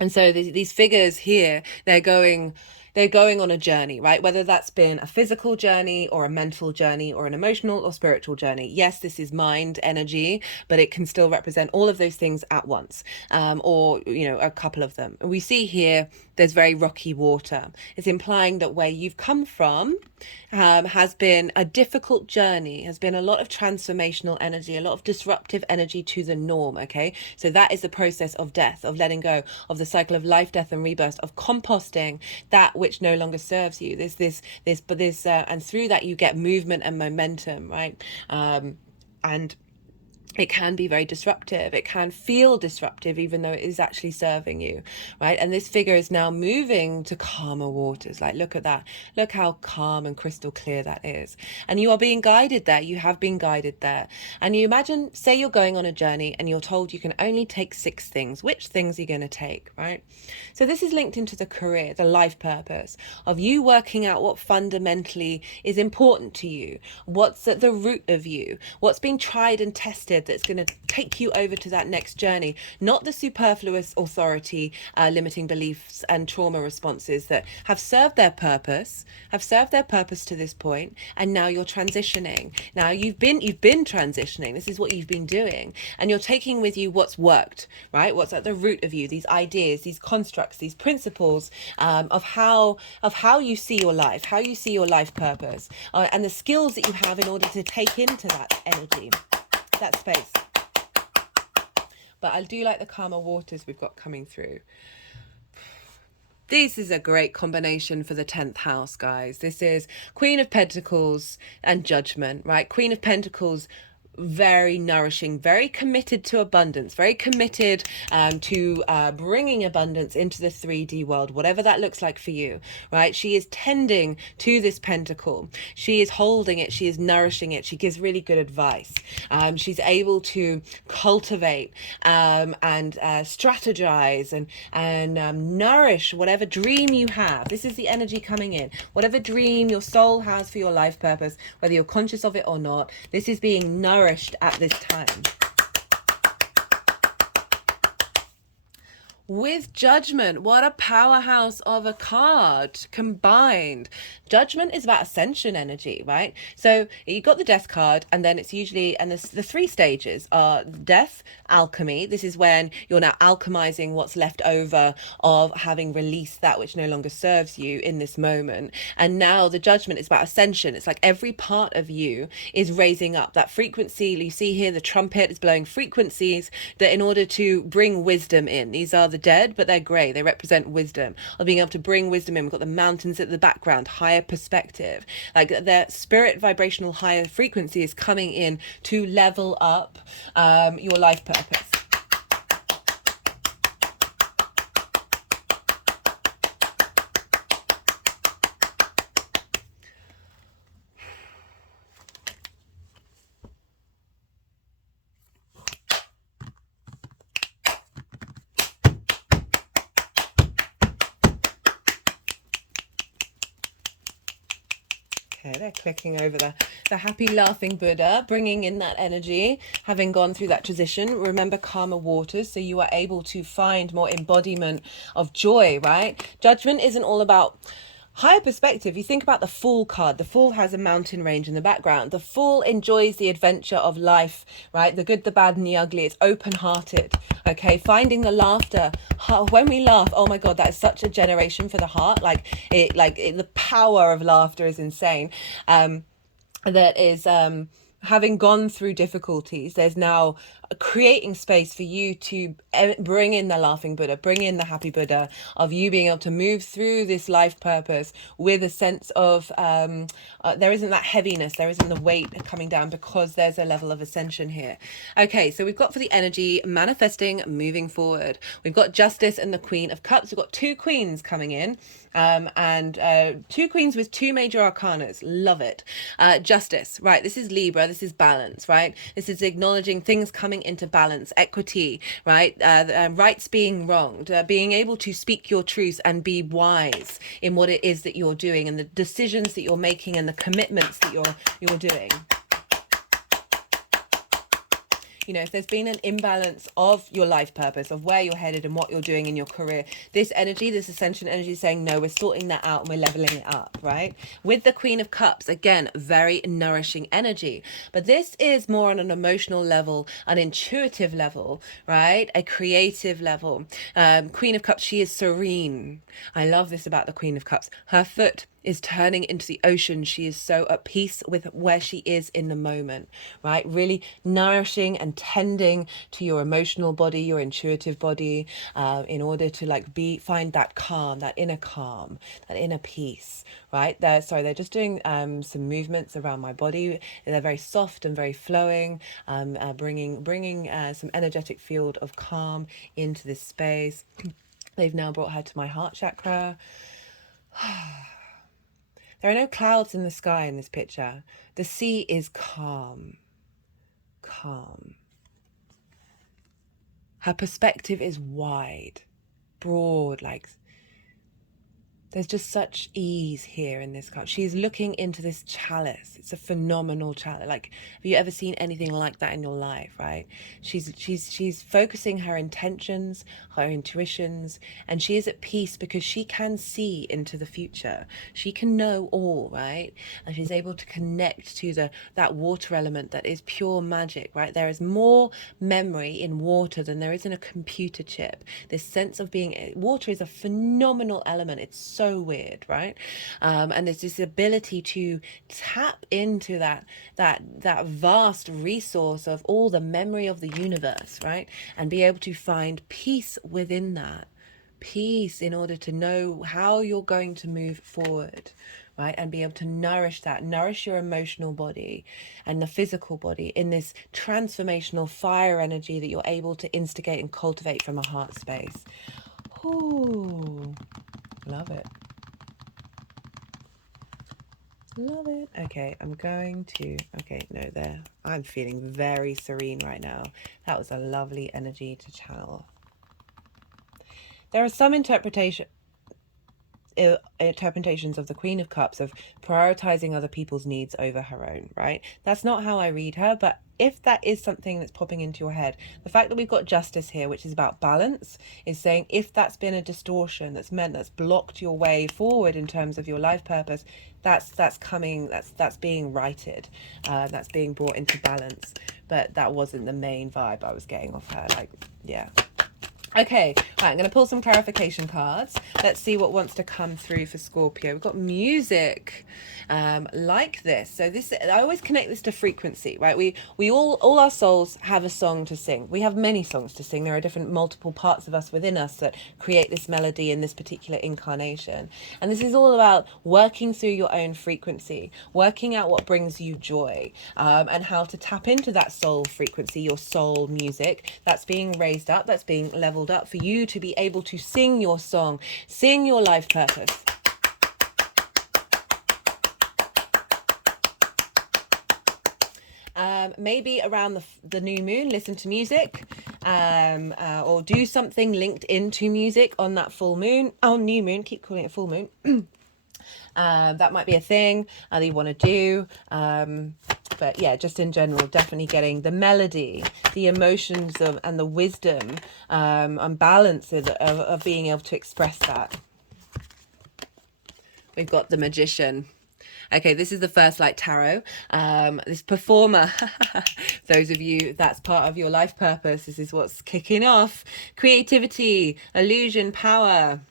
so these figures here, they're going on a journey, right? Whether that's been a physical journey or a mental journey or an emotional or spiritual journey. Yes, this is mind energy, but it can still represent all of those things at once, or, a couple of them. We see here there's very rocky water. It's implying that where you've come from has been a difficult journey, has been a lot of transformational energy, a lot of disruptive energy to the norm, okay? So that is the process of death, of letting go, of the cycle of life, death, and rebirth, of composting that which no longer serves you. And through that you get movement and momentum, right? And it can be very disruptive. It can feel disruptive, even though it is actually serving you, right? And this figure is now moving to calmer waters. Like, look at that. Look how calm and crystal clear that is. And you are being guided there. You have been guided there. And you imagine, say you're going on a journey and you're told you can only take 6 things. Which things are you going to take, right? So this is linked into the career, the life purpose of you working out what fundamentally is important to you. What's at the root of you? What's being tried and tested that's going to take you over to that next journey, not the superfluous authority, limiting beliefs and trauma responses that have served their purpose to this point, and now you're transitioning. Now you've been transitioning. This is what you've been doing, and you're taking with you what's worked, right? What's at the root of you, these ideas, these constructs, these principles, of how you see your life, how you see your life purpose, and the skills that you have in order to take into that energy, that space. But I do like the calmer waters we've got coming through. This is a great combination for the 10th house, guys. This is Queen of Pentacles and Judgment, right? Queen of Pentacles very nourishing, very committed to abundance, very committed to bringing abundance into the 3D world, whatever that looks like for you, right? She is tending to this pentacle. She is holding it. She is nourishing it. She gives really good advice. She's able to cultivate and strategize and nourish whatever dream you have. This is the energy coming in. Whatever dream your soul has for your life purpose, whether you're conscious of it or not, this is being nourished at this time. With Judgment, what a powerhouse of a card combined. Judgment is about ascension energy, right? So you got the Death card, and then it's usually, and the three stages are Death, Alchemy. This is when you're now alchemizing what's left over of having released that which no longer serves you in this moment. And now the Judgment is about ascension. It's like every part of you is raising up that frequency. You see here the trumpet is blowing frequencies that in order to bring wisdom in. These are the dead, but they're grey. They represent wisdom, of being able to bring wisdom in. We've got the mountains at the background, higher perspective, like their spirit vibrational higher frequency is coming in to level up your life purpose. Okay, they're clicking over the happy laughing Buddha, bringing in that energy, having gone through that transition. Remember karma waters, so you are able to find more embodiment of joy, right? Judgment isn't all about higher perspective. You think about the Fool card. The Fool has a mountain range in the background. The Fool enjoys the adventure of life, right? The good, the bad, and the ugly. It's open-hearted, okay? Finding the laughter. When we laugh, oh my God, that is such a generation for the heart. The power of laughter is insane. That is having gone through difficulties, there's now creating space for you to bring in the laughing Buddha, bring in the happy Buddha, of you being able to move through this life purpose with a sense of there isn't that heaviness, there isn't the weight coming down, because there's a level of ascension here. Okay, so we've got for the energy manifesting, moving forward, we've got Justice and the Queen of Cups. We've got two queens coming in, and two queens with two major arcanas. Love it. Justice, right? This is Libra. This is balance, right? This is acknowledging things coming into balance, equity, right? Rights being wronged, being able to speak your truth and be wise in what it is that you're doing, and the decisions that you're making, and the commitments that you're doing. You know, if there's been an imbalance of your life purpose, of where you're headed and what you're doing in your career, this energy, this ascension energy is saying, no, we're sorting that out and we're leveling it up, right? With the Queen of Cups, again, very nourishing energy. But this is more on an emotional level, an intuitive level, right? A creative level. Queen of Cups, she is serene. I love this about the Queen of Cups. Her foot is turning into the ocean. She is so at peace with where she is in the moment, right? Really nourishing and tending to your emotional body, your intuitive body, in order to find that calm, that inner peace, right? They're just doing some movements around my body. They're very soft and very flowing, bringing some energetic field of calm into this space. They've now brought her to my heart chakra. There are no clouds in the sky in this picture. The sea is calm. Calm. Her perspective is wide, broad, there's just such ease here in this card. She's looking into this chalice. It's a phenomenal chalice. Have you ever seen anything like that in your life, right? She's focusing her intentions, her intuitions, and she is at peace because she can see into the future. She can know all, right? And she's able to connect to that water element that is pure magic, right? There is more memory in water than there is in a computer chip. This sense of water is a phenomenal element. It's so weird, right? And there's this ability to tap into that vast resource of all the memory of the universe, right? And be able to find peace within that. Peace in order to know how you're going to move forward, right? And be able to nourish that, nourish your emotional body and the physical body in this transformational fire energy that you're able to instigate and cultivate from a heart space. Ooh, love it. Love it. Okay, I'm going to, okay, no, there. I'm feeling very serene right now. That was a lovely energy to channel. There are some interpretations of the Queen of Cups of prioritizing other people's needs over her own, right? That's not how I read her, but if that is something that's popping into your head, the fact that we've got Justice here, which is about balance, is saying if that's been a distortion that's blocked your way forward in terms of your life purpose, that's being righted, that's being brought into balance. But that wasn't the main vibe I was getting off her. Like, yeah. Okay, right, I'm going to pull some clarification cards. Let's see what wants to come through for Scorpio. We've got music like this. So this, I always connect this to frequency, right? We all our souls have a song to sing. We have many songs to sing. There are different multiple parts of us within us that create this melody in this particular incarnation. And this is all about working through your own frequency, working out what brings you joy, and how to tap into that soul frequency, your soul music that's being raised up, that's being leveled up for you to be able to sing your song, sing your life purpose. Maybe around the new moon, listen to music, or do something linked into music on that full moon. Oh, new moon, keep calling it full moon. That might be a thing that you want to do. But yeah, just in general, definitely getting the melody, the emotions and the wisdom and balance of being able to express that. We've got the Magician. Okay, this is the first light tarot. This performer, those of you that's part of your life purpose, this is what's kicking off. Creativity, illusion, power.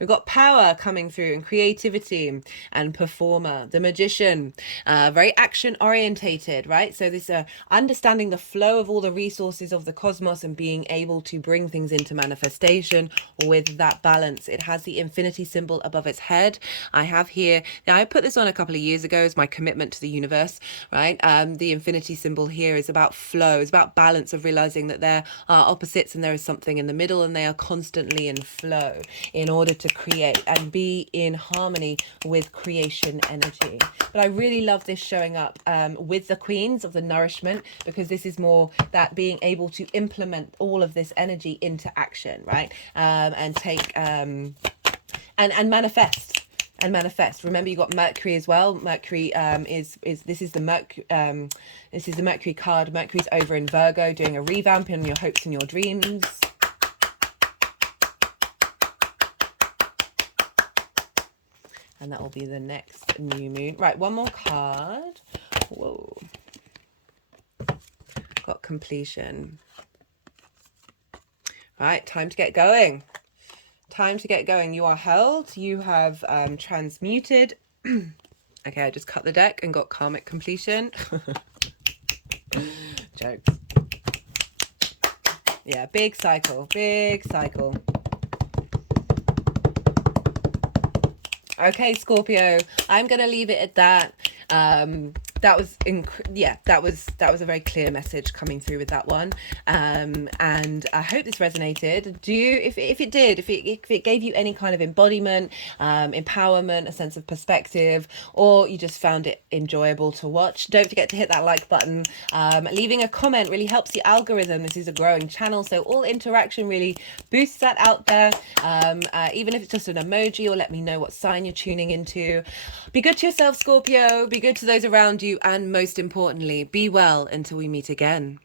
We've got power coming through and creativity and performer. The Magician, very action orientated, right? So this understanding the flow of all the resources of the cosmos and being able to bring things into manifestation with that balance. It has the infinity symbol above its head. I have here, now I put this on a couple of years ago as my commitment to the universe, right? The infinity symbol here is about flow, it's about balance, of realizing that there are opposites and there is something in the middle, and they are constantly in flow in order to create and be in harmony with creation energy. But I really love this showing up with the queens of the nourishment, because this is more that being able to implement all of this energy into action, right? And take and manifest. And manifest. Remember, you got Mercury as well. Mercury this is the Mercury card. Mercury's over in Virgo, doing a revamp in your hopes and your dreams. And that will be the next new moon. Right, one more card. Whoa. Got completion. Right, time to get going. Time to get going. You are held. You have transmuted. Okay, I just cut the deck and got karmic completion. Jokes. Yeah, big cycle. Big cycle. Okay, Scorpio, I'm going to leave it at that. That was a very clear message coming through with that one, and I hope this resonated. If it did, if it gave you any kind of embodiment, empowerment, a sense of perspective, or you just found it enjoyable to watch, don't forget to hit that like button. Leaving a comment really helps the algorithm. This is a growing channel, so all interaction really boosts that out there. Even if it's just an emoji, or let me know what sign you're tuning into. Be good to yourself, Scorpio. Be good to those around you. And most importantly, be well until we meet again.